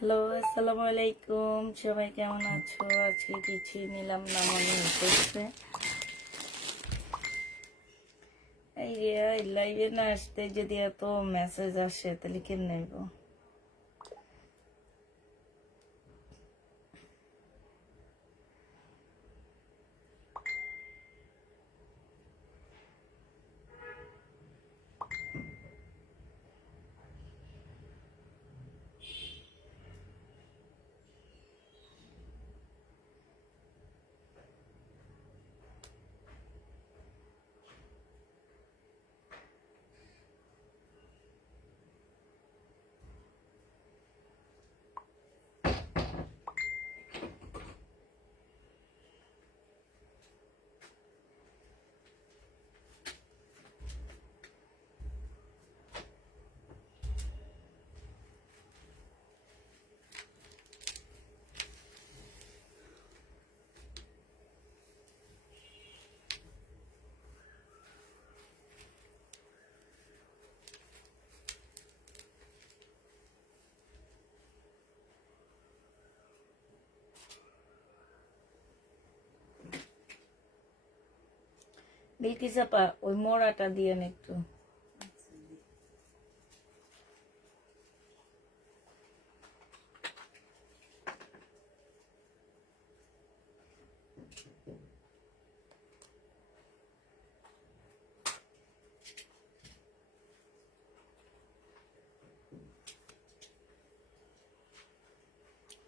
Hello, আসসালামু আলাইকুম। সবাই কেমন আছো? আজকে কিছুই নিলাম না মনে হচ্ছে। এই লাইভে না আসতে যদি এত মেসেজ আসে তাহলে কেমনে নেব? বিলকিস আপা, ওই মোড়াটা দিয়েন একটু।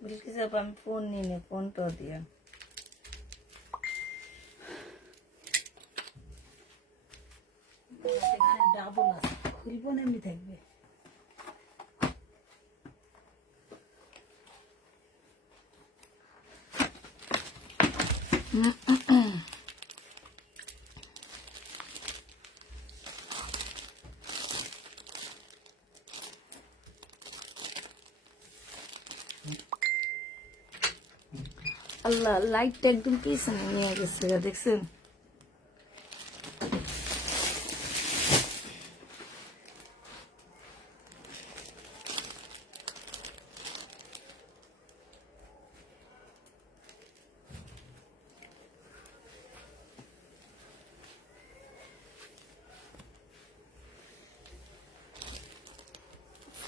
বিলকিস আপা, আমি ফোন নিয়ে ফোনটা দিয়েন। ডাবল আছে, খুলবো না এমনি থাকবে। আল্লাহ, লাইটটা একদম পিছনে নিয়ে গেছে, দেখছেন?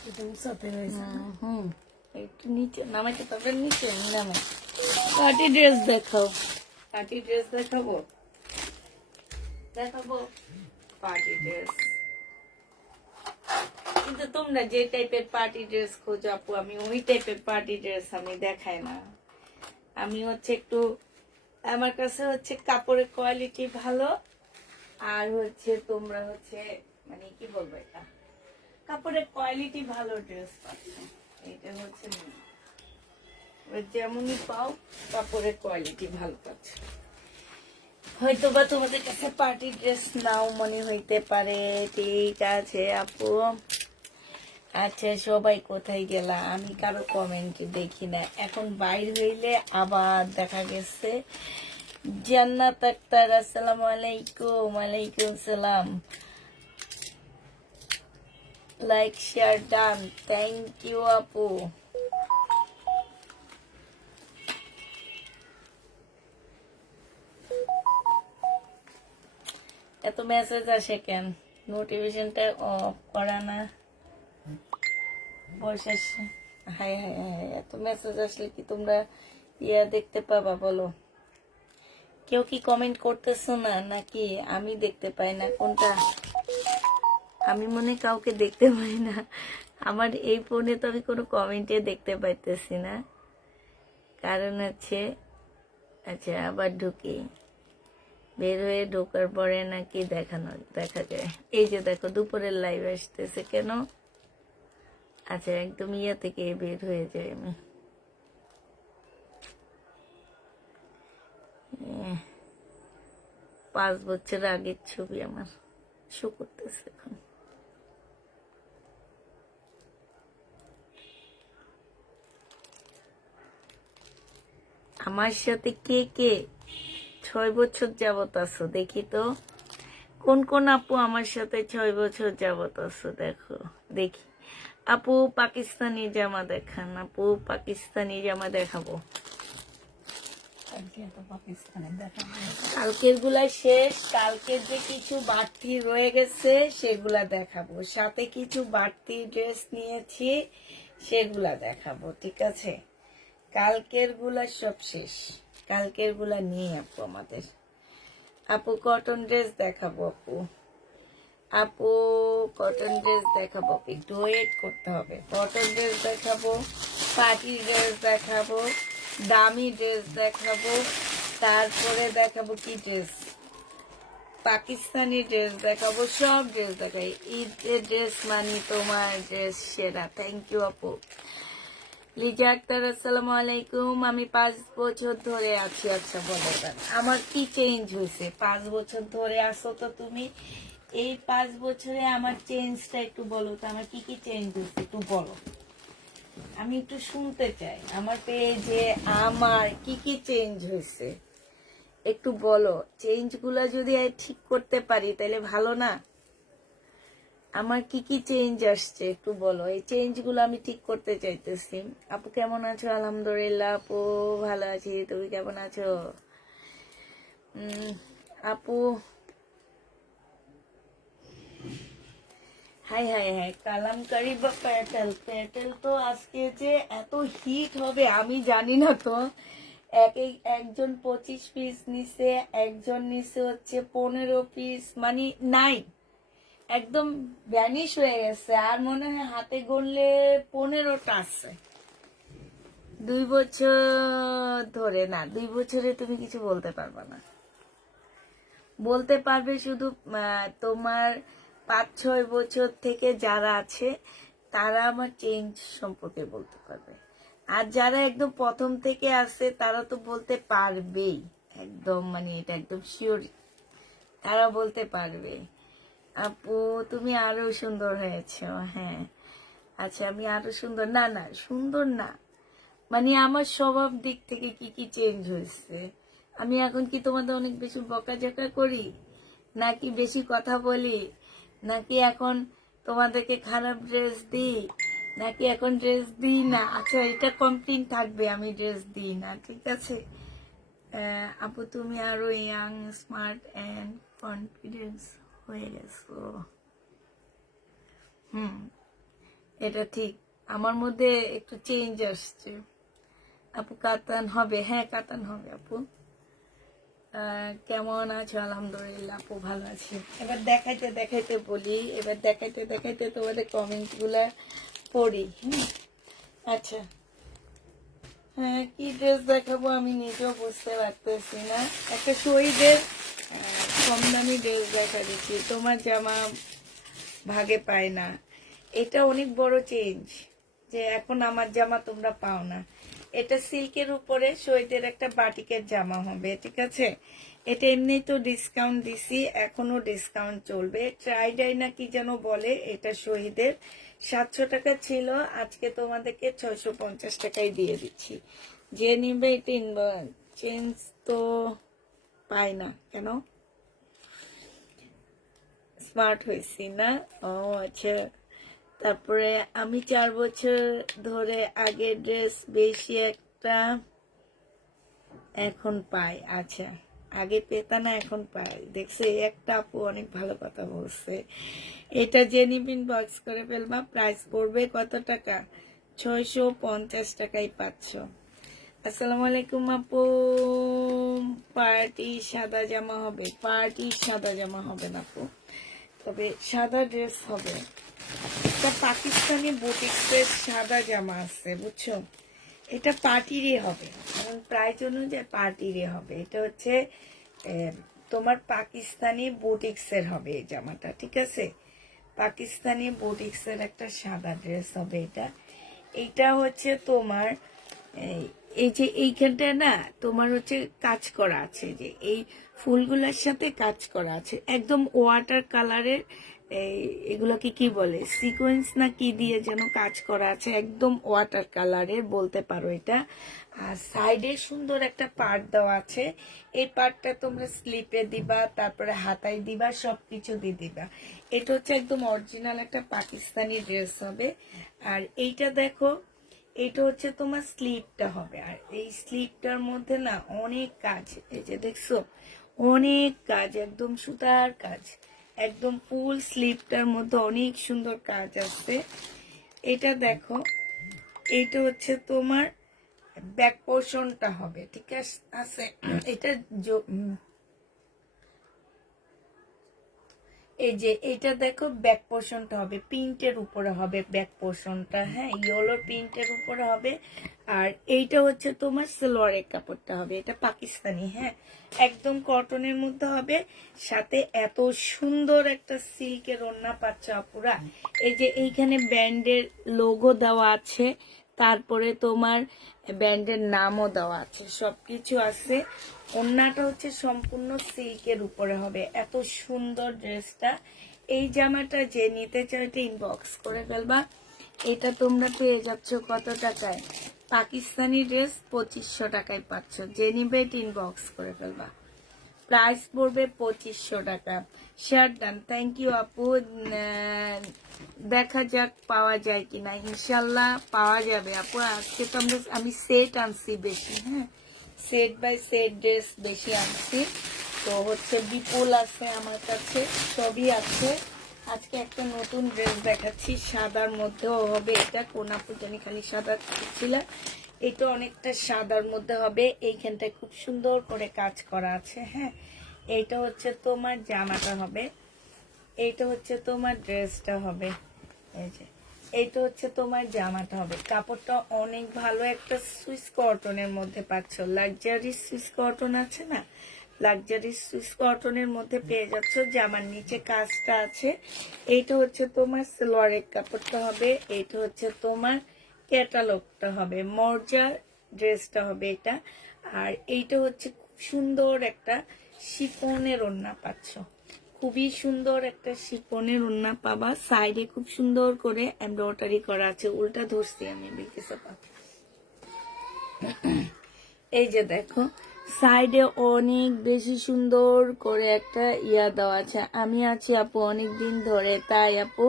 এটা উঁচাতে হয়েছে না? একটু নিচে নামাইতে পারবেন? নিচে নামাই। পার্টি ড্রেস দেখাও। পার্টি ড্রেস দেখাবো? দেখাবো পার্টি ড্রেস। কিন্তু তোমরা যে টাইপের পার্টি ড্রেস খোঁজো আপু, আমি ওই টাইপের পার্টি ড্রেস আমি দেখাই না। আমি হচ্ছে একটু, আমার কাছে হচ্ছে কাপড়ের কোয়ালিটি ভালো, আর হচ্ছে তোমরা হচ্ছে মানে কি বলবো, এটা কাপড়ের কোয়ালিটি ভালো ড্রেস পাচ্ছ। এটা হচ্ছে যেমনই পাও কাপড়ের কোয়ালিটি ভালো পাচ্ছ। হয়তো বা তোমাদের কাছে পার্টি ড্রেস নাও মনে হইতে পারে। ঠিক আছে আপু। আচ্ছা, সবাই কোথায় গেলা? আমি কারো কমেন্ট দেখি না এখন। বাইর হইলে আবার দেখা গেছে। জান্নাত আক্তার, আসসালামু আলাইকুম। ওয়ালাইকুম সালাম। Like share done, thank you আপু। এত মেসেজ আসে কেন? নোটিফিকেশনটা অফ করা না? বয়স আসছে। হাই হাই হাই, এত মেসেজ আসলে কি তোমরা দেখতে পাবা বলো? কেউ কি কমেন্ট করতেছো না নাকি আমি দেখতে পাই না? কোনটা? আমি মনে হয় কাউকে দেখতে পাই না। আমার এই ফোনে তো আমি কোনো কমেন্টে দেখতে পাইতেছি না। কারণ হচ্ছে, আচ্ছা আবার ঢুকি, বের হয়ে ঢোকার পরে নাকি দেখা যায়। এই যে দেখো দুপুরের লাইভ আসতেছে কেন? আচ্ছা একদম থেকে বের হয়ে যায় আমি। 5 বছর আগের ছবি আমার শো করতেছে এখন। আমার সাথে কে কে 6 বছর যাবত আছো দেখি তো, কোন কোন আপু আমার সাথে 6 বছর যাবত আছো দেখো দেখি। আপু পাকিস্তানি জামা দেখান, আপু পাকিস্তানি জামা দেখাবো। কালকে তো পাকিস্তানে দেখাবো। কালকের গুলা শেষ, কালকের যে কিছু বাড়তি রয়ে গেছে সেগুলা দেখাবো, সাথে কিছু বাড়তি ড্রেস নিয়েছি সেগুলা দেখাবো, ঠিক আছে? কালকের গুলা সব শেষ, কালকের গুলা নিয়ে আপু আমাদের। আপু কটন ড্রেস দেখাবো, আপু আপু কটন ড্রেস দেখাবো, একটু ওয়েট করতে হবে। কটন ড্রেস দেখাবো, পার্টি ড্রেস দেখাবো, দামি ড্রেস দেখাবো, তারপরে দেখাবো কি ড্রেস, পাকিস্তানি ড্রেস দেখাবো, সব ড্রেস দেখাই। ঈদের ড্রেস মানে তোমার ড্রেস সেরা। থ্যাংক ইউ আপু। লিজা আক্তার আসসালামু আলাইকুম। আমি 5 বছর ধরে আছি। আচ্ছা বলো আমার কি চেঞ্জ হয়েছে? 5 বছর ধরে আসো তো তুমি, এই 5 বছরে আমার চেঞ্জটা একটু বলো তো, আমার কি কি চেঞ্জ হয়েছে একটু বলো, আমি একটু শুনতে চাই। আমার পেজে আমার কি কি চেঞ্জ হয়েছে একটু বলো। চেঞ্জ গুলা যদি ঠিক করতে পারি তাহলে ভালো না? আমার কি কি চেঞ্জ আসছে একটু বলো, এই চেঞ্জ গুলো আমি ঠিক করতে চাইতেছি। আপু কেমন আছো? আলহামদুলিল্লাহ আপু ভালো আছি, তুমি কেমন আছো? আপু হাই হাই হাই, কালামকারি বা প্যাটেল, প্যাটেল তো আজকে যে এত হিট হবে আমি জানি না তো। একজন 25 পিস নিছে, একজন নিছে হচ্ছে 15 পিস, মানে নাই, একদম ভ্যানিশ হয়ে গেছে। আর মনে হয় হাতে গড়লে 15টা আছে। 2 বছর ধরে না, 2 বছরে তুমি কিছু বলতে পারবা না। বলতে পারবে শুধু তোমার 5-6 বছর থেকে যারা আছে তারা আমার চেঞ্জ সম্পর্কে বলতে পারবে। আর যারা একদম প্রথম থেকে আছে তারা তো বলতে পারবেই, একদম মানে এটা একদম শিওর, তারা বলতে পারবে। আপু তুমি আরো সুন্দর হয়েছো। হ্যাঁ আচ্ছা, আমি আরো সুন্দর না, না সুন্দর না, মানে আমার স্বভাব দিক থেকে কি কি চেঞ্জ হয়েছে। আমি এখন কি তোমাদের অনেক বেশি বকাঝকা করি, নাকি বেশি কথা বলি, নাকি এখন তোমাদেরকে খারাপ ড্রেস দিই, নাকি এখন ড্রেস দিই না? আচ্ছা এটা কমপ্লেন থাকবে, আমি ড্রেস দিই না, ঠিক আছে? আপু তুমি আরো ইয়াং, স্মার্ট এন্ড কনফিডেন্স হয়ে গেছো। এটা ঠিক, আমার মধ্যে একটু চেঞ্জ আসছে। আপু কাতান হবে? হ্যাঁ কাতান হবে আপু। কেমন আছো? আলহামদুলিল্লাহ আপু ভালো আছি। এবার দেখাইতে দেখাইতে বলি, এবার দেখাইতে দেখাইতে তোমাদের কমেন্ট গুলা পড়ি। আচ্ছা হ্যাঁ, কি ড্রেস দেখাবো আমি নিজেও বুঝতে পারতেছি না। একটা শহীদের কম দামি ড্রেস দেখা দিচ্ছি, তোমার জামা ভাগে পায় না। এটা অনেক বড় চেঞ্জ, যে এখন আমার জামা তোমরা পাও না। এটা সিল্কের উপরে শহীদের একটা বাটিকের জামা হবে, ঠিক আছে? এটা এমনি তো ডিসকাউন্ট দিছি, এখনো ডিসকাউন্ট চলবে। ট্রাইডাই না কি যেন বলে, এটা শহীদের 700 টাকা ছিল, আজকে তোমাদেরকে 650 টাকায় দিয়ে দিচ্ছি। যে নিবে এটা চেঞ্জ তো পায় না কেন? স্মার্ট হয়েছি না? ও আচ্ছা। তারপরে আমি 4 বছর ধরে আগে ড্রেস বেশি একটা এখন পাই। আচ্ছা আগে পেতা না, এখন পাই। দেখছে একটা আপু অনেক ভালো কথা বলছে। এটা জেনিবিন বক্স করে ফেলবা। প্রাইস পড়বে কত টাকা? 650 টাকায় পাচ্ছ। আসসালামু আলাইকুম আপু। পার্টি সাদা জামা হবে? পার্টি সাদা জামা হবে না আপু, তবে সাদা ড্রেস হবে। এটা পাকিস্তানি বুটিক্সের সাদা জামা আছে, বুঝছো? এটা পার্টিরই হবে, কারণ প্রাইস অনুযায়ী পার্টিরই হবে। এটা হচ্ছে তোমার পাকিস্তানি বুটিক্সের হবে এই জামাটা, ঠিক আছে? পাকিস্তানি বুটিক্সের একটা সাদা ড্রেস হবে এটা। এইটা হচ্ছে তোমার এই যে এইখানটা না তোমার হচ্ছে কাজ করা আছে, যে এই ফুলগুলোর সাথে কাজ করা আছে, একদম ওয়াটার কালারের। এগুলোকে কি বলে, সিকোয়েন্স না কি দিয়ে যেন কাজ করা আছে, একদম ওয়াটার কালারের বলতে পারো এটা। আর সাইডে সুন্দর একটা পার্ট দেওয়া আছে। এই পার্টটা তোমরা স্লিপে দিবা, তারপরে হাতায় দিবা, সবকিছু দিয়ে দিবা। এটা হচ্ছে একদম অরিজিনাল একটা পাকিস্তানি ড্রেস হবে। আর এইটা দেখো, এটা হচ্ছে তোমার স্লিপটা হবে। আর এই স্লিপটার মধ্যে না অনেক কাজ, এই যে দেখছো অনেক কাজ, একদম সুতার কাজ, একদম ফুল স্লিপটার মধ্যে অনেক সুন্দর কাজ আছে। এটা দেখো, এটা হচ্ছে তোমার ব্যাক পোর্শনটা হবে, ঠিক আছে? এটা এই যে এটা দেখো ব্যাক পোর্শনটা হবে প্রিন্টের উপরে হবে, ব্যাক পোর্শনটা, হ্যাঁ, ইয়েলো প্রিন্টের উপরে হবে। আর এইটা হচ্ছে তোমার সালোয়ারের কাপড়টা হবে, এটা পাকিস্তানি, হ্যাঁ, একদম কটনের মধ্যে হবে। সাথে এত সুন্দর একটা সিল্কের ওড়না পাচ্ছ আপুরা। এই যে এইখানে ব্যান্ডের লোগো দেওয়া আছে, তারপরে তোমার ব্যান্ডের নামও দেওয়া আছে, সবকিছু আছে। ওড়নাটা হচ্ছে সম্পূর্ণ সিল্কের উপরে হবে। এত সুন্দর ড্রেসটা। এই জামাটা যে নিতে চাও এটা ইনবক্স করে ফেলবা। এটা তোমরা পেয়ে যাচ্ছ কত টাকায়? পাকিস্তানি ড্রেস 2500 টাকায় পাচ্ছ। যে নিবে এটা ইনবক্স করে ফেলবা। প্রাইস পড়বে 2500 টাকা। শার্ট ডান, থ্যাংক ইউ আপু। দেখা যাক পাওয়া যায় কিনা, ইনশাল্লাহ পাওয়া যাবে আপু। আজকে তো আমি সেট আনছি বেশি, হ্যাঁ, সেট বাই সেট ড্রেস বেশি আনছি। তো হচ্ছে বিপুল আছে আমার কাছে, সবই আছে। আজকে একটা নতুন ড্রেস দেখাচ্ছি, সাদার মধ্যেও হবে। এটা কোন আপু জানি খালি সাদা ছিল, এটা অনেকটা সাদার মধ্যে হবে। এইখানটায় খুব সুন্দর করে কাজ করা আছে, হ্যাঁ। এইটা হচ্ছে তোমার জামাটা হবে, এইটা হচ্ছে তোমার ড্রেসটা হবে। এই যে এইটা হচ্ছে তোমার জামাটা হবে। কাপড়টা অনেক ভালো, একটা সুইস কটনের মধ্যে পাচ্ছ। লাক্সারি সুইস কটন আছে না, লাক্সারি সুইস কটনের মধ্যে পেয়ে যাচ্ছ। জামার নিচে কাজটা আছে। এইটা হচ্ছে তোমার সালোয়ারের কাপড়টা হবে, এইটা হচ্ছে তোমার ক্যাটালগটা হবে, মর্জার ড্রেসটা হবে এটা। আর এইটা হচ্ছে খুব সুন্দর একটা শিফনের ওড়না পাচ্ছ, খুবই সুন্দর একটা শিফনের ওড়না পাবা। সাইডে খুব সুন্দর করে এমব্রয়ডারি করা আছে, উল্টা ধরছি আমি বিকেসে পাবো। এই যে দেখো সাইডে অনেক বেশি সুন্দর করে একটা ইয়া দেওয়া আছে। আমি আছি আপু অনেক দিন ধরে, তাই আপু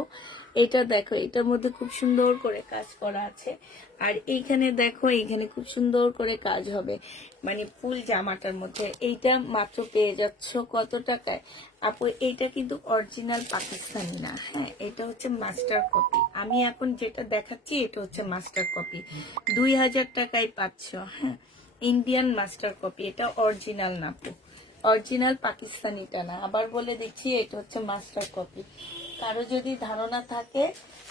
এটা দেখো, এটার মধ্যে খুব সুন্দর করে কাজ করা আছে। আর এইখানে দেখো, এইখানে খুব সুন্দর করে কাজ হবে, মানে ফুল জামাটার মধ্যে। এইটা মাত্র পেয়ে যাচ্ছ কত টাকায় আপু? এইটা কিন্তু অরিজিনাল পাকিস্তানি না, হ্যাঁ, এটা হচ্ছে মাস্টার কপি। আমি এখন যেটা দেখাচ্ছি এটা হচ্ছে মাস্টার কপি। 2000 টাকায় পাচ্ছ, হ্যাঁ, ইন্ডিয়ান মাস্টার কপি। এটা অরিজিনাল না আপু, অরিজিনাল পাকিস্তানিটা না। আবার বলে দিচ্ছি, এটা হচ্ছে মাস্টার কপি। কারো যদি ধারণা থাকে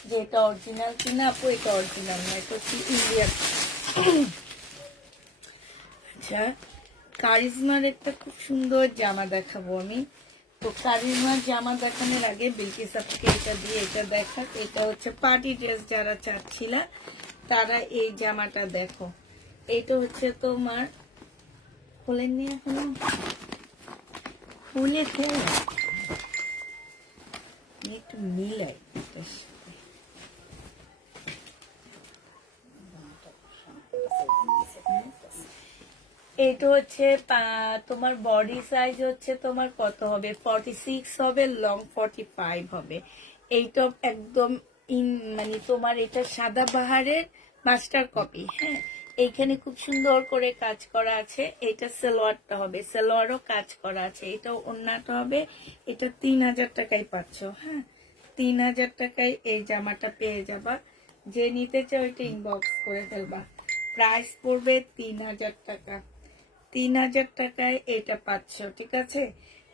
যে এটা অরিজিনাল কিনা আপু, এটা অরিজিনাল না, এটা হচ্ছে ইন্ডিয়ান। আচ্ছা, কারিজমার একটা খুব সুন্দর জামা দেখাবো আমি। তো কারিজমার জামা দেখানোর আগে বিলকিস আপুকে এটা দিয়ে এটা দেখাক। এটা হচ্ছে পার্টি ড্রেস, যারা চাচ্ছিলা তারা এই জামাটা দেখো। এটা হচ্ছে তোমার খোলেননি এখনো, খুলেছে, একটু মিলাই এটার সাথে। এটা হচ্ছে তোমার বডি সাইজ হচ্ছে তোমার কত হবে, 46 হবে, লং 45 হবে। এইটা একদম মানে তোমার এটা সাদা বাহারের মাস্টার কপি, হ্যাঁ। এইখানে খুব সুন্দর করে কাজ করা আছে। এটা সালোয়ারটা হবে, সালোয়ারও কাজ করা আছে। এটা ওড়নাটা হবে। এটা 3000 টাকায় পাচ্ছ। হ্যাঁ, 3000 টাকায় এই জামাটা পেয়ে যাবা। যে নিতে চাও এটা ইনবক্স করে ফেলবা। প্রাইস পড়বে 3000 টাকা। 3000 টাকায় এটা পাচ্ছ, ঠিক আছে।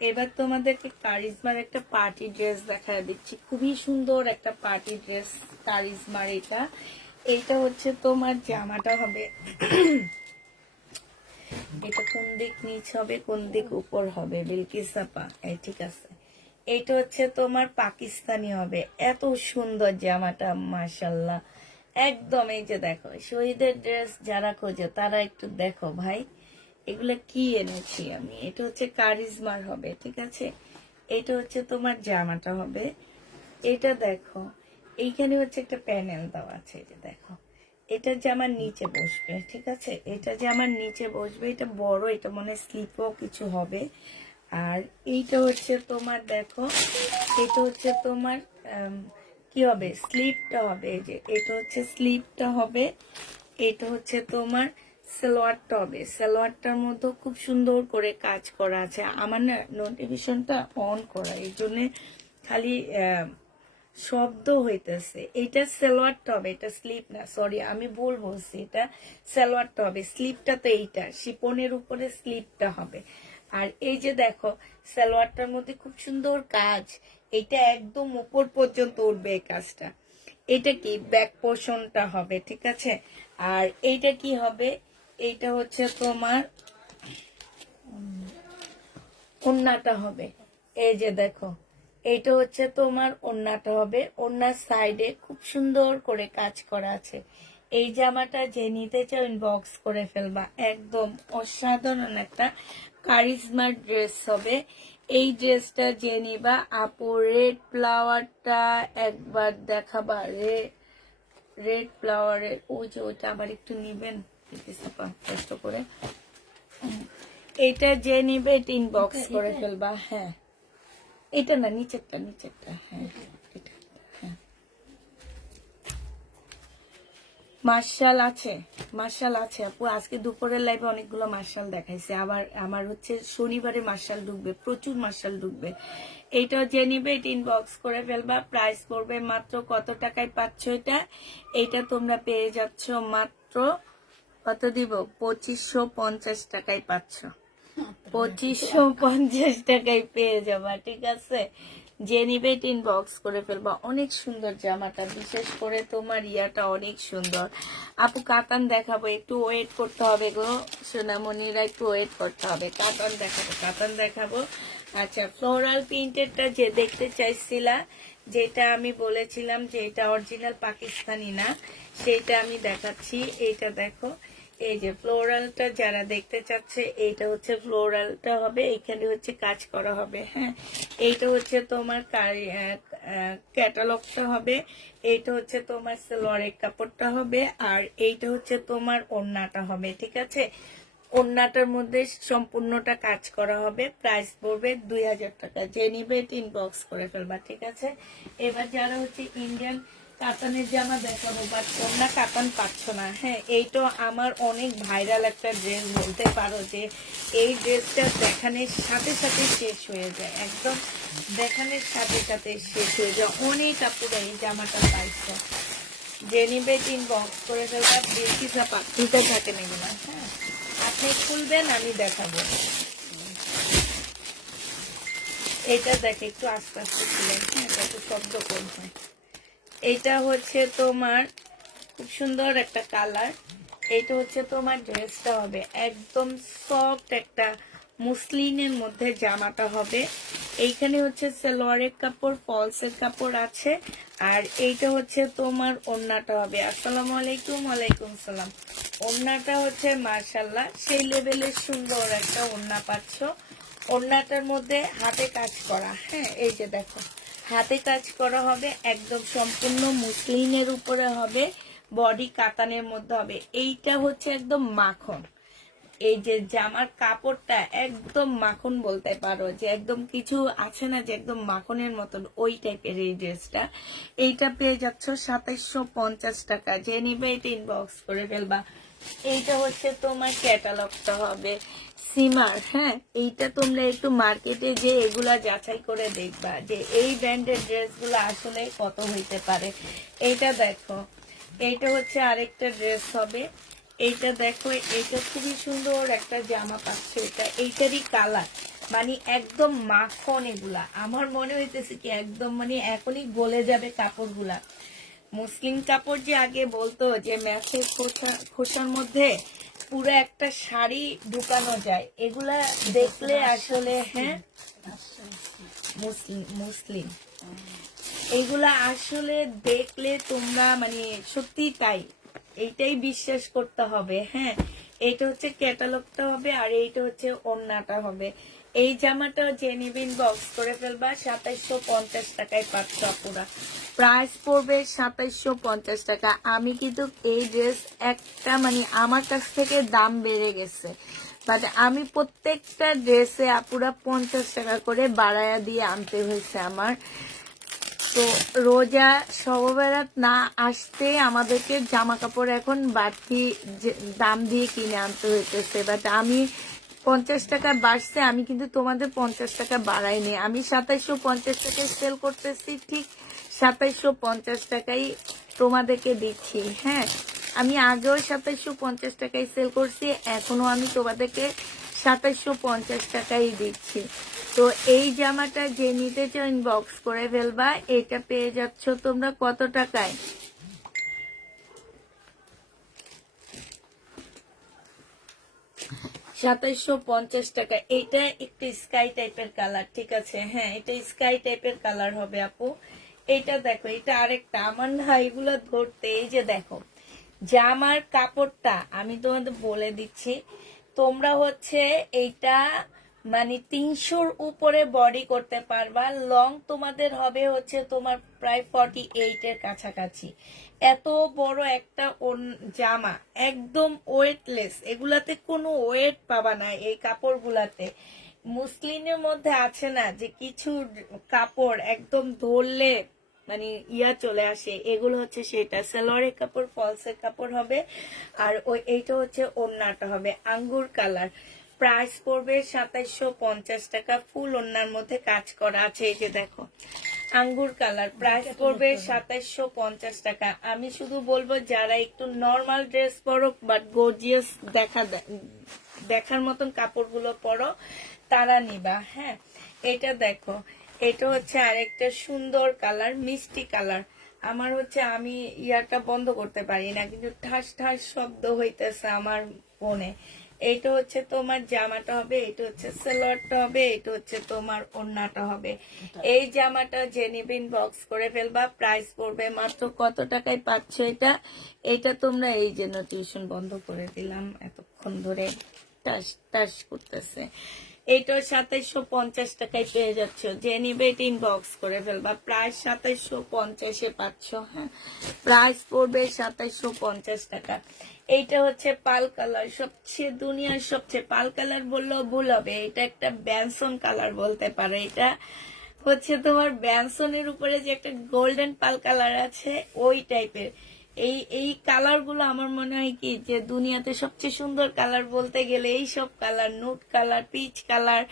এবার তোমাদেরকে কারিজমার একটা পার্টি ড্রেস দেখায় দিচ্ছি। খুবই সুন্দর একটা পার্টি ড্রেস কারিজমার। এইটা হচ্ছে তোমার জামাটা হবে। এটা কোন দিক নিচ হবে, কোন দিক উপর হবে, বিলকিস আপা? এই ঠিক আছে। এইটা হচ্ছে তোমার পাকিস্তানি হবে। এত সুন্দর জামাটা, মাশাল্লাহ। একদম এই যে দেখো, শহীদের ড্রেস যারা খোঁজে তারা একটু দেখো ভাই, এগুলা কি এনেছি আমি। এটা হচ্ছে কারিজমার হবে, ঠিক আছে। এটা হচ্ছে তোমার জামাটা হবে। এটা দেখো, এইখানে হচ্ছে একটা প্যানেল দেওয়া আছে, এই যে দেখো। এটা জামার নিচে বসবে, ঠিক আছে। এটা জামার নিচে বসবে। এটা বড়, এটা মনে স্লিপও কিছু হবে। আর এইটা হচ্ছে তোমার দেখো, এটা হচ্ছে তোমার কি হবে, স্লিপটা হবে। এই যে এটা হচ্ছে স্লিপটা হবে। এটা হচ্ছে তোমার সালোয়ারটা হবে। সালোয়ারটার মধ্যে খুব সুন্দর করে কাজ করা আছে। আমার না নোটিফিকেশনটা অন করা, এই জন্য খালি শব্দ হইতেছে। এটা সালোয়ারটা হবে, এটা স্লিপ না, সরি আমি ভুল বলছি। এটা সালোয়ারটা হবে, স্লিপটা তো এইটা শিপনের উপরে স্লিপটা হবে। আর এই যে দেখো, সালোয়ারটার মধ্যে খুব সুন্দর কাজ। এটা একদম উপর পর্যন্ত উঠবে এই কাজটা। এটা কি ব্যাক পোর্শনটা হবে, ঠিক আছে। আর এইটা কি হবে, এইটা হচ্ছে তোমার ওড়নাটা হবে। এই যে দেখো, এইটা হচ্ছে তোমার ওড়নাটা হবে। ওড়নার সাইডে খুব সুন্দর করে কাজ করা আছে। এই জামাটা যে নিতে চাও ইনবক্স করে ফেলবা। একদম অসাধারণ একটা কারিজমার ড্রেস হবে। এই ড্রেসটা যে নিবা আপু, রেড ফ্লাওয়ারটা একবার দেখাবা। রেড ফ্লাওয়ারের ওই যে ওইটা আবার একটু নিবেন কষ্ট করে। এটা যে নিবে এটা ইনবক্স করে ফেলবা। হ্যাঁ, এটা না, নিচেরটা, নিচেরটা। হ্যাঁ, এটা, হ্যাঁ। মার্শাল আছে, মার্শাল আছে আপু। আজকে দুপুরের লাইভে অনেকগুলো মার্শাল দেখাইছে। আবার আমার হচ্ছে শনিবারে মার্শাল ঢুকবে, প্রচুর মার্শাল ঢুকবে। এইটাও যে নিবে এটা ইনবক্স করে ফেলবা। প্রাইস পড়বে মাত্র কত টাকায় পাচ্ছ এটা? এইটা তোমরা পেয়ে যাচ্ছ মাত্র কত দিব, 2550 টাকায় পাচ্ছ। 2550 টাকায় পেয়ে যাবা, ঠিক আছে। যে নিবে ইনবক্স করে ফেলবা। অনেক সুন্দর জামাটা, বিশেষ করে তোমার ইয়াটা অনেক সুন্দর। আপু কাতান দেখাবো, একটু ওয়েট করতে হবে গো সোনামণিরা, একটু ওয়েট করতে হবে। কাতান দেখাবো, কাতান দেখাবো। আচ্ছা, ফ্লোরাল প্রিন্টেডটা যে দেখতে চাইছিলা, যেটা আমি বলেছিলাম যে এটা অরিজিনাল পাকিস্তানি না, সেটা আমি দেখাচ্ছি। এইটা দেখো, এই যে ফ্লোরালটা যারা দেখতে চাচ্ছে, এইটা হচ্ছে ফ্লোরালটা হবে। এখানে হচ্ছে কাজ করা হবে। হ্যাঁ, এইটা হচ্ছে তোমার ক্যাটালগটা হবে। এইটা হচ্ছে তোমার সালোয়ারের কাপড়টা হবে। আর এইটা হচ্ছে তোমার ওড়নাটা হবে, ঠিক আছে। ওড়নাটার মধ্যে সম্পূর্ণটা কাজ করা হবে। প্রাইস পড়বে 2000 টাকা। যে নিবে এটা ইনবক্স করে ফেলবা, ঠিক আছে। এবার যারা হচ্ছে ইন্ডিয়ান কাতানের জামা দেখাবো, বাট ওড়না কাতান পাচ্ছ না। হ্যাঁ, এইটা আমার অনেক ভাইরাল একটা ড্রেস বলতে পারো, যে এই ড্রেসটা দেখানোর সাথে সাথে শেষ হয়ে যায়। একদম দেখানোর সাথে সাথে শেষ হয়ে যায়। অনেক আপুরা এই জামাটা পাইছে। যে নিবে ইনবক্স করে ফেলবা। বেশি চাপা দিতে থাকে নাকি না। হ্যাঁ, আপনি খুলবেন, আমি দেখাবো। এটা দেখে একটু আস্তে আস্তে খুলেন, হ্যাঁ, একটু শব্দ কম হয়। এটা হচ্ছে তোমার খুব সুন্দর একটা কালার। এটা হচ্ছে তোমার ড্রেসটা হবে একদম সফট একটা মুসলিনের মধ্যে জামাটা হবে। এইখানে হচ্ছে সালোয়ারের কাপড়, ফলসের কাপড় আছে। আর এইটা হচ্ছে তোমার ওড়নাটা হবে। আসসালামু আলাইকুম। ওয়ালাইকুম সালাম। ওড়নাটা হচ্ছে মাশাআল্লাহ সেই লেভেলের সুন্দর একটা ওড়না পাচ্ছ। ওড়নাটার মধ্যে হাতে কাজ করা। হ্যাঁ, এই যে দেখো, হাতে কাজ করা হবে। একদম সম্পূর্ণ মুসলিনের উপরে হবে। বডি কাতানের মধ্যে হবে। এইটা হচ্ছে একদম মাখন। এই যে জামার কাপড়টা একদম মাখন বলতে পারো, যে একদম কিছু আছে না যে একদম মাখনের মতন, ওই টাইপের এই ড্রেসটা। এইটা পেয়ে যাচ্ছ 2750 টাকা। যে নিবে এটা ইনবক্স করে ফেলবা। এইটা হচ্ছে তোমার ক্যাটালগটা হবে সিমার। হ্যাঁ, এইটা তোমরা একটু মার্কেটে যে এগুলা যাচাই করে দেখবা যে এই ব্র্যান্ডের ড্রেসগুলো আসলে কত হইতে পারে। এইটা দেখো, এইটা হচ্ছে আরেকটা ড্রেস হবে। এইটা দেখো, এইটা খুবই সুন্দর একটা জামা পাচ্ছে। এটা এইটারই কালার মানে একদম মাখন। এগুলা আমার মনে হইতেছে কি একদম মানে এখনই গলে যাবে কাপড়গুলা। মুসলিম কাপড় যে আগে বলতো যে ম্যাচের খোসার মধ্যে পুরো একটা শাড়ি ঢুকানো যায়, এগুলা দেখলে আসলে হ্যাঁ মুসলিম এইগুলা আসলে দেখলে তোমরা মানে সত্যি তাই, এইটাই বিশ্বাস করতে হবে। হ্যাঁ, এইটা হচ্ছে ক্যাটালগটা হবে আর এইটা হচ্ছে ওড়নাটা হবে। এই জামাটা যে নিবেন বক্স করে ফেলবা। 2750 টাকায় পাচ্ছ পুরা। প্রাইস পড়বে 2750 টাকা। আমি কিন্তু এই ড্রেস একটা মানে আমার কাছ থেকে দাম বেড়ে গেছে, বাট আমি প্রত্যেকটা ড্রেসে আপুরা 50 টাকা করে বাড়ায়া দিয়ে আনতে হয়েছে আমার। তো রোজা সববেরাত না আসতে আমাদেরকে জামা কাপড় এখন বাড়তি দাম দিয়ে কিনে আনতে হইতেছে, বাট আমি 50 টাকা বাড়ছে, আমি কিন্তু তোমাদের 50 টাকা বাড়াইনি। আমি 2750 টাকায় সেল করতেছি, ঠিক 2750 টাকাই তোমাদেরকে দিচ্ছি। হ্যাঁ, আমি আগেও 2750 টাকায় সেল করছি, এখনো আমি তোমাদেরকে 2750 টাকাই দিচ্ছি। তো এই জামাটা যে নিতে চাও ইনবক্স করে ফেলবা। এটা পেয়ে যাচ্ছ তোমরা কত টাকায়? 2750 টাকা। এটা একটু স্কাই টাইপের কালার, ঠিক আছে? হ্যাঁ, এটা স্কাই টাইপের কালার হবে আপু। এটা দেখো, এটা আরেকটা আমার না এগুলো ধরতে, এই যে দেখো জামার কাপড়টা আমি তোমাদের বলে দিচ্ছি। তোমরা হচ্ছে এইটা মানে 300-র উপরে বডি করতে পারবা। লং তোমাদের হবে হচ্ছে তোমার প্রায় 48-এর কাছাকাছি। এত বড় একটা জামা, একদম ওয়েটলেস, এগুলাতে কোনো ওয়েট পাবা না এই কাপড়গুলাতে। মুসলিমের মধ্যে আছে না যে কিছু কাপড় একদম ধরলে মানে ইয়া চলে আসে, এগুলো হচ্ছে সেটা। সালোয়ারের কাপড় ফলসের কাপড় হবে আর ওই এইটা হচ্ছে ওড়নাটা হবে আঙ্গুর কালার। প্রাইস পড়বে 2750 টাকা। ফুল ওড়নার মধ্যে কাজ করা আছে, এই যে দেখো আঙ্গুর কালার। প্রাইস পড়বে 2750 টাকা। আমি শুধু বলবো যারা একটু নর্মাল ড্রেস পরো বাট গর্জিয়াস দেখার মতন কাপড়গুলো পরো তারা নিবা। হ্যাঁ, এটা দেখো, এটা হচ্ছে আরেকটা সুন্দর কালার, মিষ্টি কালার। আমার হচ্ছে আমি ইয়ারটা বন্ধ করতে পারি না, কিন্তু ঠাস ঠাস শব্দ হইতেছে আমার ফোনে। এইটা হচ্ছে তোমার জামাটা হবে, এটা হচ্ছে সালোয়ারটা হবে, এটা হচ্ছে তোমার ওড়নাটা হবে। এই জামাটা যে নিবেন বক্স করে ফেলবা। প্রাইস পড়বে মাত্র কত টাকায় পাচ্ছ এটা? এটা তোমরা এই জন্য টিউশন বন্ধ করে দিলাম, এতক্ষণ ধরে টাস টাস করতেছে। এইটা 2750 টাকায় পেয়ে যাচ্ছ। যে নিবে এটা ইনবক্স করে ফেলবা। প্রাইস 2750-এ পাচ্ছ। হ্যাঁ, প্রাইস পড়বে 2750 টাকা। এইটা হচ্ছে পাল কালার, সবচেয়ে দুনিয়ার সবচেয়ে পাল কালার বললেও ভুল হবে, এটা একটা ব্যানসন কালার বলতে পারো। এটা হচ্ছে তোমার ব্যানসনের উপরে যে একটা গোল্ডেন পাল কালার আছে ওই টাইপের। এই কালার গুলো আমার মনে হয় কি যে দুনিয়াতে সবচেয়ে সুন্দর কালার বলতে গেলে এই সব কালার, নুট কালার, পিচ কালার,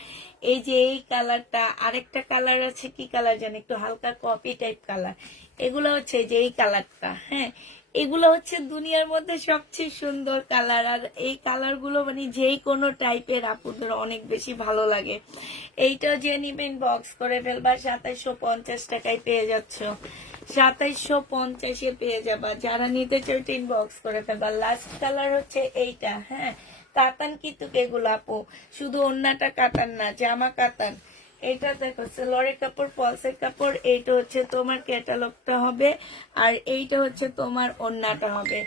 এই যে এই কালারটা, আরেকটা কালার আছে কি কালার জানি, একটু হালকা কফি টাইপ কালার, এগুলো হচ্ছে যে এই কালারটা। হ্যাঁ, এগুলো হচ্ছে দুনিয়ার মধ্যে সবচেয়ে সুন্দর কালার। আর এই কালার গুলো মানে যেই কোনো টাইপের আপুদের অনেক বেশি ভালো লাগে। এইটা যে নিবেন বক্স করে ফেলবা। 2750 টাকায় পেয়ে যাচ্ছ। 2750-এ পেয়ে যাবা। যারা নিতে চাও টিন বক্স করে ফেলবা। লাস্ট কালার হচ্ছে এইটা। হ্যাঁ, কাতান কিন্তু এগুলো আপু, শুধু ওড়নাটা কাতান না, জামা কাতান। এটা দেখো সালোয়ারের কাপড়, ফলসের কাপড়। এইটা হচ্ছে তোমার ক্যাটালগটা হবে আর এইটা হচ্ছে তোমার ওড়নাটা হবে।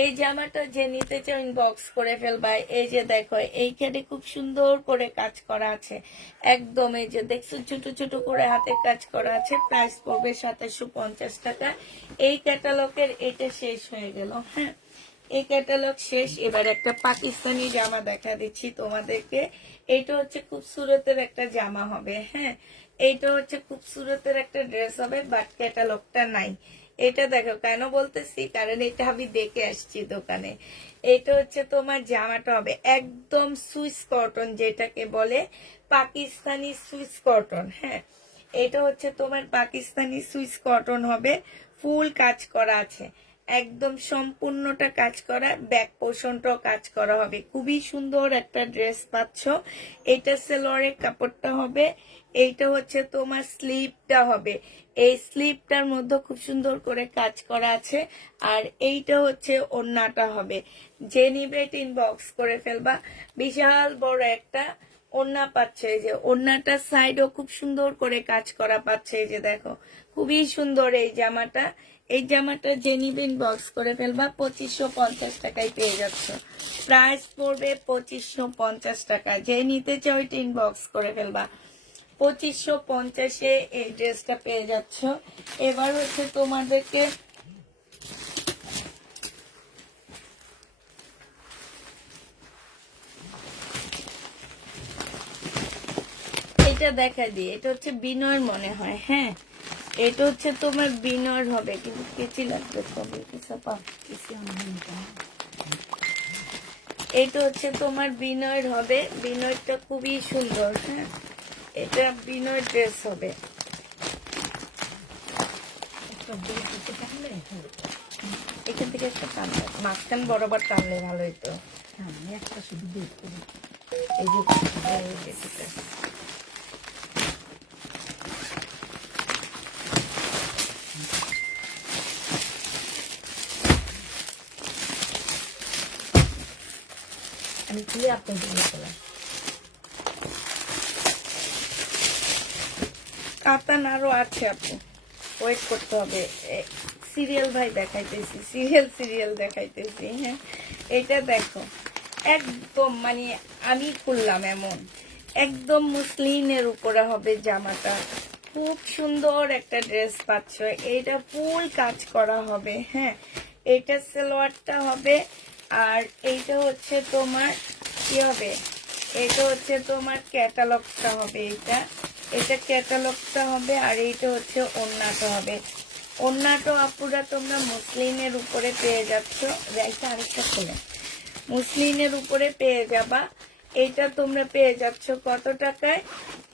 এই জামাটা যে নিতে চাও ইনবক্স করে ফেলবা। এই যে দেখো এইখানে খুব সুন্দর করে কাজ করা আছে, একদম এই যে দেখছো ছোট ছোট করে হাতে কাজ করা আছে। প্রাইস পড়বে 2750 টাকা। এই ক্যাটালগের এটা শেষ হয়ে গেল। হ্যাঁ, এই ক্যাটালগ শেষ। এবার একটা পাকিস্তানি জামা দেখা দিচ্ছি তোমাদেরকে। এইটা হচ্ছে খুবসুরতের একটা জামা হবে, হ্যাঁ এইটা হচ্ছে খুবসুরতের একটা ড্রেস হবে, বাট ক্যাটালগটা নাই। এটা দেখো কেন বলতেছি, কারণ এটা আমি দেখে আসছি দোকানে। এটা হচ্ছে তোমার জামাটা হবে একদম সুইস কটন, যেটাকে বলে পাকিস্তানি সুইস কটন, হ্যাঁ এটা হচ্ছে তোমার পাকিস্তানি সুইস কটন হবে, ফুল কাজ করা আছে, একদম সম্পূর্ণটা কাজ করা, ব্যাক পোর্শনটাও কাজ করা হবে। খুবই সুন্দর একটা ড্রেস পাচ্ছ। এটা সেলোয়ারের কাপড়টা হবে, এইটা হচ্ছে তোমার স্লিভটা হবে, এই স্লিভটার মধ্যে খুব সুন্দর করে কাজ করা আছে। আর এইটা হচ্ছে ওড়নাটা হবে। যে নিবে ইনবক্স করে ফেলবা, বিশাল বড় একটা ওড়না পাচ্ছে। এই যে ওড়নাটার সাইডও খুব সুন্দর করে কাজ করা পাচ্ছে, এই যে দেখো খুবই সুন্দর এই জামাটা। এই জামাটা যে নিবে ইনবক্স করে ফেলবা, 2550 টাকায় পেয়ে যাচ্ছ। প্রাইস পড়বে 2550 টাকা। যে নিতে চাও ওইটা ইনবক্স করে ফেলবা, 2550-এ এই ড্রেসটা পেয়ে যাচ্ছ। এবার হচ্ছে তোমাদেরকে এটা দেখা দিই। এটা হচ্ছে বিনয়ের মনে হয়, হ্যাঁ এটা হচ্ছে তোমার বিনয়ের হবে, কিন্তু কেচি লাগবে কবে চাপা। এটা হচ্ছে তোমার বিনয়ের হবে, বিনয়টা খুবই সুন্দর, হ্যাঁ এটা বিনয়ের ড্রেস হবে। এখান থেকে একটা টানলে, মাঝখান বরাবর টানলে ভালো হইতো। একটা শুধু বের করি। এই যে এটা। আমি খুলে আপনার দিয়ে ফেলাম। কাতান আরো আছে আপু, ওয়েট করতে হবে। সিরিয়াল ভাই দেখাইতেছি, সিরিয়াল দেখাইতেছি, হ্যাঁ এটা দেখো একদম মানে আমি খুললাম এমন, একদম মুসলিনের উপরে হবে জামাটা, খুব সুন্দর একটা ড্রেস পাচ্ছ। এইটা ফুল কাজ করা হবে, হ্যাঁ এটা সালোয়ারটা হবে। আর এইটা হচ্ছে তোমার কি হবে, এটা হচ্ছে তোমার ক্যাটালগটা হবে, এটা ক্যাটালগটা হবে। আর এইটা হচ্ছে ওড়নাটা হবে। ওড়নাটা আপুরা তোমরা মুসলিনের উপরে পেয়ে যাচ্ছ। রাইটা আরেকটা খোলে, মুসলিনের উপরে পেয়ে যাবা। এইটা তোমরা পেয়ে যাচ্ছ কত টাকায়,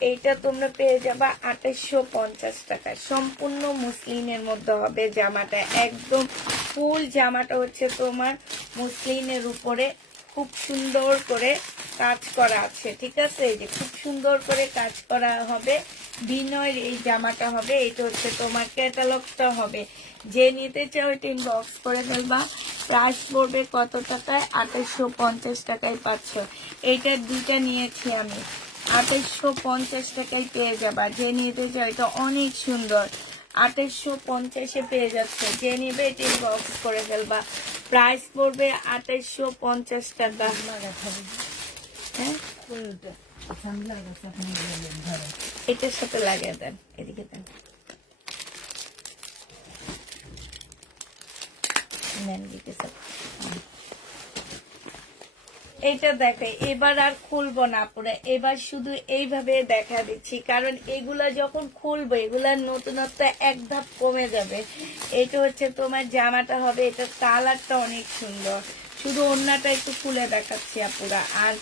এইটা তোমরা পেয়ে যাবা 2850 টাকায়। সম্পূর্ণ মুসলিনের মধ্যে হবে জামাটা, একদম ফুল জামাটা হচ্ছে তোমার মুসলিনের উপরে খুব সুন্দর করে কাজ করা আছে, ঠিক আছে। এই যে খুব সুন্দর করে কাজ করা হবে, বিনয়ের এই জামাটা হবে। এটা হচ্ছে তোমার ক্যাটালগটা হবে। যে নিতে চাও এটা ইনবক্স করে ফেলবা। প্রাইস পড়বে কত টাকায়, 2850 টাকায় পাচ্ছ। এইটার দুইটা নিয়েছি আমি, 2850 টাকায় পেয়ে যাবা। যে নিতে চাও এটা অনেক সুন্দর, 2850-এ পেয়ে যাচ্ছে। যে নিবে এটা ইনবক্স করে ফেলবা। প্রাইস পড়বে 2850 টাকা। হ্যাঁ এটার সাথে লাগিয়ে দেন, এদিকে দেন, এইটা দেখে। এবার আর খুলবো না পুরো, এবার শুধু এইভাবে দেখা দিচ্ছি, কারণ এগুলা যখন খুলবো এগুলার নতুনত্ব এক ধাপ কমে যাবে। এটা হচ্ছে তোমার জামাটা হবে, এটা কালারটা অনেক সুন্দর। শুধু ওড়নাটা একটু খুলে দেখাচ্ছি আপুরা, আর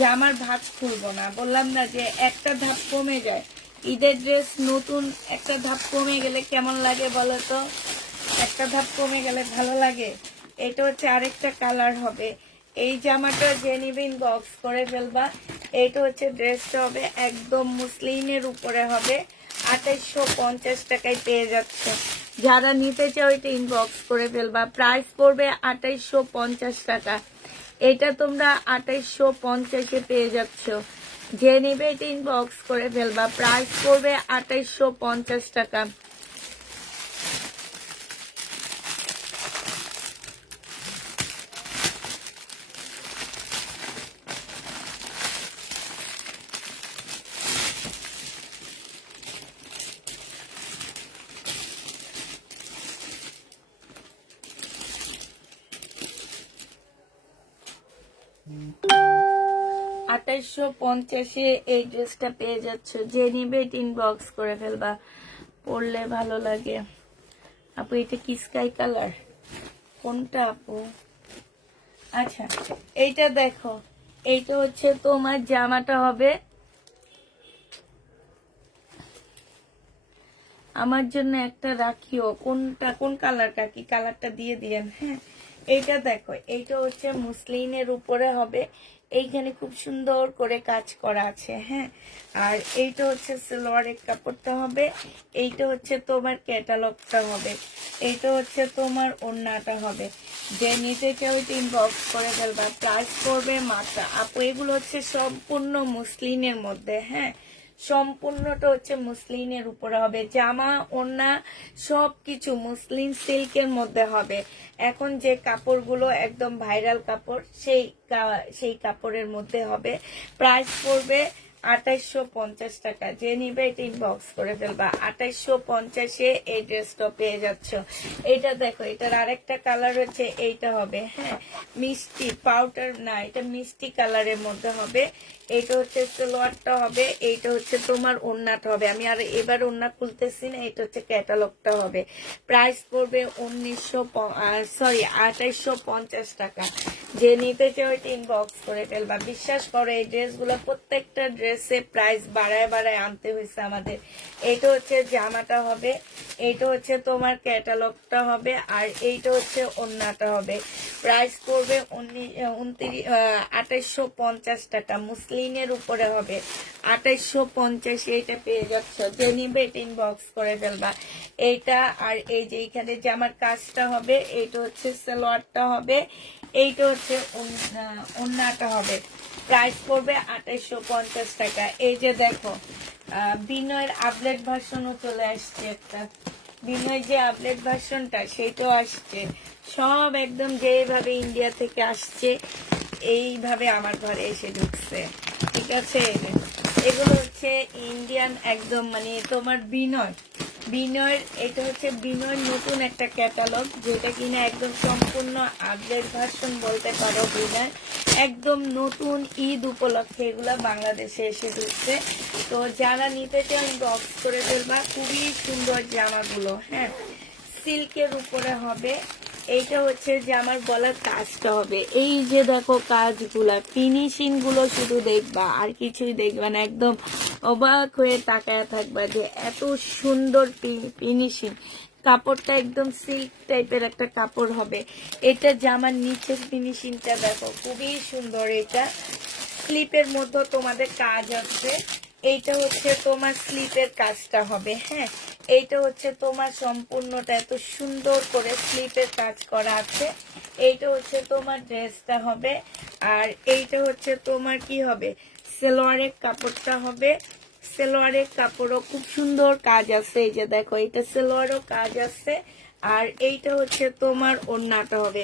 জামার ভাঁজ খুলবো না। বললাম না যে একটা ধাপ কমে যায়, ঈদের ড্রেস নতুন একটা ধাপ কমে গেলে কেমন লাগে বলো তো, একটা ধাপ কমে গেলে ভালো লাগে। এটা হচ্ছে আরেকটা কালার হবে। এই জামাটা যে নিবে ইনবক্স করে ফেলবা। এইটা হচ্ছে ড্রেসটা হবে একদম মুসলিনের উপরে হবে, 2850 টাকায় পেয়ে যাচ্ছে। যারা নিতে চাও এটা ইনবক্স করে ফেলবা। প্রাইস পড়বে 2850 টাকা। এটা তোমরা 2850-এ পেয়ে যাচ্ছ। যে নিবে এটা ইনবক্স করে ফেলবা। প্রাইস পড়বে 2850 টাকা। 2850 এই ড্রেসটা পেয়ে যাচ্ছ। যে নিবে ইনবক্স করে ফেলবা, পরলে ভালো লাগে। আপু এটা কি স্কাই কালার? কোনটা আপু? আচ্ছা, এইটা দেখো, এইটা হচ্ছে তোমার জামাটা হবে। আমার জন্য একটা রাখিও। কোনটা, কোন কালারটা, কি কালারটা দিয়ে দিয়েন। হ্যাঁ, এইটা দেখো, এইটা হচ্ছে মুসলিনের উপরে হবে। এইখানে খুব সুন্দর করে কাজ করা আছে। হ্যাঁ, আর এইটা হচ্ছে সালোয়ারের কাপড়টা হবে। এইটা হচ্ছে তোমার ক্যাটালগটা হবে। এইটা হচ্ছে তোমার ওড়নাটা হবে। যে নিতে চাও ইনবক্স করে ফেলবা। প্রাইস পড়বে মাত্র, আপু এগুলো হচ্ছে সম্পূর্ণ মুসলিনের মধ্যে। হ্যাঁ, সম্পূর্ণটা হচ্ছে মুসলিনের উপরে হবে। জামা ওড়না সবকিছু মুসলিন সিল্কের মধ্যে হবে। এখন যে কাপড়গুলো একদম ভাইরাল কাপড়, সেই কাপড়ের মধ্যে হবে। প্রাইস পড়বে 2850 টাকা। যে নিবে এটা ইনবক্স করে ফেলবা। 2850-এ এই ড্রেসটা পেয়ে যাচ্ছ। এটা দেখো, এটার আরেকটা কালার হচ্ছে এইটা হবে। হ্যাঁ, মিষ্টি পাউডার না, এটা মিষ্টি কালারের মধ্যে হবে। এইটা হচ্ছে সালোয়ারটা হবে। এইটা হচ্ছে তোমার ওড়নাটা হবে। আমি আর এবার ওড়না খুলতেছি না। এটা হচ্ছে ক্যাটালগটা হবে। প্রাইস পড়বে 2850 টাকা। যে নিতে চাও এটা ইনবক্স করে ফেলবা। বিশ্বাস করো, এই ড্রেসগুলো প্রত্যেকটা ড্রেসে প্রাইস বাড়ায় বাড়ায় আনতে হয়েছে আমাদের। এইটা হচ্ছে জামাটা হবে। এইটা হচ্ছে তোমার ক্যাটালগটা হবে। আর এইটা হচ্ছে ওড়নাটা হবে। প্রাইস পড়বে 2850 টাকা। মুসলিনের উপরে হবে। 2850 এইটা পেয়ে যাচ্ছ। যে নিবে এটা ইনবক্স করে ফেলবা। এইটা আর এই যে এইখানে জামার কাজটা হবে। এইটা হচ্ছে সালোয়ারটা হবে। এইটা হচ্ছে ওড়নাটা হবে। প্রাইস পড়বে 2850 টাকা। এই যে দেখো, বিনয়ের আপডেট ভার্সনও চলে আসছে একটা। বিনয় যে আপডেট ভার্সনটা সেইটাও আসছে। সব একদম যেভাবে ইন্ডিয়া থেকে আসছে এইভাবে আমার ঘরে এসে ঢুকছে। ঠিক আছে, এগুলো হচ্ছে ইন্ডিয়ান একদম, মানে তোমার বিনয়ের এটা হচ্ছে বিনয়ের নতুন একটা ক্যাটালগ, যেটা কিনা একদম সম্পূর্ণ আপডেট ভার্সন বলতে পারো। বিনয় একদম নতুন ঈদ উপলক্ষে এগুলা বাংলাদেশে এসে ঢুকছে। তো যারা নিতে চান বক্স করে ফেলবা। খুবই সুন্দর জামাগুলো। হ্যাঁ, সিল্কের উপরে হবে। এইটা হচ্ছে যে আমার গলার কাজটা হবে। এই যে দেখো কাজগুলা, ফিনিশিং গুলো শুধু দেখবা, আর কিছুই দেখবা না। একদম অবাক হয়ে তাকায় থাকবা যে এত সুন্দর ফিনিশিং। কাপড়টা একদম সিল্ক টাইপের একটা কাপড় হবে। এটা জামার নিচের ফিনিশিংটা দেখো, খুবই সুন্দর। এটা স্লিপের মধ্যে তোমাদের কাজ আছে। এইটা হচ্ছে তোমার স্লিপের কাজটা হবে। হ্যাঁ, এইটা হচ্ছে তোমার সম্পূর্ণটা এত সুন্দর করে স্লিপের কাজ করা আছে। এইটা হচ্ছে তোমার ড্রেসটা হবে। আর এইটা হচ্ছে তোমার কি হবে, সালোয়ারের কাপড়টা হবে। সালোয়ারের কাপড়ও খুব সুন্দর কাজ আছে। এই যে দেখো, এটা সালোয়ারও কাজ আছে। আর এইটা হচ্ছে তোমার ওড়নাটা হবে।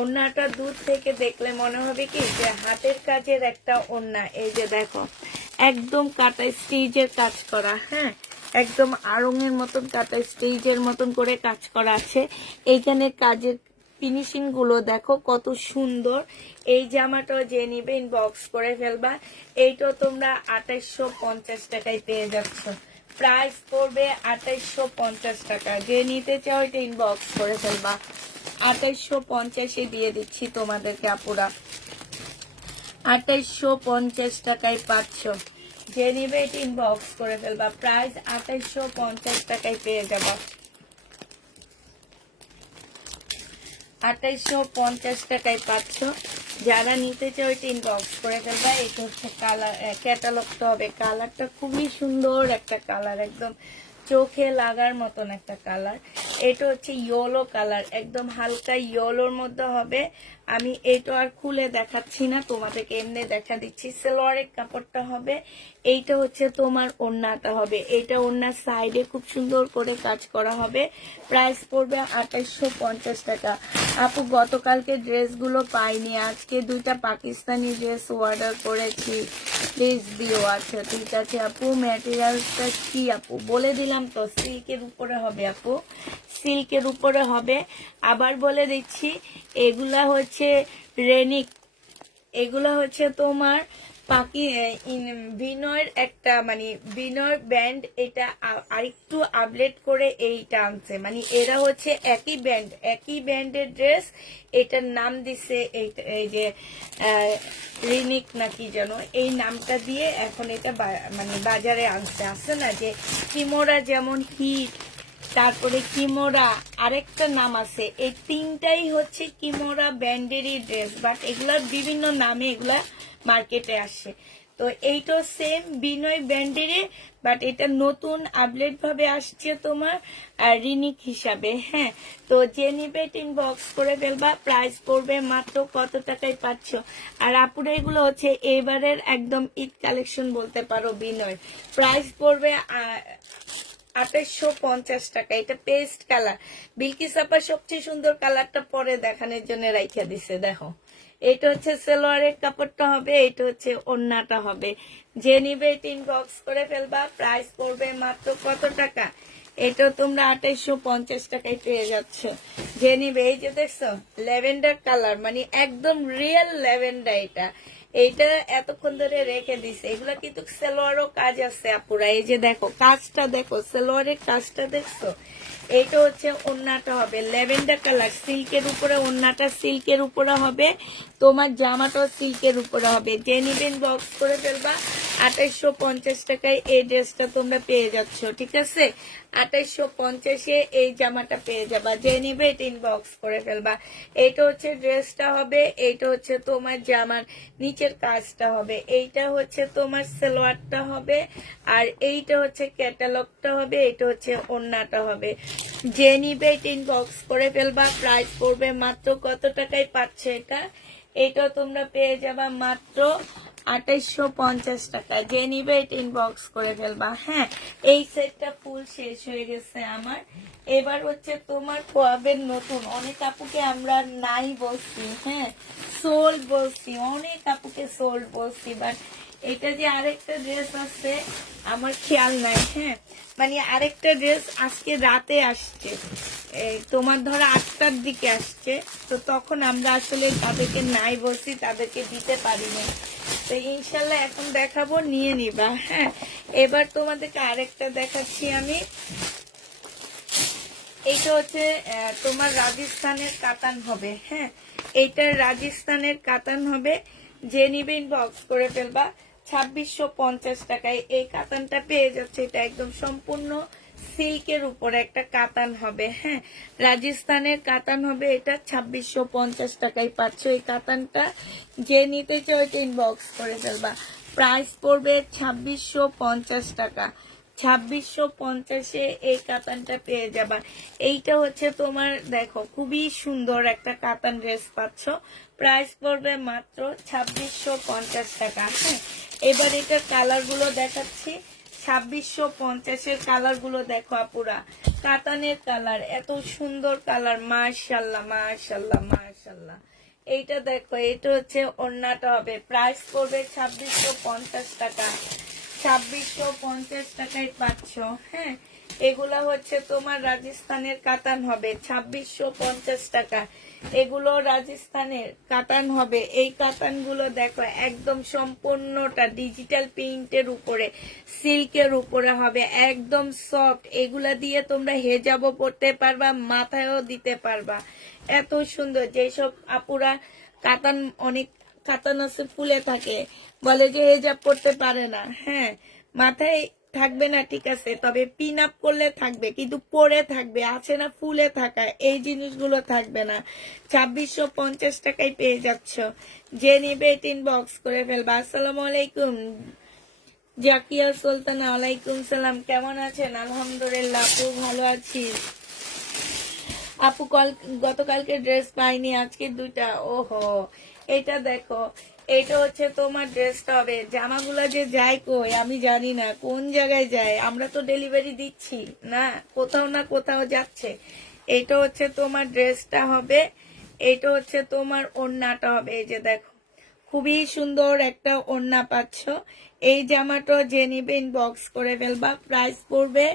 ওড়নাটা দূর থেকে দেখলে মনে হবে কি যে হাতের কাজের একটা ওড়না। এই যে দেখো, একদম কাটা স্টিচের কাজ করা। হ্যাঁ, একদম আড়ঙের মতন কাটা স্টিচের মতন করে কাজ করা আছে। এইখানে কাজের ফিনিশিং গুলো দেখো কত সুন্দর। এই জামাটাও যে নিবে ইনবক্স করে ফেলবা। এইটাও তোমরা 2850 টাকায় পেয়ে যাচ্ছ। প্রাইস পড়বে 2850 টাকা। যে নিতে চাও এটা ইনবক্স করে ফেলবা। 2850-এ দিয়ে দিচ্ছি তোমাদেরকে আপুরা। 2850 টাকায় পাচ্ছ। যে নিবে এটা ইনবক্স করে ফেলবা। প্রাইস 2850 টাকায় পেয়ে যাবা। 2850 টাকায় পাচ্ছ। যারা নিতে চাও এটা ইনবক্স করে ফেলবা। এটা হচ্ছে কালার, ক্যাটালগটা হবে। কালারটা খুবই সুন্দর একটা কালার, একদম চোখে লাগার মতন একটা কালার। এটা হচ্ছে ইয়েলো কালার, একদম হালকা ইয়েলোর মধ্যে হবে। আমি এটা আর খুলে দেখাচ্ছি না, তোমাদেরকে এমনি দেখা দিচ্ছি। সালোয়ারের কাপড়টা হবে। এইটা হচ্ছে তোমার ওড়নাটা হবে। এইটা ওড়নার সাইডে খুব সুন্দর করে কাজ করা হবে। প্রাইস পড়বে 2850 টাকা। আপু গতকালকে ড্রেসগুলো পাইনি, আজকে দুইটা পাকিস্তানি ড্রেস অর্ডার করেছি, প্লিজ দিও। আচ্ছা ঠিক আছে আপু। ম্যাটেরিয়ালসটা কি আপু বলে দিলাম তো, সিল্কের উপরে হবে আপু, সিল্কের উপরে হবে। আবার বলে দিচ্ছি, এগুলা হচ্ছে রেনিক এগুলো হচ্ছে তোমার পাকি বিনয়ের একটা মানে বিনয় ব্যান্ড, এটা আরেকটু আপডেট করে এইটা আনছে, মানে এরা হচ্ছে একই ব্যান্ডের ড্রেস, এটার নাম দিছে এই যে রিনিক নাকি যেন এই নামটা দিয়ে এখন এটা মানে বাজারে আনছে। আছে না যে কিমোরা যেমন হিট, তারপরে কিমোরা আরেকটা নাম আছে, এই তিনটাই হচ্ছে কিমোরা ব্যান্ডেরই ড্রেস, বাট এগুলার বিভিন্ন নামে এগুলা মার্কেটে আসে। তো এইটা সেম বিনয় ব্যান্ডেরই, বাট এটা নতুন আপডেট ভাবে আসছে তোমার রিনিক হিসাবে। হ্যাঁ, তো যে নিবে ইনবক্স করে ফেলবা, প্রাইস পড়বে মাত্র কত টাকায় পাচ্ছ। আর আপুরা এগুলো হচ্ছে এবারের একদম ঈদ কালেকশন বলতে পারো বিনয়। প্রাইস পড়বে 2850 টাকা। এটা পেস্ট কালার, বিলকিস আপা সবচেয়ে সুন্দর কালারটা পরে দেখানোর জন্য রাইখা দিছে। দেখো, এটা হচ্ছে সালোয়ারের কাপড়টা হবে, এটা হচ্ছে ওড়নাটা হবে। যে নিবে ইনবক্স করে ফেলবা, প্রাইস পড়বে মাত্র কত টাকা, এটা তোমরা 2850 টাকায় পেয়ে যাচ্ছ। যে নিবে, এই যে দেখছো ল্যাভেন্ডার কালার, মানে একদম রিয়েল ল্যাভেন্ডার। এইটা এতক্ষণ ধরে রেখে দিছে, এগুলা কিন্তু সালোয়ারও কাজ আছে আপুরা। এই যে দেখো কাজটা, দেখো সালোয়ারের কাজটা দেখছো। এইটা হচ্ছে ওড়নাটা হবে ল্যাভেন্ডার কালার, সিল্কের উপরে ওড়নাটা সিল্কের উপরে হবে, তোমার জামাটাও সিল্কের উপরে হবে। যে নিবেন বক্স করে ফেলবা, 2850 টাকায় এই ড্রেসটা তোমরা পেয়ে যাচ্ছ। ঠিক আছে, 2850-এ এই জামাটা পেয়ে যাবা। যে নিবে এটা ইনবক্স করে ফেলবা। এইটা হচ্ছে ড্রেসটা হবে, এইটা হচ্ছে তোমার জামার নিচের কাজটা হবে, এইটা হচ্ছে তোমার সালোয়ারটা হবে, আর এইটা হচ্ছে ক্যাটালগটা হবে, এইটা হচ্ছে ওড়নাটা হবে। যে নিবে এটা ইনবক্স করে ফেলবা, প্রাইস পড়বে মাত্র কত টাকায় পাচ্ছে এটা, এটা তোমরা পেয়ে যাবা মাত্র 2850 টাকা। যে নিবে এটা ইনবক্স করে ফেলবা। হ্যাঁ, এই সেটটা ফুল শেষ হয়ে গেছে আমার। এবার হচ্ছে তোমার কোয়াবের নতুন, অনেক আপুকে আমরা নাই বলছি, হ্যাঁ সোল্ড বলছি, অনেক আপুকে সোল্ড বলছি, বাট এটা যে আরেকটা ড্রেস আছে আমার খেয়াল নাই। হ্যাঁ, মানে আরেকটা ড্রেস আজকে রাতে আসছে, তোমার ধরো 8টার দিকে আসছে, তো তখন আমরা আসলে তাদেরকে নাই বলছি, তাদেরকে দিতে পারিনি। তো ইনশাল্লাহ এখন দেখাবো, নিয়ে নিবা। হ্যাঁ, এবার তোমাদেরকে আরেকটা দেখাচ্ছি আমি। এইটা হচ্ছে তোমার রাজস্থানের কাতান হবে। হ্যাঁ, এইটা রাজস্থানের কাতান হবে। যে নিবে ইনবক্স করে ফেলবা, 2650 টাকায় এই কাতানটা পেয়ে যাচ্ছে। এটা একদম সম্পূর্ণ সিল্কের উপরে একটা কাতান হবে। হ্যাঁ, রাজস্থানের কাতান হবে, এটা 2650 টাকায় পাচ্ছ এই কাতানটা। যে নিতে চাও এটা ইনবক্স করে ফেলবা, প্রাইস পড়বে 2650 টাকা। 2650-এ এই কাতানটা পেয়ে যাবা। এইটা হচ্ছে তোমার দেখো খুবই সুন্দর একটা কাতান ড্রেস পাচ্ছ, প্রাইস পড়বে মাত্র 2650 টাকা। হ্যাঁ, এবার এটার কালার গুলো দেখাচ্ছি। 2650-এর কালার গুলো দেখো আপুরা, কাতানের কালার, এত সুন্দর কালার, মাশাল্লাহ মাশাল্লাহ মাশাল্লাহ। এইটা দেখো, এটা হচ্ছে ওড়নাটা হবে, প্রাইস পড়বে 2650 টাকা। 2650 টাকায় পাচ্ছ। হ্যাঁ, এগুলা হচ্ছে তোমার রাজস্থানের কাতান হবে, 2650 টাকা। এগুলো রাজস্থানের কাতান হবে। এই কাতান গুলো দেখো একদম সম্পূর্ণটা ডিজিটাল প্রিন্টের উপরে, সিল্কের উপরে হবে, একদম সফট। এগুলা দিয়ে তোমরা হেজাবও পরতে পারবা, মাথায়ও দিতে পারবা, এত সুন্দর। যেসব আপুরা কাতান, অনেক কাতান আছে ফুলে থাকে, বলে যে হেজাব করতে পারে না, হ্যাঁ মাথায় থাকবে না, ঠিক আছে, তবে পিন আপ করলে থাকবে, কিন্তু পরে থাকবে, আছে না ফুলে থাকা, এই জিনিসগুলো থাকবে না। 2650 টাকায় পেয়ে যাচ্ছ। যে নিবে ইনবক্স করে ফেলবা। আসসালামু আলাইকুম জাকিয়া সুলতানা, ওয়ালাইকুম সালাম, কেমন আছেন? আলহামদুলিল্লাহ আপু ভালো আছি। আপু গতকালকে ড্রেস পাইনি, আজকে 2টা। ওহো, এটা দেখো, এটা হচ্ছে তোমার ড্রেসটা হবে। জামাগুলো যে যায় কই আমি জানি না, কোন জায়গায় যায়, আমরা তো ডেলিভারি দিচ্ছি না, কোথাও না কোথাও যাচ্ছে। এটা হচ্ছে তোমার ড্রেসটা হবে, এটা হচ্ছে তোমার ওড়নাটা হবে। এই যে দেখো খুবই সুন্দর একটা ওড়না পাচ্ছ। এই জামাটা যে নিবে ইনবক্স করে ফেলবা, প্রাইস পড়বে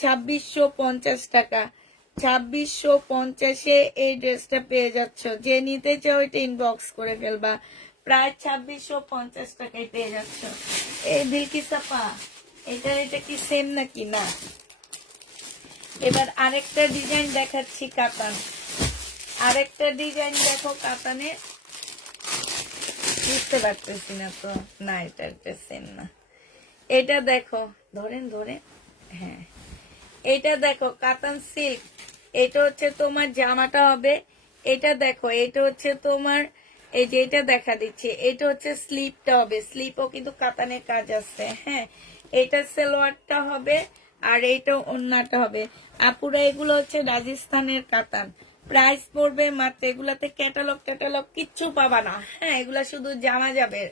2650 টাকা। 2650-এ এই ড্রেসটা পেয়ে যাচ্ছ। যে নিতে চাও এটা ইনবক্স করে ফেলবা, প্রায় 2650 টাকায় পেয়ে যাচ্ছ। এই বিলকিস আপা, এটা কি সেম নাকি? না। এবার আরেকটা ডিজাইন দেখাচ্ছি কাতান। আরেকটা ডিজাইন দেখো কাতানে, বুঝতে পারতেছি না তো। না, এটা সেম না। এটা দেখো, ধরেন ধরেন, হ্যাঁ এটা দেখো কাতান সিল্ক। এটা হচ্ছে তোমার জামাটা হবে, এটা দেখো এটা হচ্ছে তোমার, এই যে এটা দেখা দিচ্ছে, এটা হচ্ছে স্লিপটা হবে, স্লিপও কিন্তু কাতানের কাজ আছে। হ্যাঁ, এটা সালোয়ারটা হবে আর এইটা ওড়নাটা হবে। আপুরা এগুলো হচ্ছে রাজস্থানের কাতান। প্রাইস পড়বে মাত্র, এগুলাতে ক্যাটালগ কিচ্ছু পাবা না। হ্যাঁ, এগুলা শুধু জামা যাবে।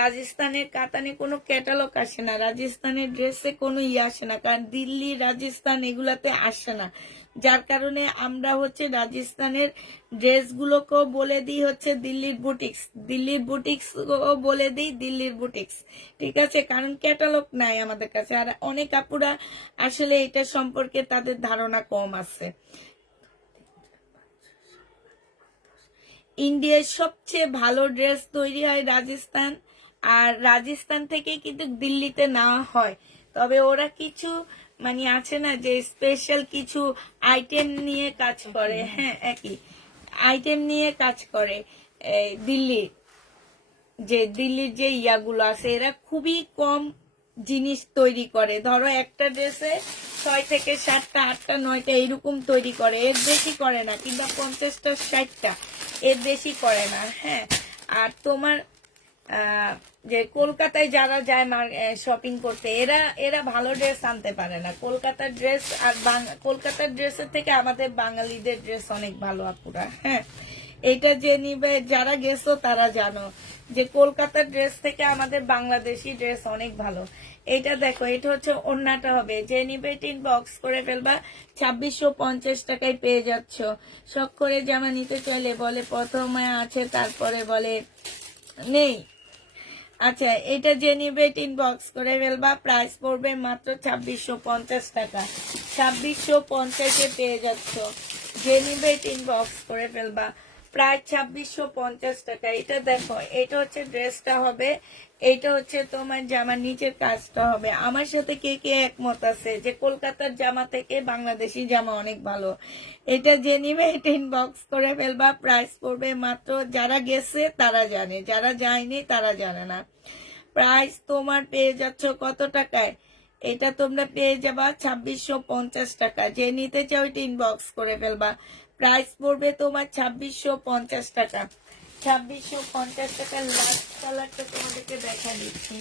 রাজস্থানের কাতানে কোনো ক্যাটালগ আসে না, রাজস্থানের ড্রেসে কোনো আসে না, কারণ দিল্লি রাজস্থান এগুলাতে আসে না। যার কারণে আমরা হচ্ছে রাজস্থানের ড্রেসগুলোকেও বলে দিই হচ্ছে দিল্লির বুটিক্স বলে দিই দিল্লির বুটিক্স। ঠিক আছে, কারণ ক্যাটালগ নাই আমাদের কাছে। আর অনেক আপুরা আসলে এটা সম্পর্কে তাদের ধারণা কম আছে। ইন্ডিয়ার সবচেয়ে ভালো ড্রেস তৈরি হয় রাজস্থান, আর রাজস্থান থেকে কিন্তু দিল্লিতে নেওয়া হয়। তবে ওরা কিছু মানে আছে না যে স্পেশাল কিছু আইটেম নিয়ে কাজ করে। হ্যাঁ, একই আইটেম নিয়ে কাজ করে। দিল্লির যে ইয়াগুলো আছে, এরা খুবই কম জিনিস তৈরি করে। ধরো একটা ড্রেসে 6 থেকে 7টা 8টা 9টা এরকম তৈরি করে, এর বেশি করে না, কিংবা 50টা 60টা, এর বেশি করে না। হ্যাঁ, আর তোমার যে কলকাতায় যারা যায় শপিং করতে, এরা ভালো ড্রেস আনতে পারে না। কলকাতার ড্রেস আর কলকাতার ড্রেসের থেকে আমাদের বাঙালিদের ড্রেস অনেক ভালো আপুরা। হ্যাঁ, এটা যে নিবে, যারা গেছো তারা জানো যে কলকাতার ড্রেস থেকে আমাদের বাংলাদেশি ড্রেস অনেক ভালো। এটা দেখো, এটা হচ্ছে ওড়নাটা হবে, যে নিবে বক্স করে ফেলবা। 2650 টাকায় পেয়ে যাচ্ছ। শখ করে জামা নিতে চাইলে বলে প্রথমে আছে, তারপরে বলে নেই। আচ্ছা, এটা যে নিবে বক্স করে ফেলবা। প্রাইস পড়বে মাত্র 2650 টাকা। 2650-এ পেয়ে যাচ্ছ। যে নিবে বক্স করে ফেলবা, প্রায় 2650 টাকা। এটা দেখো, এটা হচ্ছে ড্রেসটা হবে, এটা হচ্ছে তোমার জামার নিচের কাজটা হবে। আমার সাথে কে কে একমত আছে যে কলকাতার জামা থেকে বাংলাদেশি জামা অনেক ভালো? এটা যে নিবে বক্স করে ফেলবা। প্রাইস পড়বে মাত্র, যারা গেছে তারা জানে, যারা যায়নি তারা জানে না। প্রাইস তোমার পেয়ে যাচ্ছ কত টাকায়? এটা তোমরা পেয়ে যাবা 2650 টাকা। যে নিতে চাও বক্স করে ফেলবা। প্রাইস পড়বে তোমার 2650 টাকা। 2650 টাকার লাস্ট কালারটা তোমাদেরকে দেখা দিচ্ছি।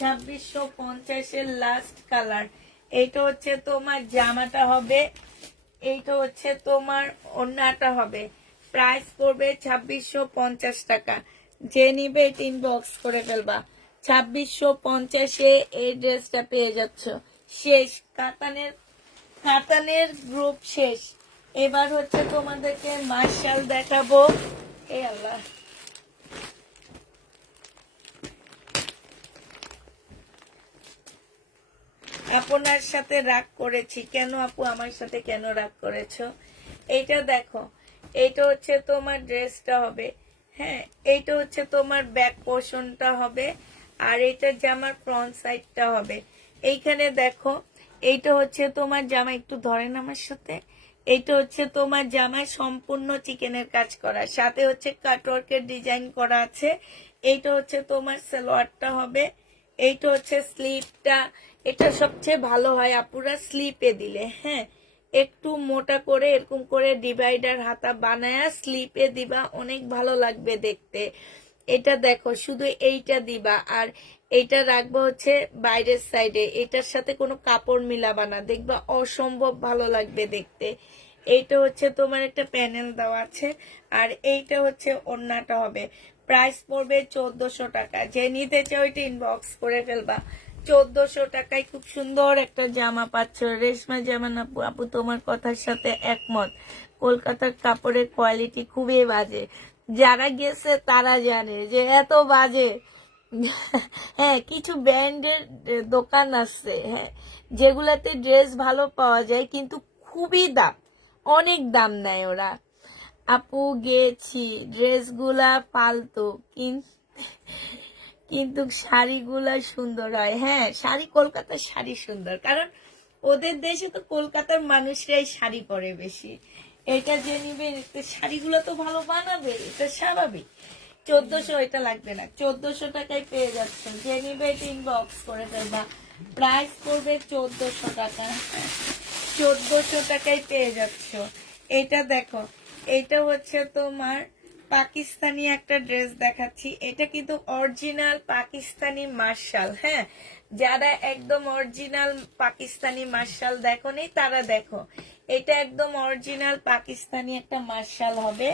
2650-এর লাস্ট কালার। এইটা হচ্ছে তোমার জামাটা হবে, এইটা হচ্ছে তোমার ওড়নাটা হবে। প্রাইস পড়বে 2650 টাকা। যে নিবে বক্স করে ফেলবা। 2650-এ এই ড্রেসটা পেয়ে যাচ্ছ। শেষ, কাতানের গ্রুপ শেষ। এবার হচ্ছে তোমাদেরকে মার্শাল দেখাবো। এ আল্লাহ, আপনার সাথে রাগ করেছি কেন আপু? আমার সাথে কেন রাগ করেছো? এইটা দেখো, এইটা হচ্ছে তোমার ড্রেসটা হবে। হ্যাঁ, এইটা হচ্ছে তোমার ব্যাক পোর্শনটা হবে, আর এইটা জামার ফ্রন্ট সাইডটা হবে। এইখানে দেখো, এইটা হচ্ছে তোমার জামা, একটু ধরেন আমার সাথে। এইটা হচ্ছে তোমার জামায় সম্পূর্ণ চিকেনের কাজ করা, সাথে হচ্ছে কাটওয়ার্কের ডিজাইন করা আছে। এইটা হচ্ছে তোমার সালোয়ারটা হবে, এইটা হচ্ছে স্লিপটা। এটা সবচেয়ে ভালো হয় আপুরা স্লিপে দিলে। হ্যাঁ, একটু মোটা করে এরকম করে ডিভাইডার হাতা বানায়া স্লিপে দিবা, অনেক ভালো লাগবে দেখতে। এটা দেখো, শুধু এইটা দিবা, আর এইটা রাখবা হচ্ছে বাইরের সাইডে। এটার সাথে কোনো কাপড় মিলাবা না, দেখবা অসম্ভব ভালো লাগবে দেখতে। এইটা হচ্ছে তোমার একটা প্যানেল দেওয়া আছে, আর এইটা হচ্ছে ওড়নাটা হবে। প্রাইস পড়বে 1400 টাকা। যে নিতে চাও ওইটা ইনবক্স করে ফেলবা। 1400 টাকায় খুব সুন্দর একটা জামা পাচ্ছ। রেশমা জামান আপু, আপু তোমার কথার সাথে একমত। কলকাতার কাপড়ের কোয়ালিটি খুবই বাজে। যারা গেছে তারা জানে যে এত বাজে। হ্যাঁ, কিছু ব্র্যান্ডের দোকান আছে, হ্যাঁ, যেগুলাতে ড্রেস ভালো পাওয়া যায়, কিন্তু খুবই দাম, অনেক দাম নেয় ওরা। আপু গেছি, ড্রেসগুলা ফালতু, কিন্তু শাড়িগুলা সুন্দর হয়। হ্যাঁ, শাড়ি কলকাতার শাড়ি সুন্দর, কারণ ওদের দেশে তো কলকাতার মানুষরাই শাড়ি পরে বেশি। এটা যে নিবে শাড়িগুলো তো ভালো বানাবে, এটা স্বাভাবিক। 1400, এটা লাগবে না, 1400 টাকায় পেয়ে যাচ্ছে। যে নিবে এটা ইনবক্স করে ফেলবা। প্রাইস পড়বে 1400 টাকা। 1400 টাকায় পেয়ে যাচ্ছ। এটা দেখো, এটা হচ্ছে তোমার পাকিস্তানি একটা ড্রেস দেখাচ্ছি। এটা কিন্তু অরিজিনাল পাকিস্তানি মার্শাল। হ্যাঁ, যারা একদম অরিজিনাল পাকিস্তানি মার্শাল দেখোনি তারা দেখো, এটা একদম অরিজিনাল পাকিস্তানি একটা মার্শাল হবে।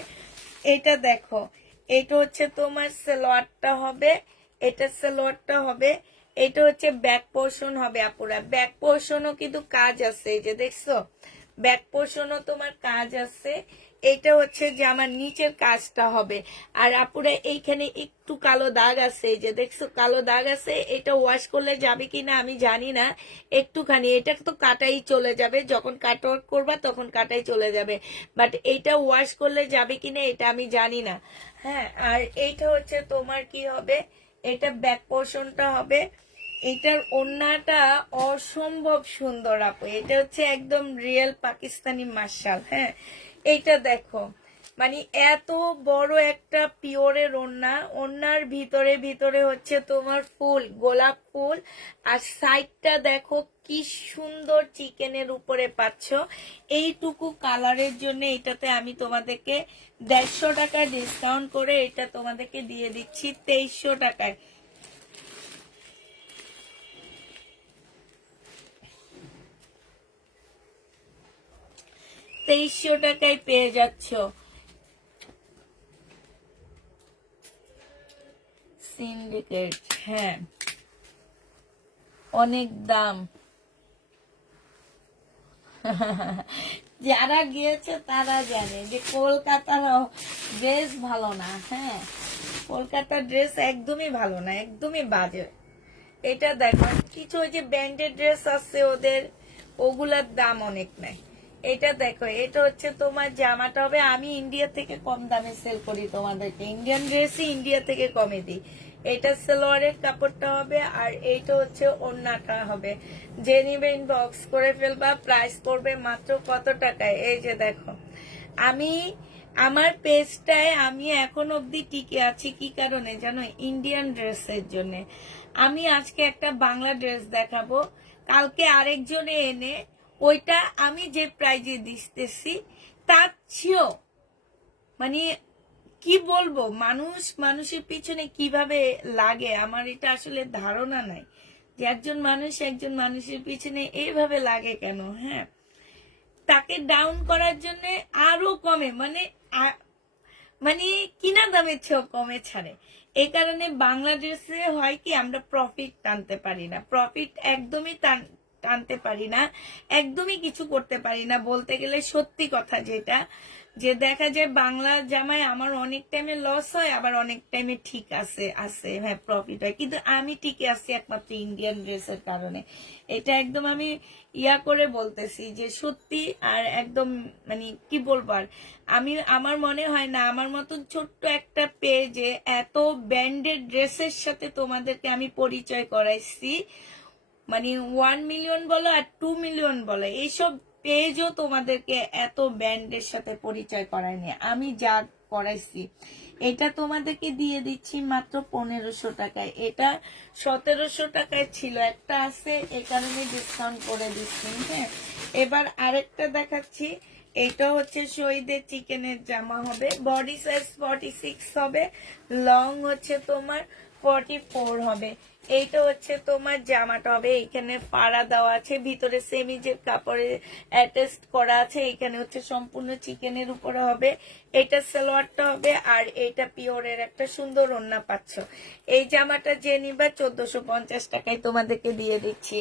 এটা দেখো, এটা হচ্ছে তোমার সালোয়ারটা হবে, এটা সালোয়ারটা হবে, এটা হচ্ছে ব্যাক পোর্শন হবে। আপুরা ব্যাক পোর্শনও কিন্তু কাজ আছে, এই যে দেখছো ব্যাক পোর্শনও তোমার কাজ আছে। এটা হচ্ছে যে আমার নিচের কাজটা হবে। আর আপুরা এইখানে একটু কালো দাগ আছে, এই যে দেখছো কালো দাগ আছে। এটা ওয়াশ করলে যাবে কিনা আমি জানি না, একটুখানি। এটা তো কাটাই চলে যাবে, যখন কাট ওয়ার্ক করবা তখন কাটাই চলে যাবে, বাট এটা ওয়াশ করলে যাবে কিনা এটা আমি জানি না। হ্যাঁ, আর এইটা হচ্ছে তোমার কি হবে, এটা ব্যাক পোর্শনটা হবে। এটার ওড়নাটা অসম্ভব সুন্দর আপু, এটা হচ্ছে একদম রিয়েল পাকিস্তানি মার্শাল। হ্যাঁ, এইটা দেখো, মানে এত বড় একটা পিওরের ওড়না, ওড়নার ভিতরে ভিতরে হচ্ছে তোমার ফুল, গোলাপ ফুল। আর সাইডটা দেখো কি সুন্দর চিকেনের উপরে পাচ্ছ। এইটুকু কালারের জন্য এটাতে আমি তোমাদেরকে 150 টাকা ডিসকাউন্ট করে এটা তোমাদেরকে দিয়ে দিচ্ছি 2300 টাকায়। 2300 টাকায় পেয়ে যাচ্ছ। সিন্ডিকেট, হ্যাঁ অনেক দাম। যারা গিয়েছে তারা জানে যে কলকাতার ড্রেস ভালো না। হ্যাঁ, কলকাতার ড্রেস একদমই ভালো না, একদমই বাজে। এটা দেখো, কিছু ওই যে ব্র্যান্ডেড ড্রেস আছে ওদের, ওগুলার দাম অনেক নেই। এটা দেখো, এটা হচ্ছে তোমার জামাটা হবে, আমি ইন্ডিয়া থেকে কম দামে সেল করি তোমাদেরকে, ইন্ডিয়ান ড্রেসই ইন্ডিয়া থেকে কমে দিই। এটা সালোয়ারের কাপড়টা হবে, আর এইটা হচ্ছে ওড়নাটা হবে। যে নিবে ইনবক্স করে ফেলবা। প্রাইস পড়বে মাত্র কত টাকায়, এই যে দেখো। আমি আমার পেজটায় আমি এখন অবধি টিকে আছি কি কারণে জানো, ইন্ডিয়ান ড্রেসের জন্য। আমি আজকে একটা বাংলা ড্রেস দেখাবো, কালকে আরেকজনে এনে ওইটা আমি যে প্রাইজে দিতেছি তার চেয়েও, মানে কি বলবো, মানুষের পিছনে কিভাবে লাগে আমার এটা আসলে ধারণা নাই, যে একজন মানুষের পিছনে এইভাবে লাগে কেন। হ্যাঁ, তাকে ডাউন করার জন্য আরো কমে, মানে কিনা দামের চেয়েও কমে ছাড়ে। এই কারণে বাংলাদেশে হয় কি, আমরা প্রফিট টানতে পারি না, প্রফিট একদমই টানতে পারি না, একদমই কিছু করতে পারি না বলতে গেলে, সত্যি কথা যেটা, যে দেখা যায় বাংলা জামায় আমার অনেক টাইমে লস হয়, আবার অনেক টাইমে ঠিক আছে হ্যাঁ প্রফিট হয়, কিন্তু আমি টিকে আসছি একমাত্র ইন্ডিয়ান ড্রেসের কারণে। এটা একদম আমি ইয়া করে বলতেছি যে সত্যি। আর একদম মানে কি বলবো, আর আমার মনে হয় না আমার মতন ছোট্ট একটা পেজে এত ব্র্যান্ডেড ড্রেসের সাথে তোমাদেরকে আমি পরিচয় করাইছি, মানে 1 মিলিয়ন বলো আর 2 মিলিয়ন বলো, এইসব পেজও তোমাদেরকে এত ব্র্যান্ডের সাথে পরিচয় করায়নি আমি যা করাইছি। এটা তোমাদেরকে দিয়ে দিচ্ছি মাত্র 1500 টাকায়। এটা 1700 টাকায় ছিল, একটা আছে এই কারণে ডিসকাউন্ট করে দিচ্ছি। হ্যাঁ, এবার আরেকটা দেখাচ্ছি। এটা হচ্ছে শহীদের চিকেনের জামা হবে, বডি সাইজ 46 হবে, লং হচ্ছে তোমার 44 হবে। এইটা হচ্ছে তোমার জামাটা হবে, এখানে পাড়া দেওয়া আছে, ভিতরে সেমিজের কাপড়ে অ্যাটাচ করা আছে, এখানে হচ্ছে সম্পূর্ণ চিকেনের উপরে হবে। এটা সালোয়ারটা হবে, আর এইটা পিওরের একটা সুন্দর ওড়না পাচ্ছ। এই জামাটা যে নিবা 1450 টাকায় তোমাদেরকে দিয়ে দিচ্ছি,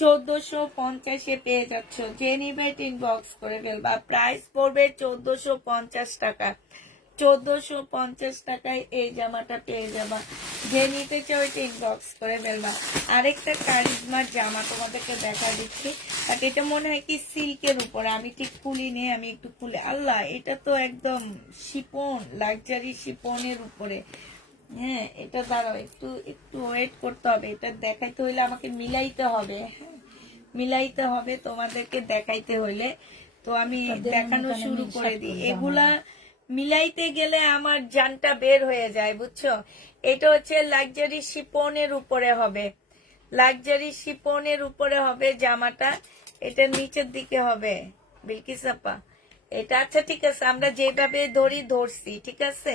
1450-এ পেয়ে যাচ্ছ। যে নিবে ইনবক্স করে ফেলবা। প্রাইস পড়বে 1450 টাকা। 1450 টাকায় এই জামাটা পেয়ে যাবা। যে নিতে চাও এটা ইনবক্স করে ফেলবা। আরেকটা কারিজমার জামা তোমাদেরকে দেখা দিচ্ছি, বাট এটা মনে হয় কি সিল্কের উপরে, আমি ঠিক খুলিনি, আমি একটু খুলে, আল্লাহ এটা তো একদম শিপন, লাক্সারি শিপনের উপরে, হ্যাঁ, এটা দাঁড়াও, একটু একটু ওয়েট করতে হবে। এটা দেখাইতে হইলে আমাকে মিলাইতে হবে। হ্যাঁ, মিলাইতে হবে তোমাদেরকে দেখাইতে হইলে। তো আমি দেখানো শুরু করে দিই। এগুলা মিলাইতে গেলে আমার জানটা বের হয়ে যায়, বুঝছো। এটা হচ্ছে লাক্সারি শিপনের উপরে হবে, লাক্সারি শিপনের উপরে হবে জামাটা। এটা নিচের দিকে হবে বিলকিস আপা। এটা আচ্ছা ঠিক আছে, আমরা যেভাবে ধরছি ঠিক আছে।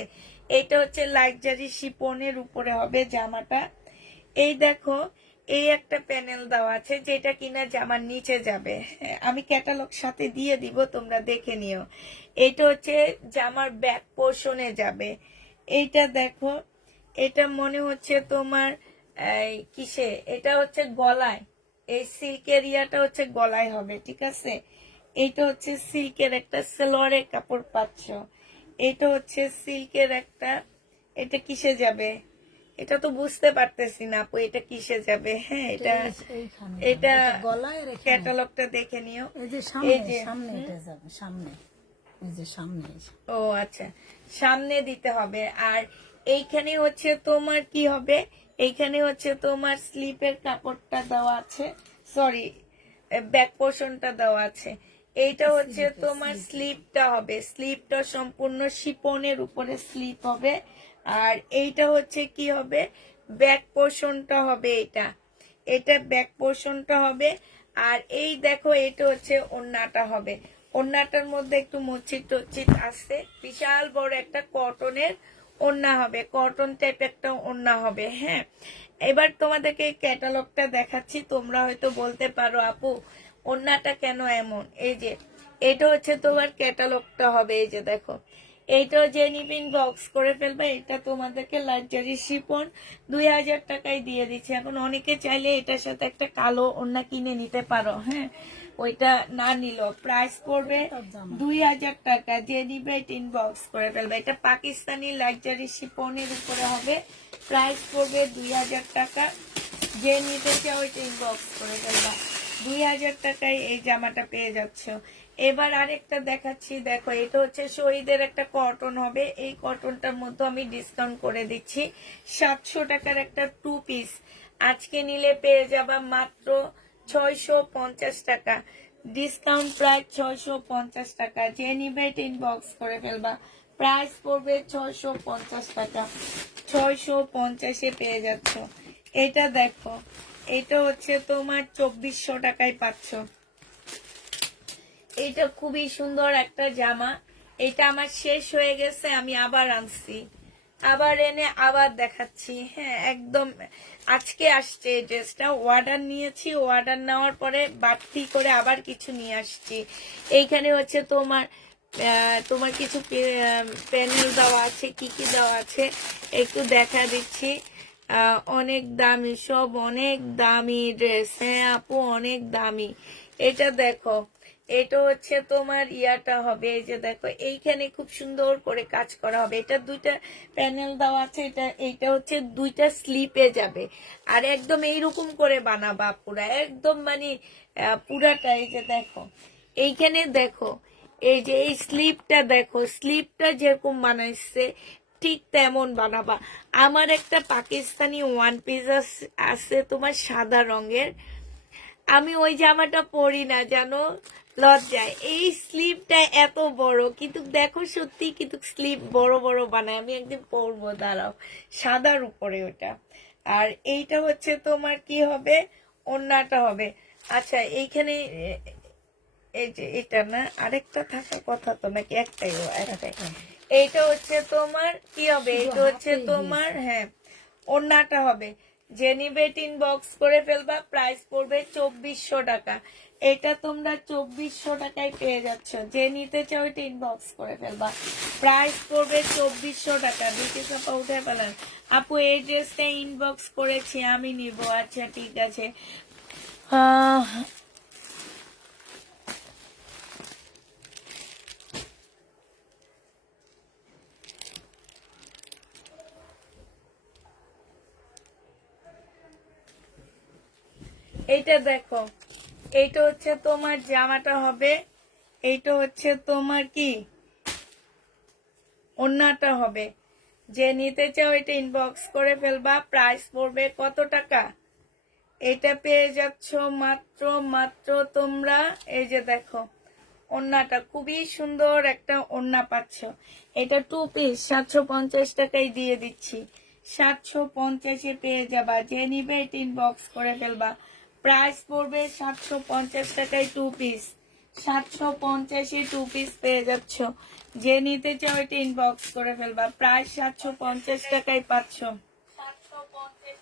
এটা হচ্ছে লাক্সারি শিপনের উপরে হবে জামাটা। এই দেখো, এই একটা প্যানেল দেওয়া আছে যেটা কিনা জামার নিচে যাবে। হ্যাঁ, আমি ক্যাটালগ সাথে দিয়ে দিব, তোমরা দেখে নিও। এটা হচ্ছে জামার ব্যাক পোর্শনে যাবে। এইটা দেখো, এটা মনে হচ্ছে তোমার কিসে, এটা হচ্ছে গলায়, এই সিল্কের ইয়াটা হচ্ছে গলায় হবে, ঠিক আছে। এইটা হচ্ছে সিল্কের একটা সালোয়ারের কাপড় পাচ্ছ। এটা হচ্ছে সিল্কের একটা, এটা কিসে যাবে এটা তো বুঝতে পারতেছি না আপু, এটা কিসে যাবে। হ্যাঁ, এটা এটা গলায় ক্যাটালগটা দেখে নিও। এই যে সামনে সামনে এটা যাবে, সামনে এই যে সামনে। ও আচ্ছা, সামনে দিতে হবে। আর এইখানে হচ্ছে তোমার কি হবে, এইখানে হচ্ছে তোমার স্লিপের কাপড়টা দেওয়া আছে, সরি ব্যাক পোর্শনটা দেওয়া আছে। এইটা হচ্ছে তোমার স্লিপটা হবে, স্লিপটা সম্পূর্ণ শিপনের উপরে স্লিপ হবে। আর এইটা হচ্ছে কি হবে, ব্যাক পোর্শনটা হবে। এটা এটা ব্যাক পোর্শনটা হবে। আর এই দেখো, এটা হচ্ছে ওড়নাটা হবে। ওড়নাটার মধ্যে একটু মসজিদ টচ্ছিত আছে, বিশাল বড় একটা কটনের ওড়না হবে, কটন টাইপ একটা ওড়না হবে। হ্যাঁ, এবার তোমাদেরকে ক্যাটালগটা দেখাচ্ছি, তোমরা হয়তো বলতে পারো আপু ওড়নাটা কেন এমন। এই যে এটা হচ্ছে তোমার ক্যাটালগটা হবে, এই যে দেখো। এইটাও যে নিবিন বক্স করে ফেলবে। এটা তোমাদেরকে লাক্সারি শিপন 2000 টাকায় দিয়ে দিচ্ছে। এখন অনেকে চাইলে এটার সাথে একটা কালো ওড়না কিনে নিতে পারো। হ্যাঁ, ওইটা না নিল প্রাইস পড়বে 2000 টাকা। যে নিবে ইনবক্স করে ফেলবে। এটা পাকিস্তানি লাক্সারি শিপনের উপরে হবে, প্রাইস পড়বে 2000 টাকা। যে নিতে চাও ওইটা ইনবক্স করে ফেলবা। 2000 টাকায় এই জামাটা পেয়ে যাচ্ছ। এবার আরেকটা দেখাচ্ছি, দেখো এটা হচ্ছে শহীদের একটা কটন হবে। এই কটনটার মধ্যে আমি ডিসকাউন্ট করে দিচ্ছি 700 টাকার একটা 2 পিস। আজকে নিলে পেয়ে যাবা মাত্র 650 টাকা, ডিসকাউন্ট প্রাইস 650 টাকা। যে নিবে ইনবক্স করে ফেলবা, প্রাইস পড়বে 650 টাকা। 650-এ পেয়ে যাচ্ছ। এটা দেখো, এটা হচ্ছে তোমার 2400 টাকায় পাচ্ছ। এটা খুবই সুন্দর একটা জামা। এটা আমার শেষ হয়ে গেছে, আমি আবার আনছি, আবার এনে আবার দেখাচ্ছি। হ্যাঁ, একদম আজকে আসছে এই ড্রেসটা। অর্ডার নিয়েছি, অর্ডার নেওয়ার পরে বাড়তি করে আবার কিছু নিয়ে আসছি। এইখানে হচ্ছে তোমার তোমার কিছু প্যানেল দেওয়া আছে, কি কি দেওয়া আছে একটু দেখা দিচ্ছি। অনেক দামি, সব অনেক দামি ড্রেস। হ্যাঁ আপু, অনেক দামি। এটা দেখো, এটা হচ্ছে তোমার ইয়াটা হবে, এই যে দেখো এইখানে খুব সুন্দর করে কাজ করা হবে। এটা দুইটা প্যানেল দেওয়া আছে। এইটা হচ্ছে দুইটা স্লিপে যাবে। আর একদম এইরকম করে বানাবা পুরা, একদম মানে পুরাটা। এই যে দেখো, এইখানে দেখো, এই যে এই স্লিপটা দেখো, স্লিপটা যেরকম বানাইছে ঠিক তেমন বানাবা। আমার একটা পাকিস্তানি ওয়ান পিস আছে তোমার সাদা রঙের, আমি ওই জামাটা পরি না জানো, লজ্জায়। এই স্লিপটা এত বড়, কিন্তু দেখো সত্যি কিন্তু স্লিপ বড় বড় বানায়। আমি একদিন পরবো, দাঁড়াও, সাদার উপরে ওটা। আর এইটা হচ্ছে তোমার কি হবে, ওড়নাটা হবে। আচ্ছা, এইখানে এই যে এটা না, আরেকটা থাকার কথা তো নাকি? একটাই, ও একটাই। এইটা হচ্ছে তোমার কি হবে, এটা হচ্ছে তোমার, হ্যাঁ, ওড়নাটা হবে। যে নিবে ইনবক্স করে ফেলবা, প্রাইস পড়বে 2400 টাকা। এটা তোমরা 2400 টাকায় পেয়ে যাচ্ছ। যে নিতে চাও এটা ইনবক্স করে ফেলবা, প্রাইস পড়বে 2400 টাকা। বিটি চাপা উঠে ফেলেন আপু, এই ড্রেসটা ইনবক্স করেছি, আমি নিব। আচ্ছা ঠিক আছে। এইটা দেখো, এইটা হচ্ছে তোমার জামাটা হবে। এইটা হচ্ছে তোমার কি ওড়নাটা হবে। যে নিতে চাও এটা ইনবক্স করে ফেলবা। প্রাইস পড়বে কত টাকা? এটা পেয়ে যাচ্ছ মাত্র মাত্র তোমরা, এই যে দেখো ওড়নাটা খুবই সুন্দর একটা ওড়না পাচ্ছ। এটা 2 পিস 750 টাকায় দিয়ে দিচ্ছি। 750-এ পেয়ে যাবা। যে নিবে এটা ইনবক্স করে ফেলবা। প্রাইস পড়বে 750 টাকায় 2 পিস। 750-এ 2 পিস পেয়ে যাচ্ছ। যে নিতে চাও এটা ইনবক্স করে ফেলবা। প্রাইস 750 টাকায় পাচ্ছ। 750।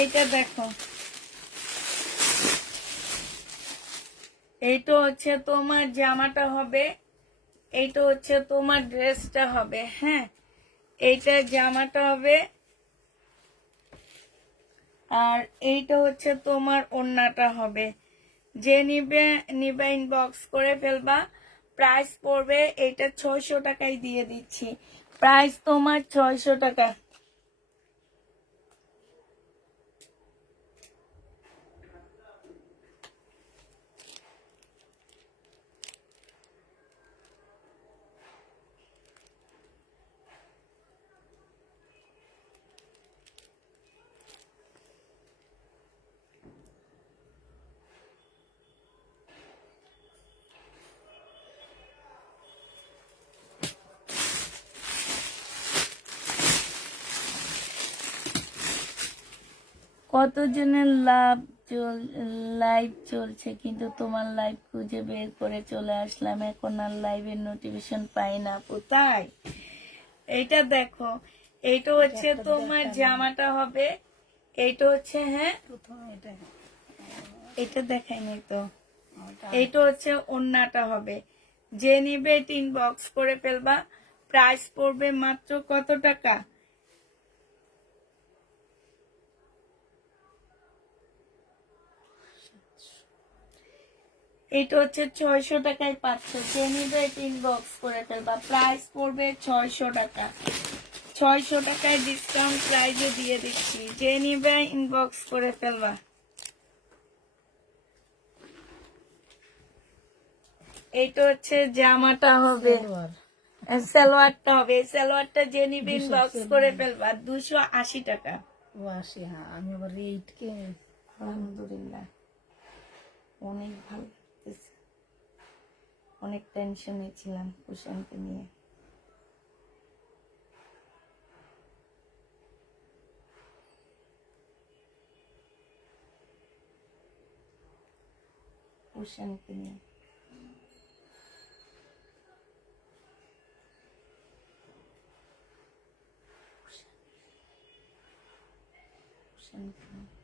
এইটা দেখো, এইটা হচ্ছে তোমার জামাটা হবে, এইটা হচ্ছে তোমার ড্রেসটা হবে। হ্যাঁ, এইটা জামাটা হবে আর এইটা হচ্ছে তোমার ওড়নাটা হবে। যে নিবে নিবে ইনবক্স করে ফেলবা। প্রাইস পড়বে এইটা 600 টাকায় দিয়ে দিচ্ছি। প্রাইস তোমার 600 টাকা। কতজনের লাইভ চলছে, কিন্তু তোমার লাইভ খুঁজে বের করে চলে আসলাম। এখন আর লাইভের নোটিফিকেশন পাই না আপু, তাই? এইটা দেখো, এইটা হচ্ছে তোমার জামাটা হবে, এইটা হচ্ছে, হ্যাঁ এটা দেখাই নাই তো, এইটা হচ্ছে ওড়নাটা হবে। যে নিবে এটা ইনবক্স করে ফেলবা। প্রাইস পড়বে মাত্র কত টাকা? এটা হচ্ছে 600 টাকায় পাচ্ছ। যে নিবে এটা ইনবক্স করে ফেলবা। প্রাইস পড়বে 600 টাকা। 600 টাকায় ডিসকাউন্ট প্রাইজে দিয়ে দিচ্ছি। যে নিবে ইনবক্স করে ফেলবা। এইটা হচ্ছে জামাটা হবে, সালোয়ারটা হবে। এই সালোয়ারটা যে নিবে ইনবক্স করে ফেলবা। 280 টাকা। হ্যাঁ, আমি আবার রেটকে আলহামদুলিল্লাহ, অনেক ভালো লাগতেছে। অনেক টেনশনে ছিলাম কুশানকে নিয়ে। কুশানকে নিয়ে কুশানকে নিয়ে।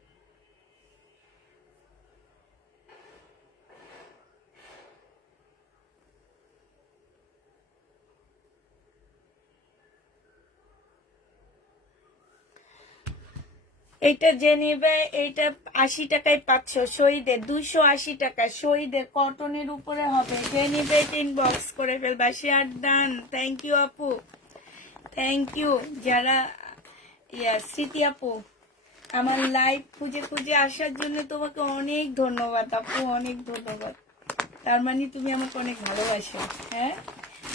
এইটা যে নিবে এইটা 80 টাকায় পাচ্ছ। শহীদের 280 টাকা। শহীদের কটনের উপরে হবে। যে নিবে এটা ইনবক্স করে ফেলবা। Share done. থ্যাংক ইউ আপু, থ্যাংক ইউ। যারা স্মৃতি আপু, আমার লাইভ খুঁজে খুঁজে আসার জন্য তোমাকে অনেক ধন্যবাদ আপু, অনেক ধন্যবাদ। তার মানে তুমি আমাকে অনেক ভালোবাসো। হ্যাঁ,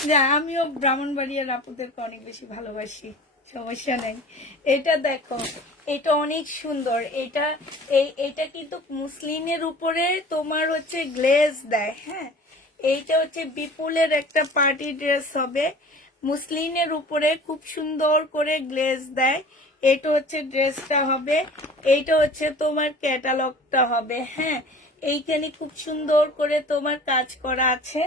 যে আমিও ব্রাহ্মণবাড়িয়ার আপুদেরকে অনেক বেশি ভালোবাসি, সমস্যা নেই। এটা দেখো, এটা অনেক সুন্দর। এটা কিন্তু মুসলিমের উপরে তোমার হচ্ছে গ্লেজ দেয়। হ্যাঁ, এইটা হচ্ছে বিপুলের একটা পার্টি ড্রেস হবে। মুসলিমের উপরে খুব সুন্দর করে গ্লেজ দেয়। এটা হচ্ছে ড্রেসটা হবে। এইটা হচ্ছে তোমার ক্যাটালগটা হবে। হ্যাঁ, এইখানে খুব সুন্দর করে তোমার কাজ করা আছে।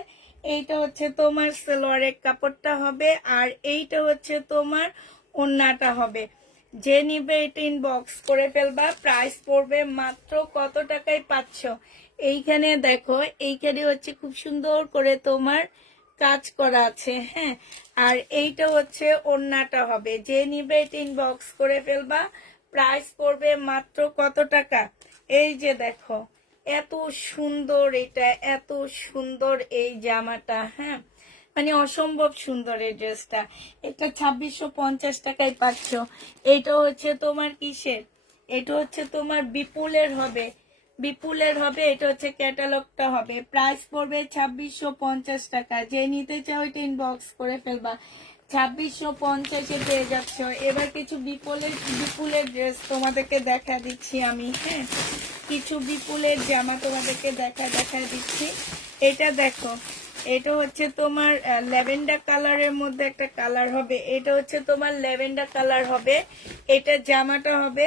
এইটা হচ্ছে তোমার সালোয়ারের কাপড়টা হবে আর এইটা হচ্ছে তোমার ওড়নাটা হবে। যে নিবে এটা ইনবক্স করে ফেলবা। প্রাইস পড়বে মাত্র কত টাকায় পাচ্ছ? এইখানে দেখো, এইখানে হচ্ছে খুব সুন্দর করে তোমার কাজ করা আছে। হ্যাঁ, আর এইটা হচ্ছে ওড়নাটা হবে। যে নিবে এটা ইনবক্স করে ফেলবা। প্রাইস পড়বে মাত্র কত টাকা? এই যে দেখো, এত সুন্দর, এটা এত সুন্দর এই জামাটা। হ্যাঁ, মানে অসম্ভব সুন্দর এই ড্রেসটা। এটা 2650 টাকায় পাচ্ছ। এটা হচ্ছে তোমার কিসের? এটা হচ্ছে তোমার বিপুলের হবে। বিপুলের হবে, এটা হচ্ছে ক্যাটালগটা হবে। প্রাইস পড়বে 2650 টাকা। যে নিতে চাও এটা ইনবক্স করে ফেলবা। 2650-এ পেয়ে যাচ্ছ। এবার কিছু বিপুলের ড্রেস তোমাদেরকে দেখা দিচ্ছি আমি। হ্যাঁ, কিছু বিপুলের জামা তোমাদেরকে দেখা দিচ্ছি। এটা দেখো, এটা হচ্ছে তোমার ল্যাভেন্ডার কালারের মধ্যে একটা কালার হবে। এটা হচ্ছে তোমার ল্যাভেন্ডার কালার হবে, এটা জামাটা হবে।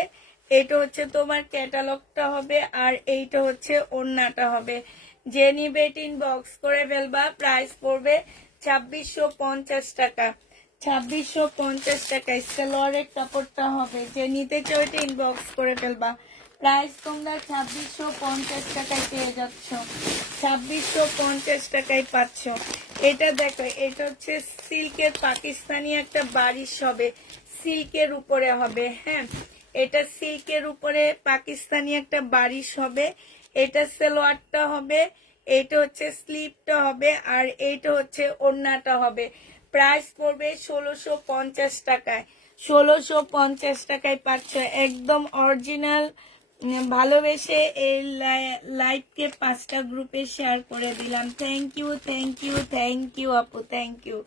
এটা হচ্ছে তোমার ক্যাটালগটা হবে, আর এইটা হচ্ছে ওড়নাটা হবে। যে নিবে ইনবক্স করে ফেলবা। প্রাইস পড়বে 2650 টাকা। 2650 টাকায় সালোয়ারের কাপড়টা হবে। যে নিতে চাও এটা ইনবক্স করে ফেলবা। প্রাইস তোমরা 2650 টাকায় পেয়ে যাচ্ছ। 2650 টাকায় পাচ্ছ। এটা দেখো, এটা হচ্ছে সিল্কের পাকিস্তানি একটা বারিশ হবে, সিল্কের উপরে হবে। হ্যাঁ, এটা সিল্কের উপরে পাকিস্তানি একটা বারিশ হবে। এটা সালোয়ারটা হবে, এটা হচ্ছে স্লিপটা হবে, আর এইটা হচ্ছে ওড়নাটা হবে। প্রাইস পড়বে 1650 টাকায়। 1650 টাকায় পাচ্ছ। একদম অরিজিনাল। ভালোবেসে এই লাইভকে 5টা গ্রুপে শেয়ার করে দিলাম। Thank you, thank you, thank you আপু, থ্যাংক ইউ।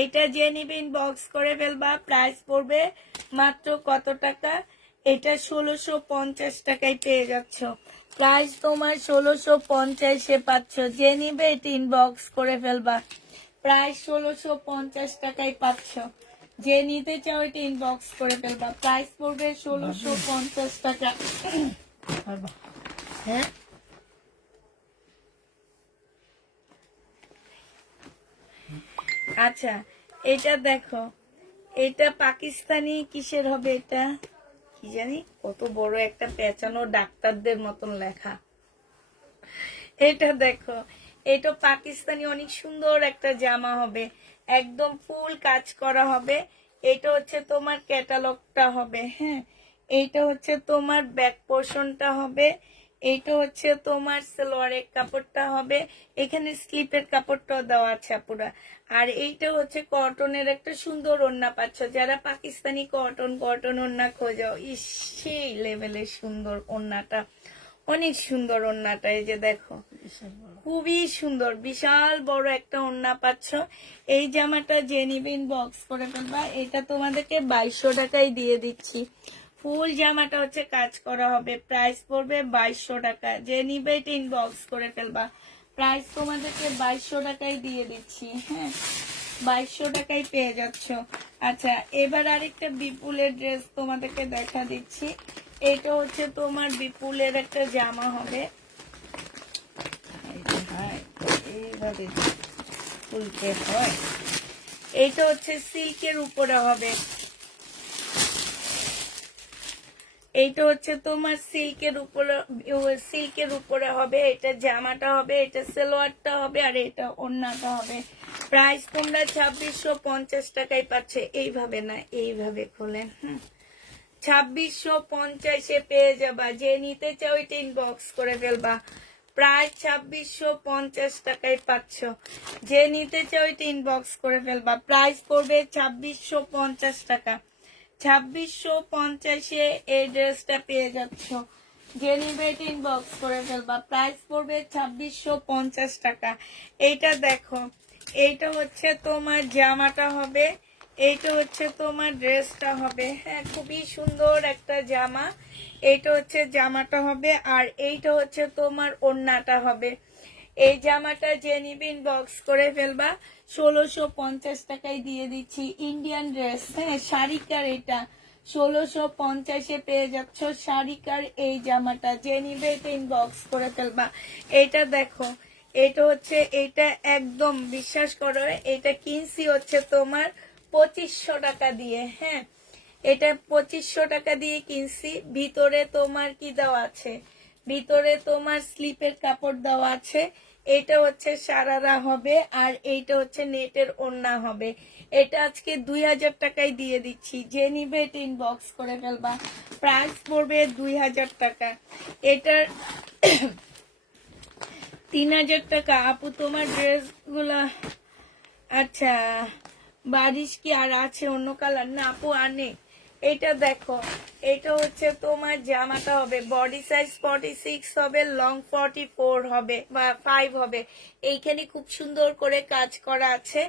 এটা যে নিবে ইনবক্স করে ফেলবা। প্রাইস পড়বে মাত্র কত টাকা? এটা 1650 টাকায় পেয়ে যাচ্ছ। প্রাইস তোমার 1650-এ পাচ্ছ। যে নিবে এটা ইনবক্স করে ফেলবা। প্রাইস 1650 টাকায় পাচ্ছ। যে নিতে চাও এটা ইনবক্স করে ফেলবা। প্রাইস পড়বে 1650 টাকা। হ্যাঁ, আচ্ছা, এটা দেখো, এটা পাকিস্তানি কিসের হবে? এটা কি জানি, কত বড় একটা পেঁচানো ডাক্তারদের মতন লেখা। এটা দেখো, এটা পাকিস্তানি অনেক সুন্দর একটা জামা হবে, একদম ফুল কাজ করা হবে। এটা হচ্ছে তোমার ক্যাটালগটা হবে। হ্যাঁ, এইটা হচ্ছে তোমার ব্যাক পোর্শনটা হবে। এইটা হচ্ছে তোমার সালোয়ারের কাপড়টা হবে। এখানে স্লিপের কাপড়টাও দেওয়া আছে পুরা। আর এইটা হচ্ছে কটনের একটা সুন্দর ওড়না পাচ্ছ। যারা পাকিস্তানি কটন ওড়না খোঁজো, ইস সেই লেভেলের সুন্দর ওড়নাটা, অনেক সুন্দর ওড়নাটা। এই যে দেখো, খুবই সুন্দর, বিশাল বড় একটা ওড়না পাচ্ছ। এই জামাটা যে নিবে ইনবক্স করে ফেলবা। এটা তোমাদেরকে 2200 টাকায় দিয়ে দিচ্ছি। ফুল জামাটা হচ্ছে কাজ করা হবে। প্রাইস পড়বে 2200 টাকা। যে নিবে এটা ইনবক্স করে ফেলবা। প্রাইস তোমাদেরকে 2200 টাকায় দিয়ে দিচ্ছি। হ্যাঁ, 2200 টাকায় পেয়ে যাচ্ছ। আচ্ছা, এবার আরেকটা বিপুলের ড্রেস তোমাদেরকে দেখা দিচ্ছি। এটা হচ্ছে তোমার বিপুলের একটা জামা হবে। এইভাবে ফুলকে হয়। এইটা হচ্ছে সিল্কের উপরে হবে। এইটা হচ্ছে তোমার সিল্কের উপরে হবে। এটা জামাটা হবে, এটা সালোয়ারটা হবে, আর এটা ওড়নাটা হবে। প্রাইস তোমরা 2650 টাকায় পাচ্ছে। এইভাবে না, এইভাবে খোলেন। 2650-এ পেয়ে যাবা। যে নিতে চাও এটা ইনবক্স করে ফেলবা। প্রায় 2650 টাকায় পাচ্ছ। যে নিতে চাও এটা ইনবক্স করে ফেলবা। প্রাইস পড়বে 2650 টাকা। 2650-এ এই ড্রেসটা পেয়ে যাচ্ছ। যে নিবে এটা ইনবক্স করে ফেলবা। প্রাইস পড়বে 2650 টাকা। এইটা দেখো, এইটা হচ্ছে তোমার জামাটা হবে, এইটা হচ্ছে তোমার ড্রেসটা হবে। হ্যাঁ, খুবই সুন্দর একটা জামা। এইটা হচ্ছে জামাটা হবে, আর এইটা হচ্ছে তোমার ওড়নাটা হবে। এই জামাটা যে নিবে ইনবক্স করে ফেলবা। 1650 টাকায় দিয়ে দিচ্ছি। ইন্ডিয়ান ড্রেস, হ্যাঁ, শাড়িকার। এটা 1650-এ পেয়ে যাচ্ছ শাড়িকার এই জামাটা। যে নিবে এটা ইনবক্স করে ফেলবা। এটা দেখো, এটা হচ্ছে, এটা একদম বিশ্বাস করো, এটা কিনছি হচ্ছে তোমার 2500 টাকা দিয়ে। হ্যাঁ, এটা 2500 টাকা দিয়ে কিনছি। ভিতরে তোমার কি দেওয়া আছে? ভিতরে তোমার স্লিপের কাপড় দেওয়া আছে। এটা হচ্ছে সারারা হবে, আর এইটা হচ্ছে নেটের ওড়না হবে। এটা আজকে 2000 টাকায় দিয়ে দিচ্ছি। যে নিবে এটা ইনবক্স করে ফেলবা। প্রাইস পড়বে 2000 টাকা। এটার 3000 টাকা। আপু তোমার ড্রেসগুলা, আচ্ছা, বারিশ কি আর আছে অন্য কালার? না আপু, আনে। এটা দেখো, এটা হচ্ছে তোমার জামাটা হবে বডি সাইজ 46 হবে, লং 44 হবে বা 5 হবে। এইখানে খুব সুন্দর করে কাজ করা আছে,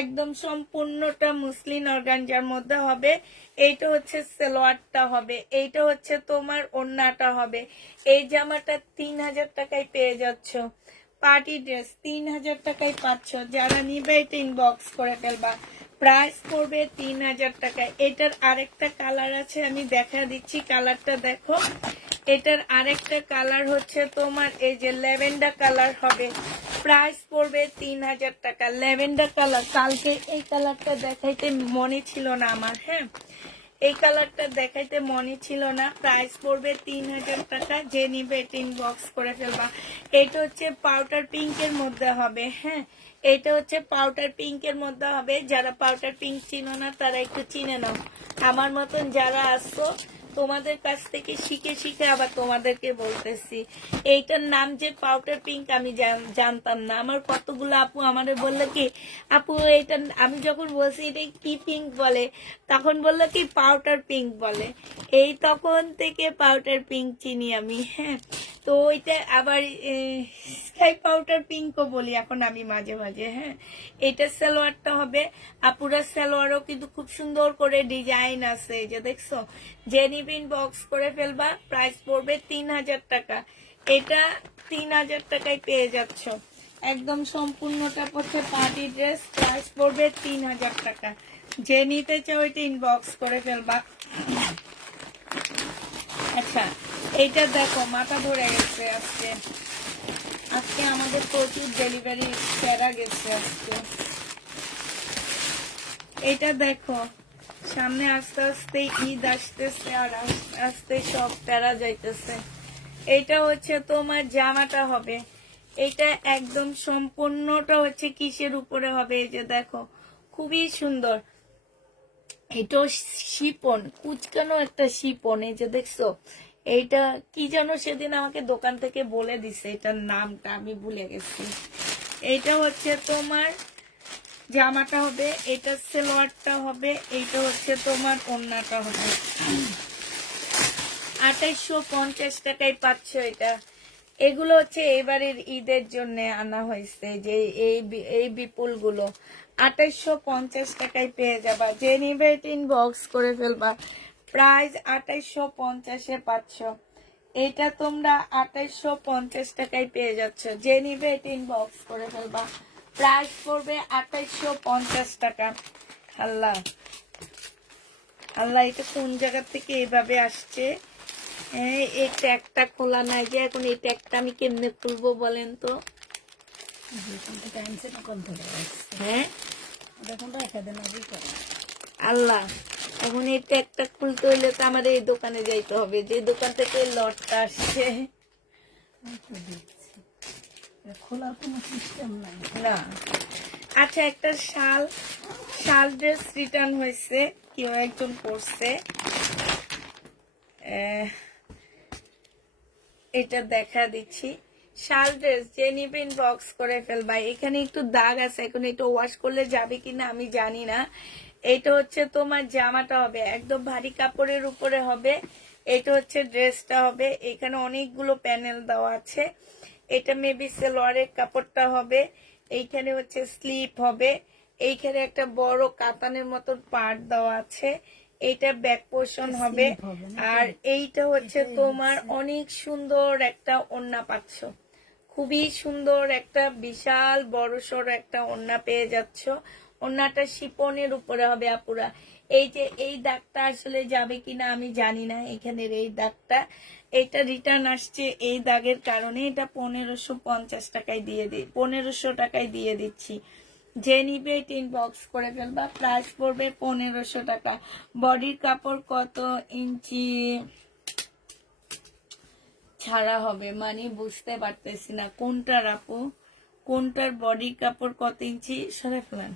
একদম সম্পূর্ণটা মুসলিন অর্গানজার মধ্যে হবে। এইটা হচ্ছে সালোয়ারটা হবে, এইটা হচ্ছে তোমার ওড়নাটা হবে। এই জামাটা 3000 টাকায় পেয়ে যাচ্ছ। পার্টি ড্রেস 3000 টাকায় পাচ্ছ। যারা নিবে এটা ইনবক্স করে ফেলবা। প্রাইস পড়বে 3000 টাকায়। এটার আরেকটা কালার আছে, আমি দেখা দিচ্ছি, কালারটা দেখো। এটার আরেকটা কালার হচ্ছে তোমার এই যে ল্যাভেন্ডার কালার হবে। প্রাইস পড়বে 3000 টাকা। ল্যাভেন্ডার কালার, কালকে এই কালারটা দেখাইতে মনে ছিল না আমার, হ্যাঁ এই কালারটা দেখাইতে মনে ছিল না। প্রাইস পড়বে 3000 টাকা। যে নিবে এটা ইনবক্স করে ফেলবা। এটা হচ্ছে পাউডার পিঙ্কের মধ্যে হবে, হ্যাঁ এটা হচ্ছে পাউডার পিঙ্কের মধ্যে হবে। যারা পাউডার পিঙ্ক চিনো না তারা একটু চিনে নাও। আমার মতন যারা আসছো তোমাদের কাছ থেকে শিখে শিখে আবার তোমাদেরকে বলতেছি। এইটার নাম যে পাউডার পিঙ্ক আমি জানতাম না। আমার কতগুলো আপু আমাদের বললো কি আপু এটা, আমি যখন বলছি এটা কি পিঙ্ক বলে, তখন বললো কি পাউডার পিঙ্ক বলে। এই তখন থেকে পাউডার পিঙ্ক চিনি আমি, হ্যাঁ তো ওইটা আবার স্কাই পাউডার পিঙ্কও বলি এখন আমি মাঝে মাঝে, হ্যাঁ এটা সালোয়ারটা হবে। আপুরা সালোয়ারও কিন্তু খুব সুন্দর করে ডিজাইন আছে, এই যে দেখছো। জেনিবিন বক্স করে ফেলবা। প্রাইস পড়বে 3000 টাকা। এটা 3000 টাকায় পেয়ে যাচ্ছ। একদম সম্পূর্ণটা পড়ছে পার্টি ড্রেস। প্রাইস পড়বে 3000 টাকা। যে নিতে চাও এটা ইনবক্স করে ফেলবা। আচ্ছা এইটা দেখো, মাথা ধরে গেছে আজকে। আজকে আমাদের প্রচুর ডেলিভারি সেরা গেছে আজকে। এটা দেখো, সামনে আস্তে আস্তে ঈদ আসতেছে আর আস্তে আস্তে সব প্যারা যাইতেছে। এটা হচ্ছে তোমার জামাটা হবে। এটা একদম সম্পূর্ণটা হচ্ছে কিসের উপরে হবে, এই যে দেখো খুবই সুন্দর। এটা শিপন, কুচকানো একটা শিপন, এই যে দেখছো। এইটা কি যেন সেদিন আমাকে দোকান থেকে বলে দিছে, এটার নামটা আমি ভুলে গেছি। এইটা হচ্ছে তোমার জামাটা হবে, এটা সালোয়ারটা হবে, এইটা হচ্ছে তোমার ওড়নাটা হবে। 2850 টাকায় পাচ্ছ এটা। এগুলো হচ্ছে এবারের ঈদের জন্য আনা হয়েছে, যে এই বিপুল গুলো 2850 টাকায় পেয়ে যাবা। যে নিবে ইনবক্স করে ফেলবা। প্রাইস 2850-এ পাচ্ছ। এটা তোমরা 2850 টাকায় পেয়ে যাচ্ছ। যে নিবে ইনবক্স করে ফেলবা। প্রাইস পড়বে 2850 টাকা। আল্লাহ আল্লাহ, এটা কোন জায়গা থেকে এইভাবে আসছে। এই ট্যাগটা খোলা নাই যে, এখন এই ট্যাগটা আমি কেমনে খুলবো বলেন তো। হ্যাঁ আল্লাহ, এখন এই ট্যাগটা খুলতে হইলে তো আমার এই দোকানে যাইতে হবে, যে দোকান থেকে লটটা আসছে। খোলার কোনো সিস্টেম নাই না। আচ্ছা একটা শাল ড্রেস রিটার্ন হয়েছে, কেউ একজন করছে। এটা দেখা দিচ্ছি, শাল ড্রেস। যে নিবে ইনবক্স করে ফেলবা। এখানে একটু দাগ আছে, এখন এটা ওয়াশ করলে যাবে কিনা আমি জানি না। এটা হচ্ছে তোমার জামাটা হবে, একদম ভারী কাপড়ের উপরে হবে। এটা হচ্ছে ড্রেসটা হবে। এখানে অনেকগুলো প্যানেল দেওয়া আছে। এটা মেবি সালোয়ারের কাপড়টা হবে। এইখানে হচ্ছে স্লিপ হবে। এইখানে একটা বড় কাতানের মতন পার্ট দেওয়া আছে। এইটা ব্যাক পোর্শন হবে। আর এইটা হচ্ছে তোমার অনেক সুন্দর একটা ওড়না পাচ্ছ। খুবই সুন্দর একটা বিশাল বড়সড় একটা ওড়না পেয়ে যাচ্ছ। ওড়নাটা শিপনের উপরে হবে আপুরা। এই যে এই দাগটা আসলে যাবে কিনা আমি জানি না, এখানের এই দাগটা। এটা রিটার্ন আসছে এই দাগের কারণে। এটা 1550 টাকায় দিয়ে দিই, 1500 টাকায় দিয়ে দিচ্ছি। যে নিবে ইনবক্স করে ফেলবা। প্রাইস পড়বে 1500 টাকা। বডির কাপড় কত ইঞ্চি ছাড়া হবে মানে বুঝতে পারতেছি না কোনটার আপু, কোনটার বডি কাপড় কত ইঞ্চি সরে ফেলেন।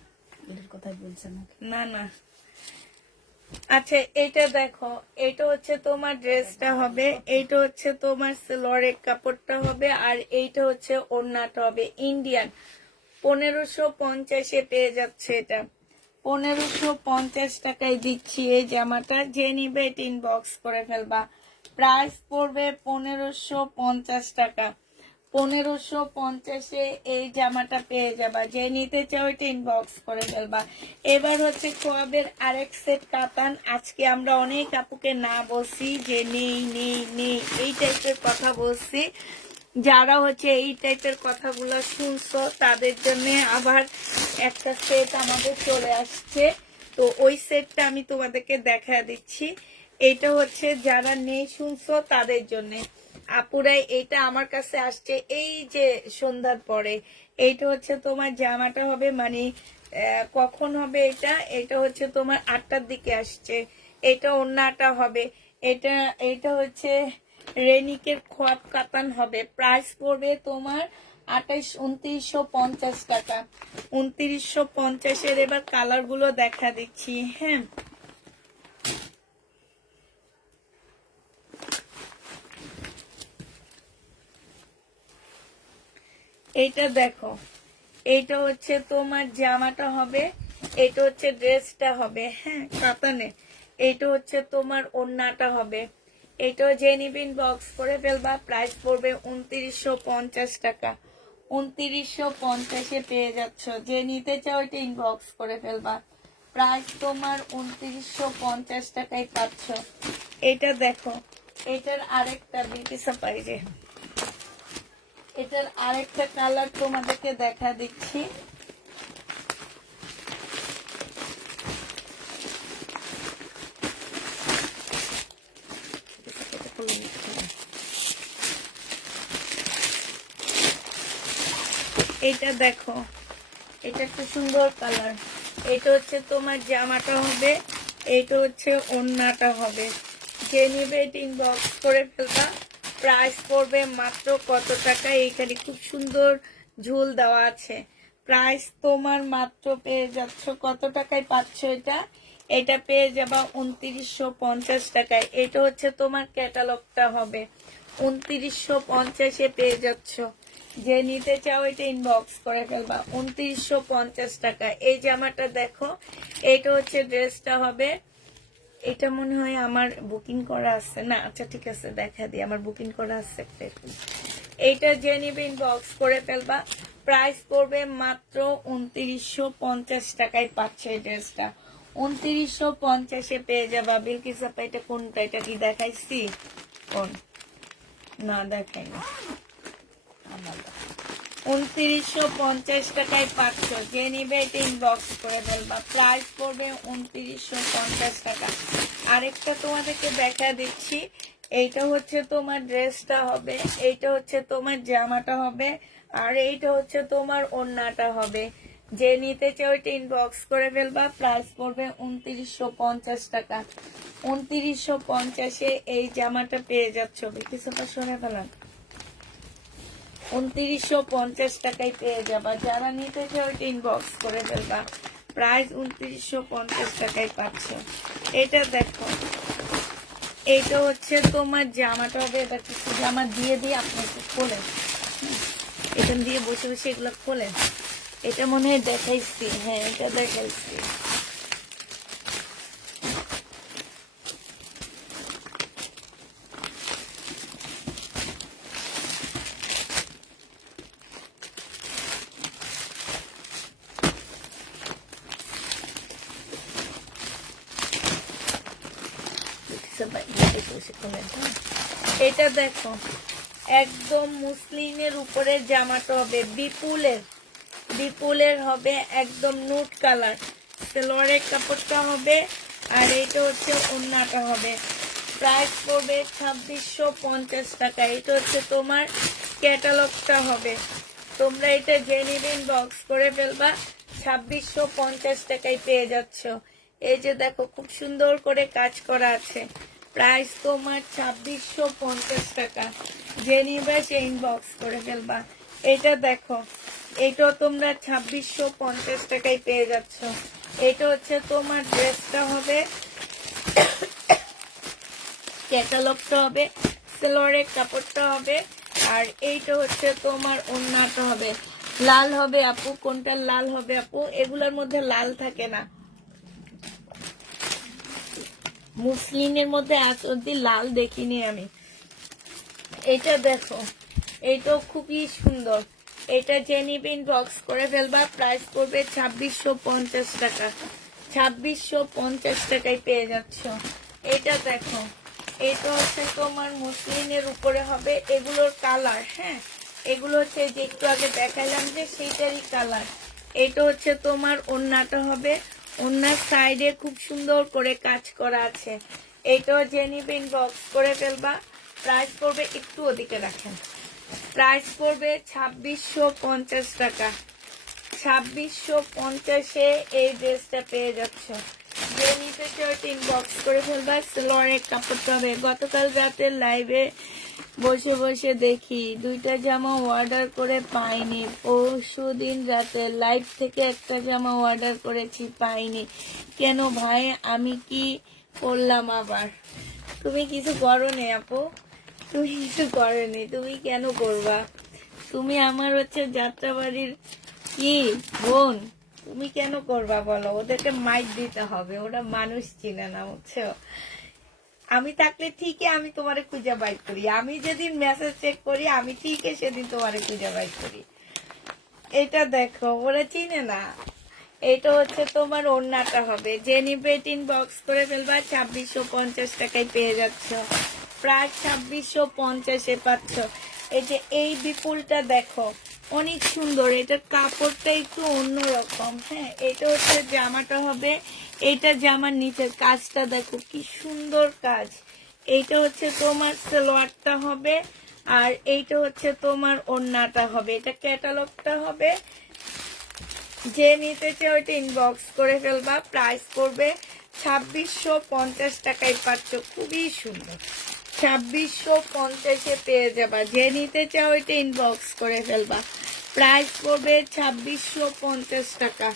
এটার কথাই বলছেন না না, আচ্ছা এটা দেখো, এটা হচ্ছে তোমার ড্রেসটা হবে, এইটা হচ্ছে তোমার সালোয়ারের কাপড়টা হবে, আর এইটা হচ্ছে ওড়নাটা হবে। ইন্ডিয়ান 1550-এ পেয়ে যাচ্ছে এটা। 1550 টাকায় দিচ্ছি এই জামাটা। যে নিবে এটা ইনবক্স করে ফেলবা। প্রাইস পড়বে 1550 টাকা। 1550-এ এই জামাটা পেয়ে যাবা। যে নিতে চাও এটা ইনবক্স করে ফেলবা। এবার হচ্ছে কোয়াবের আরেক সেট কাতান। আজকে আমরা অনেক আপুকে না বলছি যে নেই নেই নেই এই টাইপের কথা বলছি। যারা হচ্ছে এই টাইপের কথাগুলো শুনছো তাদের জন্য আবার একটা সেট আমাদের চলে আসছে। তো ওই সেটটা আমি তোমাদেরকে দেখা দিচ্ছি। এটা হচ্ছে যারা নেই শুনছো তাদের জন্য। আপুরাই এটা আমার কাছে আসছে এই যে সন্ধ্যার পরে। এইটা হচ্ছে তোমার জামাটা হবে মানে কখন হবে এটা? এটা হচ্ছে তোমার 8টার দিকে আসছে। এটা ওন্নাটা হবে। এটা এটা হচ্ছে রেনিকের খোয়াব কাতান হবে। প্রাইস পড়বে তোমার 2950 টাকা। 2950-এর এবার কালার গুলো দেখা দিচ্ছি। হ্যাঁ, এইটা দেখো, এইটা হচ্ছে তোমার জামাটা হবে, এটা হচ্ছে ড্রেসটা হবে। হ্যাঁ, কাতানে। এইটা হচ্ছে তোমার ওড়নাটা হবে। এটাও যে নিবিন বক্স করে ফেলবা। প্রাইস পড়বে 2950 টাকা। 2950-এ পেয়ে যাচ্ছ। যে নিতে চাও এটা ইনবক্স করে ফেলবা। প্রাইস তোমার 2950 টাকায় পাচ্ছ। এটা দেখো, এটার আরেকটা বিউটি সারপ্রাইজে এটার আরেকটা কালার তোমাদেরকে দেখা দিচ্ছি। এটা দেখো, এটা একটা সুন্দর কালার। এটা হচ্ছে তোমার জামাটা হবে, এটা হচ্ছে ওড়নাটা হবে। যে নিবে এটা ইনবক্স করে ফেলবা। প্রাইস পড়বে মাত্র কত টাকা? এইখানে খুব সুন্দর ঝুল দেওয়া আছে। প্রাইস তোমার মাত্র পেয়ে যাচ্ছ কত টাকায় পাচ্ছ এটা? এটা পেয়ে যাবা 2950 টাকায়। এটা হচ্ছে তোমার ক্যাটালগটা হবে। 2950-এ পেয়ে যাচ্ছ। যে নিতে চাও এটা ইনবক্স করে ফেলবা। 2950 টাকা। এই জামাটা দেখো, এটা হচ্ছে ড্রেসটা হবে। এটা মনে হয় আমার বুকিং করা আছে না। আচ্ছা ঠিক আছে, দেখা দিই আমার বুকিং করা আছে। এইটা যে নিবে ইনবক্স করে ফেলবা। প্রাইস পড়বে মাত্র 2950 টাকায় পাচ্ছে এই ড্রেসটা। 2950-এ পেয়ে যাবা। বিলকিস আপা এটা কোনটা? এটা কি দেখাইছি? কোন? না দেখাইনি। 2950 টাকায় পাচ্ছ। যে নিবে এটা ইনবক্স করে ফেলবা। প্রাইস পড়বে 2950 টাকা। আরেকটা তোমাদেরকে দেখা দিচ্ছি। এইটা হচ্ছে তোমার ড্রেসটা হবে, এইটা হচ্ছে তোমার জামাটা হবে, আর এইটা হচ্ছে তোমার ওড়নাটা হবে। যে নিতে চাও এটা ইনবক্স করে ফেলবা। প্রাইস পড়বে 2950 টাকা। 2950-এ এই জামাটা পেয়ে যাচ্ছ। কিছুটা সরে ফেলাম। 2950 টাকায় পেয়ে যাবা। যারা নিতে চাও এটা ইনবক্স করে ফেলবা। প্রাইস 2950 টাকায় পাচ্ছ। এটা দেখো, এটা হচ্ছে তোমার জামাটা হবে। এবার কিছু জামা দিয়ে দিয়ে আপনি একটু খোলেন। এখান দিয়ে বসে বসে এগুলো খোলেন। এটা মনে হয় দেখাইছি। হ্যাঁ, এটা দেখাইছি। এটা দেখো, একদম মুসলিমের উপরে জামাটা হবে বিপুলের। বিপুলের হবে একদম নুট কালার। সেলোয়ারের কাপড়টা হবে, আর এটা হচ্ছে ওড়নাটা হবে। প্রাইস পড়বে 2650 টাকা। এটা হচ্ছে তোমার ক্যাটালগটা হবে। তোমরা এটা জেনুইন বক্স করে ফেলবা। 2650 টাকায় পেয়ে যাচ্ছ। এই যে দেখো, খুব সুন্দর করে কাজ করা আছে। প্রাইস তোমার 2650 টাকা। যে নিবে সে ইনবক্স করে ফেলবা। এটা দেখো, এটাও তোমরা 2650 টাকায় পেয়ে যাচ্ছ। এটা হচ্ছে তোমার ড্রেসটা হবে, ক্যাটালগটা হবে, সেলোয়ারের কাপড়টা হবে, আর এইটা হচ্ছে তোমার ওড়নাটা হবে। লাল হবে আপু, কোনটা লাল হবে আপু? এগুলোর মধ্যে লাল থাকে না, মুসলিনের মধ্যে আজ অব্দি লাল দেখিনি আমি। এটা দেখো, এটাও খুবই সুন্দর। এটা যে নিবে ইনবক্স করে ফেলবা, প্রাইস পড়বে 2650 টাকা। 2650 টাকায় পেয়ে যাচ্ছ। এটা দেখো, এটা হচ্ছে তোমার মুসলিনের উপরে হবে, এগুলোর কালার, হ্যাঁ এগুলো হচ্ছে যে একটু আগে দেখালাম যে সেইটারই কালার। এটা হচ্ছে তোমার ওড়নাটা হবে, ওড়নার সাইডে খুব সুন্দর করে কাজ করা আছে। এটাও যে নিবে ইনবক্স করে ফেলবা, প্রাইস পড়বে, একটু ওদিকে রাখেন, প্রাইস পড়বে 2650 টাকা। 2650-এ এই ড্রেসটা পেয়ে যাচ্ছ। যে নিতে চাও ইনবক্স করে ফেলবা। সালোয়ারের কাপড়টা হবে, গতকাল রাতে লাইভে বসে বসে দেখি দুইটা জামা অর্ডার করে পাইনি, পরশু দিন রাতে লাইভ থেকে একটা জামা অর্ডার করেছি পাইনি, কেন ভাই আমি কি করলাম আবার? তুমি কিছু করোনি আপু, তুমি কিছু করোনি, তুমি কেন করবা? তুমি আমার হচ্ছে যাত্রাবাড়ির কি বোন, তুমি কেন করবা বলো? ওদেরকে মাইক দিতে হবে, ওরা মানুষ চিনে না, বুঝছো? আমি থাকলে ঠিকই আমি তোমারে খুঁজে বাইর করি, আমি যেদিন মেসেজ চেক করি আমি ঠিকই সেদিন তোমারে খুঁজে বাইর করি। এটা দেখো, ওরা চিনে না। এটা হচ্ছে তোমার ওড়নাটা হবে, যে নিবে ইনবক্স করে ফেলবা, 2650 টাকায় পেয়ে যাচ্ছ। প্রায় 2650-এ পাচ্ছ। এই যে এই বিপুলটা দেখো, অনেক সুন্দর, এটার কাপড়টা একটু অন্যরকম, হ্যাঁ এটা হচ্ছে জামাটা হবে, এটা জামার নিচের কাজটা দেখো কি সুন্দর কাজ। এইটা হচ্ছে তোমার সালোয়ারটা হবে, আর এইটা হচ্ছে তোমার ওড়নাটা হবে, এটা ক্যাটালগটা হবে। যে নিতে চাও ওইটা ইনবক্স করে ফেলবা, প্রাইস পড়বে 2650 টাকায় পাচ্ছ, খুবই সুন্দর। 2650-এ পেয়ে যাবা। যে নিতে চাও ওইটা ইনবক্স করে ফেলবা, প্রাইস পড়বে 2650 টাকা।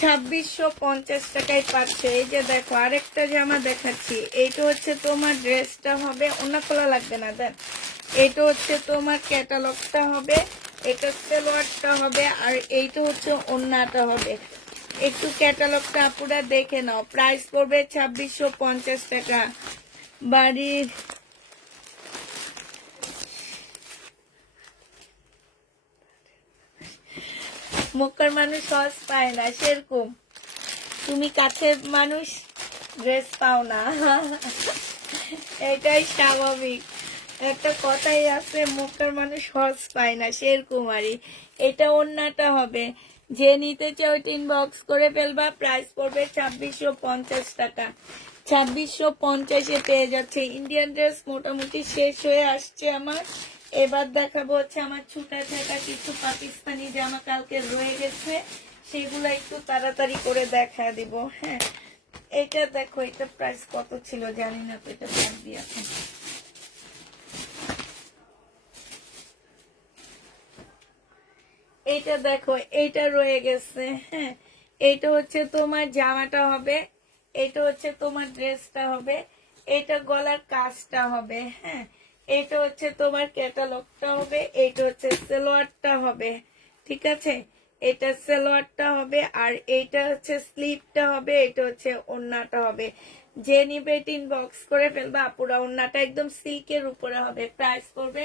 2650 টাকায় পাচ্ছে। এই যে দেখো আরেকটা জামা দেখাচ্ছি, এইটা হচ্ছে তোমার ড্রেসটা হবে, ওনা খোলা লাগবে না দেন। এটা হচ্ছে তোমার ক্যাটালগটা হবে, এটা সালোয়ারটা হবে, আর এইটা হচ্ছে ওড়নাটা হবে। একটু ক্যাটালগটা আপুরা দেখে নাও, প্রাইস পড়বে 2650 টাকা। বাড়ির মক্কার মানুষ সহজ পায় না, সেরকম তুমি কাছের মানুষ ড্রেস পাও না, এটাই স্বাভাবিক। একটা কথাই আছে, মক্কার মানুষ সহজ পায় না, সেরকম আরই। এটা ওড়নাটা হবে, যে নিতে চাও ইনবক্স করে ফেলবা, প্রাইস পড়বে 2650 টাকা। 2650-এ পেয়ে যাচ্ছে। ইন্ডিয়ান ড্রেস মোটামুটি শেষ হয়ে আসছে আমার। এবার দেখাবো হচ্ছে আমার ছুটা ছাটা কিছু পাকিস্তানি জামা কালকে রয়ে গেছে, সেগুলো একটু তাড়াতাড়ি করে দেখা দিব। হ্যাঁ এটা দেখো, এটা প্রাইস কত ছিল জানি না তো, এটা বাদ দিয়ে এখন। এইটা দেখো, এইটা রয়ে গেছে, হ্যাঁ এইটা হচ্ছে তোমার জামাটা হবে, এটা হচ্ছে তোমার ড্রেসটা হবে, এটা গলার কাজটা হবে, হ্যাঁ এটা হচ্ছে তোমার ক্যাটালগটা হবে, এইটা হচ্ছে সালোয়ারটা হবে, ঠিক আছে? এটা সালোয়ারটা হবে, আর এইটা হচ্ছে স্লিভটা হবে, এটা হচ্ছে ওড়নাটা হবে। যে নিবে ইনবক্স করে ফেলবা আপুরা, ওড়নাটা একদম সিল্কের উপরে হবে, প্রাইস পড়বে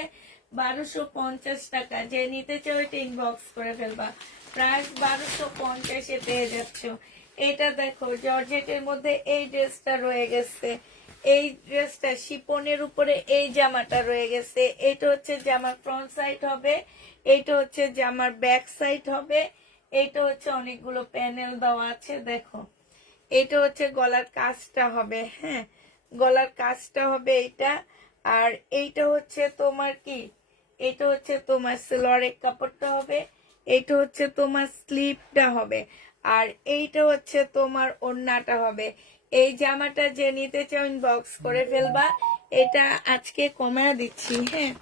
1250 টাকা। যে নিতে চাও এটা ইনবক্স করে ফেলবা, প্রাইস 1250-এ পেয়ে যাচ্ছ। এটা দেখো জর্জেটের মধ্যে এই ড্রেসটা রয়ে গেছে, এই ড্রেসটা শিপনের উপরে এই জামাটা রয়ে গেছে। এটা হচ্ছে জামার ফ্রন্ট সাইড হবে, এইটা হচ্ছে জামার ব্যাক সাইড হবে, এইটা হচ্ছে অনেকগুলো প্যানেল দেওয়া আছে দেখো। এটা হচ্ছে গলার কাজটা হবে, হ্যাঁ গলার কাজটা হবে এইটা। আর এইটা হচ্ছে তোমার কি, এটা হচ্ছে তোমার সালোয়ারের কাপড়টা হবে, এইটা হচ্ছে তোমার স্লিভটা হবে, আর এইটা হচ্ছে তোমার ওড়নাটা হবে। এই জামাটা যে নিতে চাও ইনবক্স করে ফেলবা, এটা আজকে কমায় দিচ্ছি, হ্যাঁ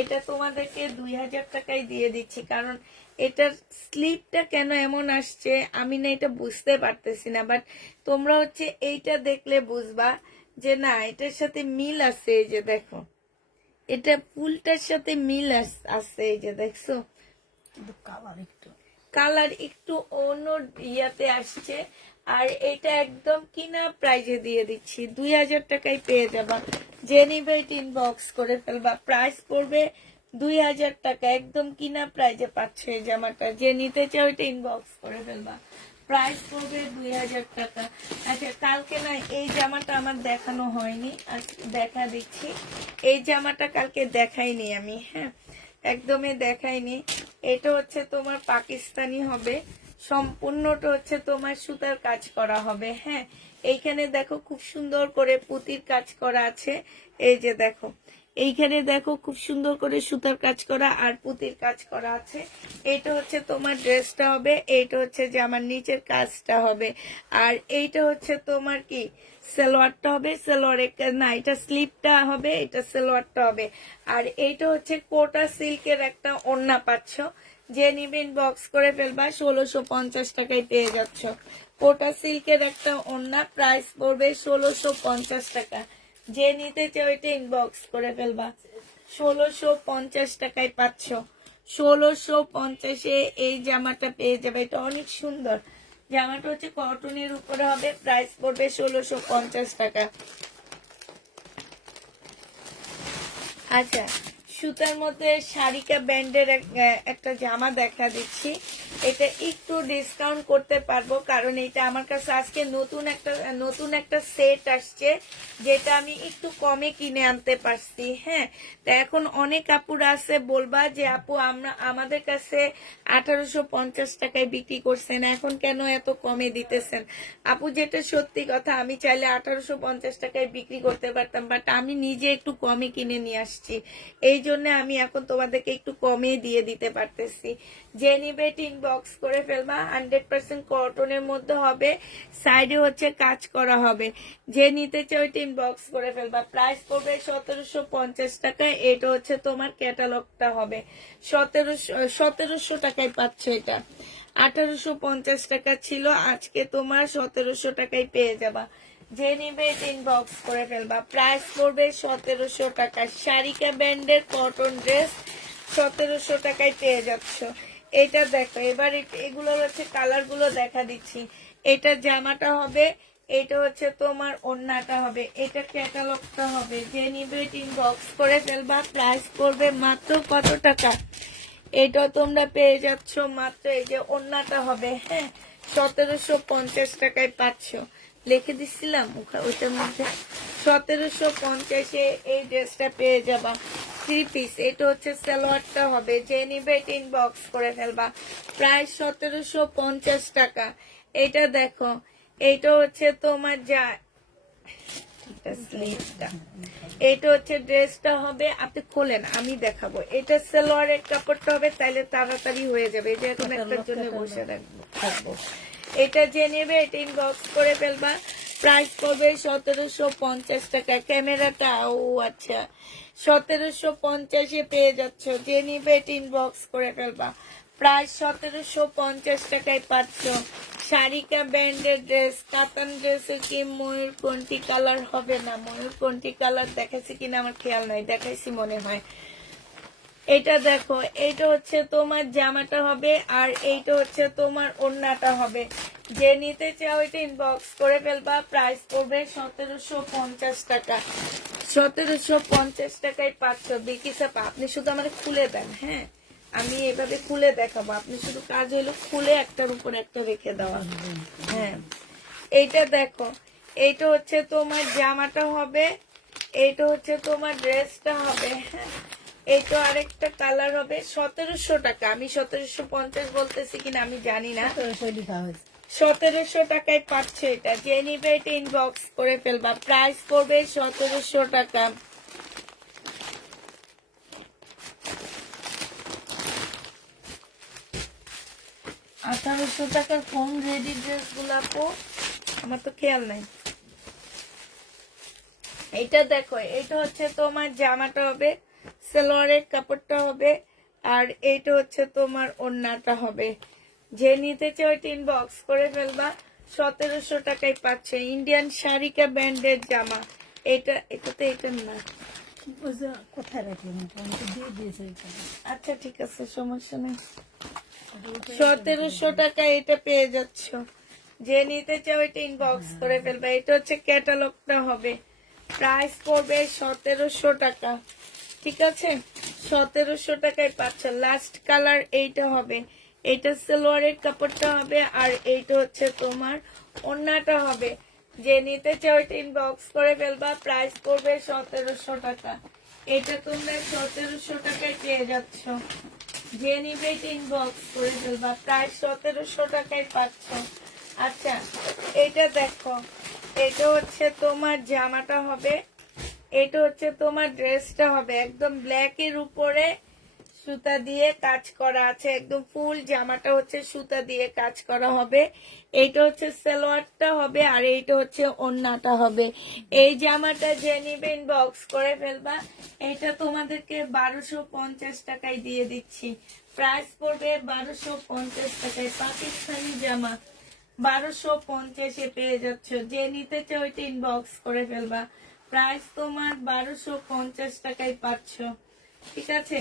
এটা তোমাদেরকে 2000 টাকায় দিয়ে দিচ্ছি, কারণ এটার স্লিপটা কেন এমন আসছে আমি না এটা বুঝতে পারতেছি না, বাট তোমরা হচ্ছে এইটা দেখলে বুঝবা যে না এটার সাথে মিল আছে। এই যে দেখো, এটা ফুলটার সাথে মিল আছে, এই যে দেখছো কিন্তু কালার একটু কালার একটু অন্য ইয়াতে আসছে। আর এটা একদম কিনা প্রাইজে দিয়ে দিচ্ছি, 2000 টাকায় পেয়ে যাবা। যে নিবে ইনবক্স করে ফেলবা, প্রাইস পড়বে 2000 টাকা, একদম কিনা প্রাইজে পাচ্ছে এই জামাটা। যে নিতে চাও এটা ইনবক্স করে ফেলবা, প্রাইস পড়বে 2000 টাকা। আচ্ছা, কালকে না এই জামাটা আমার দেখানো হয়নি, আজকে দেখা দিচ্ছি। এই জামাটা কালকে দেখাইনি আমি, হ্যাঁ একদমই দেখাইনি। এটা হচ্ছে তোমার পাকিস্তানি হবে, সম্পূর্ণটা হচ্ছে তোমার সুতার কাজ করা হবে। হ্যাঁ, এইখানে দেখো খুব সুন্দর করে পুঁতির কাজ করা আছে। এই যে দেখো, এইখানে দেখো খুব সুন্দর করে সুতার কাজ করা আর পুঁতির কাজ করা আছে। এইটা হচ্ছে তোমার ড্রেসটা হবে, এইটা হচ্ছে যে আমার নিচের কাজটা হবে। আর এইটা হচ্ছে তোমার কি সালোয়ারটা হবে, সালোয়ারে না এটা স্লিপটা হবে, এটা সালোয়ারটা হবে। আর এইটা হচ্ছে কোটা সিল্কের একটা ওড়না পাচ্ছ। যে নিবেন বক্স করে ফেলবা, 1650 টাকায় পেয়ে যাচ্ছ। কোটা সিল্কের একটা ওড়না, প্রাইস পড়বে 1650 টাকা। যে নিতে চাও এটা ইনবক্স করে ফেলবা, 1650 টাকায় পাচ্ছ। 1650-এ এই জামাটা পেয়ে যাবে। এটা অনেক সুন্দর জামাটা, হচ্ছে কটনের উপরে হবে, প্রাইস পড়বে 1650 টাকা। আচ্ছা, সুতার মধ্যে শাড়িকা ব্যান্ডের একটা জামা দেখা দিচ্ছি। এটা একটু ডিসকাউন্ট করতে পারবো, কারণ এটা আমার কাছে আজকে নতুন একটা সেট আসছে, যেটা আমি একটু কমে কিনে আনতে পারছি। হ্যাঁ, তো এখন অনেক আপুরা আছে বলবা যে আপু আমাদের কাছে 1850 টাকায় বিক্রি করছেন, এখন কেন এত কমে দিতেছেন? আপু, যেটা সত্যি কথা, আমি চাইলে 1850 টাকায় বিক্রি করতে পারতাম, বাট আমি নিজে একটু কমে কিনে নিয়ে আসছি, এই জন্য আমি এখন তোমাদেরকে একটু কমে দিয়ে দিতে পারতেছি। যে নিবে ইনবক্স করে ফেলবা, 100% কটনের মধ্যে হবে, সাইডে হচ্ছে কাজ করা হবে। যে নিতে চাও ইনবক্স করে ফেলবা, প্রাইস পড়বে 1750 টাকা। এটা হচ্ছে তোমার ক্যাটালগটা হবে, 1700 টাকায় পাচ্ছ। এটা 1850 টাকা ছিল, আজকে তোমার 1700 টাকায় পেয়ে যাবা। যে নিবে ইনবক্স করে ফেলবা, প্রাইস পড়বে 1700 টাকা। শারিকা ব্র্যান্ডের কটন ড্রেস 1700 টাকায় পেয়ে যাচ্ছ। এটা দেখো, এবার এগুলোর হচ্ছে কালার গুলো দেখা দিচ্ছি। এটা জামাটা হবে, এটা হচ্ছে তোমার ওড়নাটা হবে, এটা ক্যাটালগটা হবে। যে নিবে ইনবক্স করে ফেলবা, প্রাইস পড়বে মাত্র কত টাকা? এটা তোমরা পেয়ে যাচ্ছ মাত্র, এই যে ওড়নাটা হবে, হ্যাঁ 1750 টাকায় পাচ্ছ। লিখে দিচ্ছিলাম ওইটার মধ্যে, 1750-এ এই ড্রেসটা পেয়ে যাবা। 3 পিস, এটা হচ্ছে সালোয়ারটা হবে। যে নিবে ইনবক্স করে ফেলবা, প্রায় 1750 টাকা। এটা দেখো, এইটা হচ্ছে তোমার যা স্লিভটা, এটা হচ্ছে ড্রেসটা হবে। আপনি খোলেন, আমি দেখাবো। এটা সালোয়ারের কাপড়টা হবে, তাইলে তাড়াতাড়ি হয়ে যাবে। এটা এখন একটার জন্য বসে থাকবো। এটা যে নেবে এটা ইনবক্স করে ফেলবা, প্রাইস পড়বে 1750 টাকা। ক্যামেরাটা, ও আচ্ছা, 1750-এ পেয়ে যাচ্ছ। যে নিবে এটা ইনবক্স করে ফেলবা, প্রায় 1750 টাকায় পাচ্ছ। শারিকা ব্র্যান্ডের ড্রেস, কাতান ড্রেসে কি ময়ূর কোনটি কালার হবে না? ময়ূর কোনটি কালার দেখাচ্ছি কিনা আমার খেয়াল নাই, দেখাইছি মনে হয়। এটা দেখো, এটা হচ্ছে তোমার জামাটা হবে, আর এইটা হচ্ছে তোমার ওড়নাটা হবে। যে নিতে চাও এটা ইনবক্স করে ফেলবা, প্রাইস পড়বে 1750 টাকা। 1750 টাকায় পাচ্ছ। বিকিসাপা, আপনি শুধু আমাকে খুলে দেন, হ্যাঁ আমি এভাবে খুলে দেখাবো, আপনি শুধু কাজ হলো খুলে একটার উপর একটা রেখে দেওয়া। হ্যাঁ, এইটা দেখো, এইটা হচ্ছে তোমার জামাটা হবে, এইটা হচ্ছে তোমার ড্রেসটা হবে। হ্যাঁ, এইটা আরেকটা কালার হবে। 1700 টাকা, আমি 1750 বলতেছি কিনা আমি জানি না, 1700 টাকায় পাচ্ছে এটা। যে নিবে এটা ইনবক্স করে ফেলবা, প্রাইস পড়বে 1700 টাকা। 1800 টাকার কোন রেডি ড্রেস গুলো আমার তো খেয়াল নাই। এটা দেখো, এটা হচ্ছে তোমার জামাটা হবে, সালোয়ারের কাপড়টা হবে, আর এইটা হচ্ছে তোমার ওড়নাটা হবে। যে নিতে চাও এটা ইনবক্স করে ফেলবা, 1700 টাকায় পাচ্ছে। ইন্ডিয়ান শারিকা ব্র্যান্ডের জামা। এটাতে এটা না, কোথায় রাখি দিয়ে দিয়েছে। আচ্ছা ঠিক আছে, সমস্যা নেই। 1700 টাকা এটা পেয়ে যাচ্ছ। যে নিতে চাও এটা ইনবক্স করে ফেলবা। এটা হচ্ছে ক্যাটালগটা হবে, প্রাইস পড়বে 1700 টাকা। ঠিক আছে, 1700 টাকায় পাচ্ছ। লাস্ট কালার এইটা হবে, এইটা সালোয়ারের কাপড়টা হবে, আর এইটা হচ্ছে তোমার ওড়নাটা হবে। যে নিতে চাও এটা ইনবক্স করে ফেলবা, প্রাইস পড়বে 1700 টাকা। এটা তোমরা 1700 টাকায় পেয়ে যাচ্ছ। যে নিবে এটা ইনবক্স করে ফেলবা, প্রাইস 1700 টাকায় পাচ্ছ। আচ্ছা, এটা দেখো, এটা হচ্ছে তোমার জামাটা হবে, এটা হচ্ছে তোমার ড্রেসটা হবে। একদম ব্ল্যাক এর উপরে সুতা দিয়ে কাজ করা আছে, একদম ফুল জামাটা হচ্ছে সুতা দিয়ে কাজ করা হবে। এইটা হচ্ছে সালোয়ারটা হবে, আর এইটা হচ্ছে ওড়নাটা হবে। এই জামাটা যে নিবে ইনবক্স করে ফেলবা। এটা তোমাদেরকে 1250 টাকায় দিয়ে দিচ্ছি, প্রাইস পড়বে 1250 টাকায়। পাকিস্তানি জামা 1250-এ পেয়ে যাচ্ছ। যে নিতে চাও ওইটা ইনবক্স করে ফেলবা, প্রাইস তোমার 1250 টাকায় পাচ্ছ। ঠিক আছে।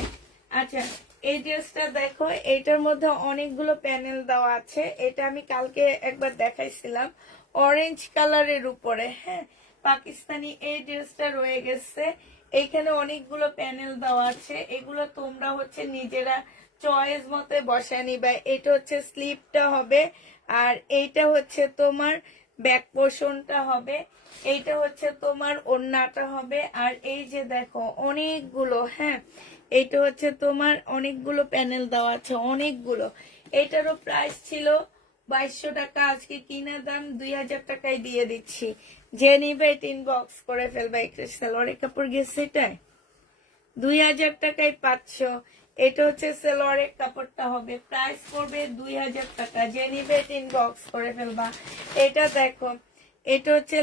আচ্ছা, এই ড্রেসটা দেখো, এটার মধ্যে অনেকগুলো প্যানেল দেওয়া আছে। এটা আমি কালকে একবার দেখাইছিলাম, অরেঞ্জ কালারের উপরে। হ্যাঁ, পাকিস্তানি এই ড্রেসটা রয়ে গেছে। এইখানে অনেকগুলো প্যানেল দেওয়া আছে, এগুলো তোমরা হচ্ছে নিজেরা চয়েস মতে বসায় নিবা। এটা হচ্ছে স্লিপটা হবে, আর এইটা হচ্ছে তোমার ব্যাক পোর্শনটা হবে, এইটা হচ্ছে তোমার ওড়নাটা হবে। আর এই যে দেখো অনেকগুলো, হ্যাঁ, এইটা হচ্ছে তোমার অনেকগুলো প্যানেল দেওয়া আছে, অনেকগুলো। এইটারও প্রাইস ছিল 2200 টাকা, আজকে কিনা দাম 2000 টাকায় দিয়ে দিচ্ছি। যে নিবে এটা ইনবক্স করে ফেলবা। একটা সালোয়ারের কাপড় গেছে, এটাই 2000 টাকায় পাচ্ছ। এটা হচ্ছে সালোয়ারের কাপড়টা হবে, প্রাইস পড়বে 2000 টাকা। যে নিবে এটা ইনবক্স করে ফেলবা। এটা দেখো, এটা হচ্ছে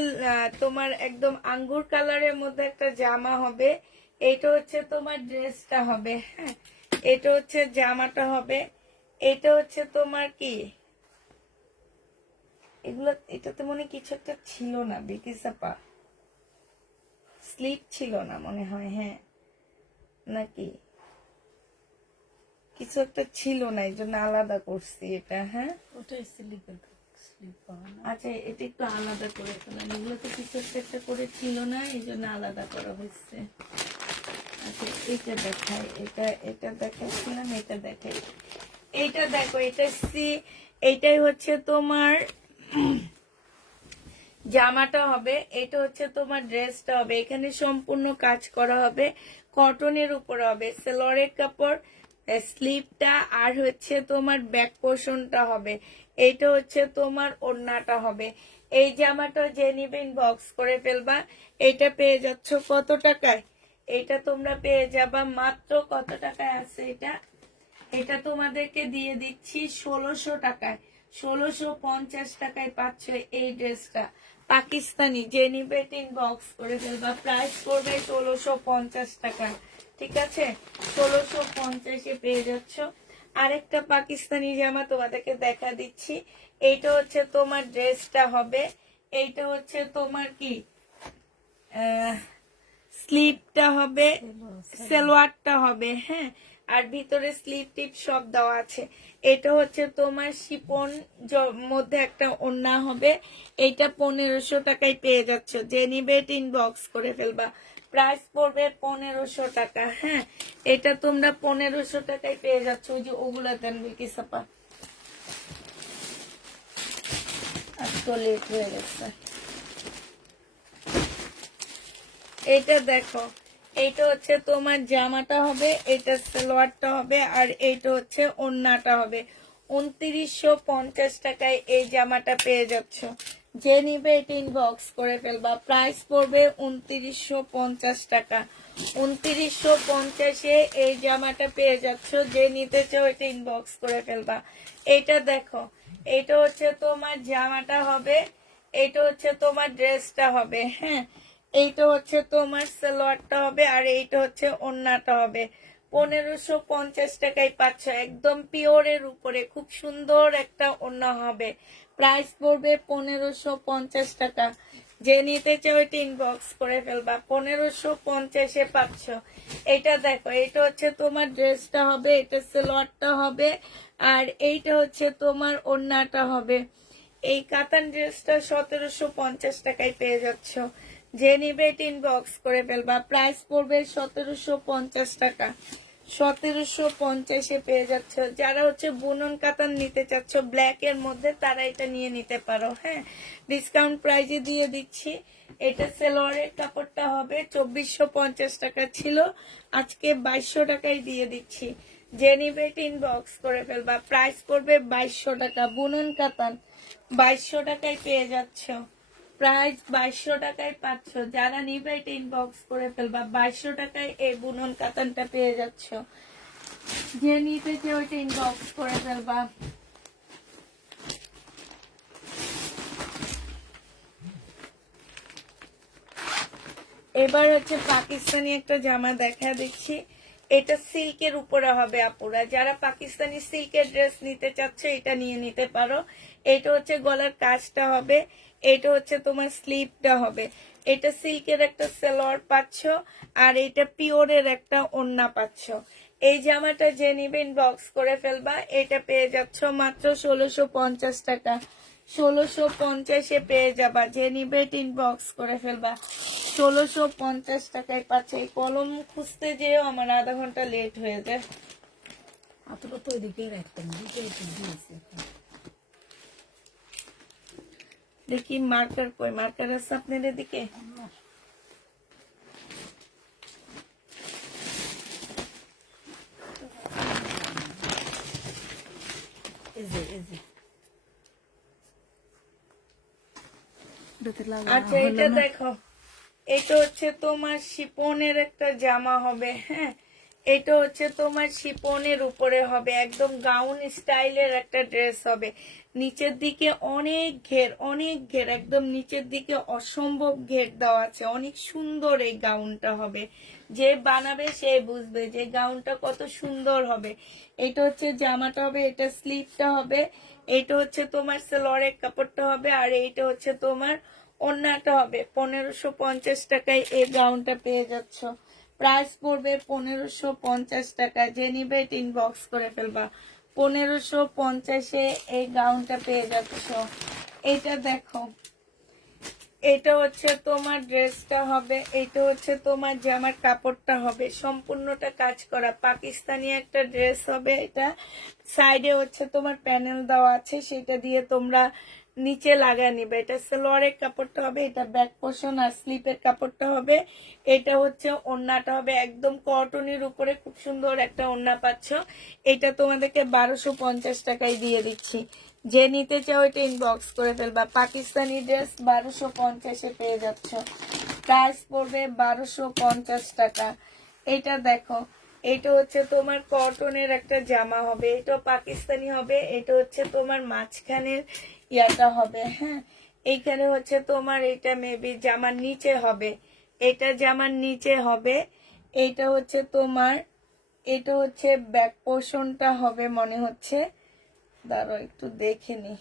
তোমার একদম আঙ্গুর কালারের মধ্যে একটা জামা হবে। এটা হচ্ছে তোমার ড্রেসটা হবে। হ্যাঁ, এটা হচ্ছে জামাটা হবে। এটা হচ্ছে তোমার কি, এগুলো এটাতে মনে কিছু একটা ছিল না, বিকিসাপা স্লিপ ছিল না মনে হয়, হ্যাঁ নাকি কিছু একটা ছিল না, এই জন্য আলাদা করছি এটা। হ্যাঁ, ওটাই স্লিপের স্লিপ পাওয়া না। আচ্ছা, এটা একটু আলাদা করে ফেলাম, এগুলো তো কিছু একটা করে ছিল না, এই জন্য আলাদা করা হয়েছে। আচ্ছা, এটা দেখাই, এটা এটা দেখাচ্ছিলাম, এটা দেখাই। এইটা দেখো, এটা এইটাই হচ্ছে তোমার জামাটা হবে, এটা হচ্ছে তোমার ড্রেসটা হবে। এখানে সম্পূর্ণ কাজ করা হবে, কটনের উপর হবে, সালোয়ারের কাপড়, স্লিপটা, আর হচ্ছে তোমার ব্যাক পোর্শনটা হবে। এইটা হচ্ছে তোমার ওড়নাটা হবে। এই জামাটা যে নিবে ইনবক্স করে ফেলবা। এইটা পেয়ে যাচ্ছ কত টাকায়? এটা তোমরা পেয়ে যাবা মাত্র কত টাকায় আছে এটা? এটা তোমাদেরকে দিয়ে দিচ্ছি 1600 টাকায়। 1650 টাকায় পাচ্ছ এই ড্রেসটা, পাকিস্তানি। যে নিবে ইনবক্স করে ফেলবা, প্রাইস করবে 1650 টাকা। ঠিক আছে, 1650-এ পেয়ে যাচ্ছ। আরেকটা পাকিস্তানি জামা তোমাদেরকে দেখা দিচ্ছি। এইটা হচ্ছে তোমার ড্রেসটা হবে, এইটা হচ্ছে তোমার কি স্লিপটা হবে, সালোয়ারটা হবে। হ্যাঁ, আর ভিতরে স্লিপ টিপ সব দেওয়া আছে। এটা হচ্ছে তোমার শিপন মধ্যে একটা ওড়না হবে। এইটা 1500 টাকায় পেয়ে যাচ্ছ। যে নিবে ইনবক্স করে ফেলবা, প্রাইস পড়বে 1500 টাকা। হ্যাঁ, এটা তোমরা 1500 টাকায় পেয়ে যাচ্ছ। ওই যে ওগুলা দেন বিকিসাপা, আজকে লেট হয়ে গেছে। এটা দেখো, এইটা হচ্ছে তোমার জামাটা হবে, এটা সালোয়ারটা হবে, আর এইটা হচ্ছে ওড়নাটা হবে। 2950 টাকায় এই জামাটা পেয়ে যাচ্ছ। যে নিবে এটা ইনবক্স করে ফেলবা, প্রাইস পড়বে 2950 টাকা। 2950-এ এই জামাটা পেয়ে যাচ্ছ। যে নিতে চাও এটা ইনবক্স করে ফেলবা। এটা দেখো, এটা হচ্ছে তোমার জামাটা হবে, এটা হচ্ছে তোমার ড্রেসটা হবে। হ্যাঁ, এইটা হচ্ছে তোমার সালোয়ারটা হবে, আর এইটা হচ্ছে ওড়নাটা হবে। 1550 টাকায় পাচ্ছ, একদম পিওরের উপরে খুব সুন্দর একটা ওড়না হবে। প্রাইস পড়বে 1550 টাকা। যে নিতে চাও এটা ইনবক্স করে ফেলবা। 1550-এ পাচ্ছ। এটা দেখো, এটা হচ্ছে তোমার ড্রেসটা হবে, এটা সালোয়ারটা হবে, আর এইটা হচ্ছে তোমার ওড়নাটা হবে। এই কাতান ড্রেসটা 1750 টাকায় পেয়ে যাচ্ছ। যে নিবে এটা ইনবক্স করে ফেলবা। প্রাইস পড়বে 1750 টাকা। 1750-এ পেয়ে যাচ্ছ। যারা হচ্ছে বুনন কাতান নিতে চাচ্ছ ব্ল্যাক এর মধ্যে, তারা এটা নিয়ে নিতে পারো। হ্যাঁ, ডিসকাউন্ট প্রাইজে দিয়ে দিচ্ছি। এটা সালোয়ারের কাপড়টা হবে 2450 টাকা ছিল, আজকে 2200 টাকায় দিয়ে দিচ্ছি। যে নিবে এটা ইনবক্স করে ফেলবা। প্রাইস পড়বে 2200 টাকা। বুনন কাতান 2200 টাকায় পেয়ে যাচ্ছ। প্রাইস 2200 টাকায় পাচ্ছ। যারা নিবে এটা ইনবক্স করে ফেলবা। 2200 টাকায় এই বুনন কাতানটা পেয়ে যাচ্ছ। যে নিতে চাও ওইটা ইনবক্স করে ফেলবা। এবার হচ্ছে পাকিস্তানি একটা জামা দেখা দিচ্ছি। এটা সিল্কের উপরে হবে আপুরা। যারা পাকিস্তানি সিল্কের ড্রেস নিতে চাচ্ছে এটা নিয়ে নিতে পারো। এটা হচ্ছে গলার কাজটা হবে, এটা হচ্ছে তোমার স্লিভটা হবে। এটা সিল্কের একটা সালোয়ার পাচ্ছ, আর এটা পিওরের একটা ওড়না পাচ্ছ। এই জামাটা যে নিবে ইনবক্স করে ফেলবা। এটা পেয়ে যাচ্ছ মাত্র 1650 টাকা। 1650-এ পেয়ে যাবা। যে নিবে ইনবক্স করে ফেলবা। 1650 টাকায় পাচ্ছে। এই কলম খুঁজতে যেও আমার আধা ঘন্টা লেট হয়ে যায়। অতটা তো ওইদিকে রাখতাম, দিকে দিয়েছি। দেখি মার্কার কই, মার্কার আছে আপনার এদিকে? এই যে এই যে আচ্ছা, এটা দেখো, এটা হচ্ছে তোমার শিপনের একটা জামা হবে। হ্যাঁ, এটা হচ্ছে তোমার শিপনের উপরে হবে, একদম গাউন স্টাইলের একটা ড্রেস হবে। নিচের দিকে অনেক ঘের, অনেক ঘের, একদম নিচের দিকে অসম্ভব ঘের দেওয়া আছে। অনেক সুন্দর এই গাউনটা হবে। যে বানাবে সে বুঝবে যে গাউনটা কত সুন্দর হবে। এটা হচ্ছে জামাটা হবে, এটা স্লিভটা হবে, এটা হচ্ছে তোমার সালোয়ারের কাপড়টা হবে, আর এইটা হচ্ছে তোমার ওড়নাটা হবে। 1550 টাকায় এই গাউনটা পেয়ে যাচ্ছ। প্রাইস পড়বে 1550 টাকা। যে নিবে ইনবক্স করে ফেলবা। 1550-এ এই গাউনটা পেয়ে যাচ্ছ। এটা দেখো, এটা হচ্ছে তোমার ড্রেসটা হবে, এটা হচ্ছে তোমার জামার কাপড়টা হবে, সম্পূর্ণটা কাজ করা পাকিস্তানি একটা ড্রেস হবে। এটা সাইডে হচ্ছে তোমার প্যানেল দেওয়া আছে, সেটা দিয়ে তোমরা নিচে লাগায় নিবে। এটা সালোয়ারের কাপড়টা হবে, এটা ব্যাক পোর্শন, আর স্লিপের কাপড়টা হবে। এটা হচ্ছে ওড়নাটা হবে একদম কটনের উপরে, খুব সুন্দর একটা ওড়না পাচ্ছ। এটা তোমাদেরকে 1250 টাকায় দিয়ে দিচ্ছি। যে নিতে চাও এটা ইনবক্স করে ফেলবা। পাকিস্তানি ড্রেস 1250-এ পেয়ে যাচ্ছ। প্রাইস পড়বে 1250 টাকা। এটা দেখো, এটা হচ্ছে তোমার কটনের একটা জামা হবে, এটা পাকিস্তানি হবে। এটা হচ্ছে তোমার মাঝখানের ইয়াটা হবে। হ্যাঁ, এইখানে হচ্ছে তোমার এটা মেবি জামার নিচে হবে, এটা জামার নিচে হবে। এটা হচ্ছে তোমার, এটা হচ্ছে ব্যাক পোর্শনটা হবে মনে হচ্ছে। দাঁড়াও একটু দেখে নি।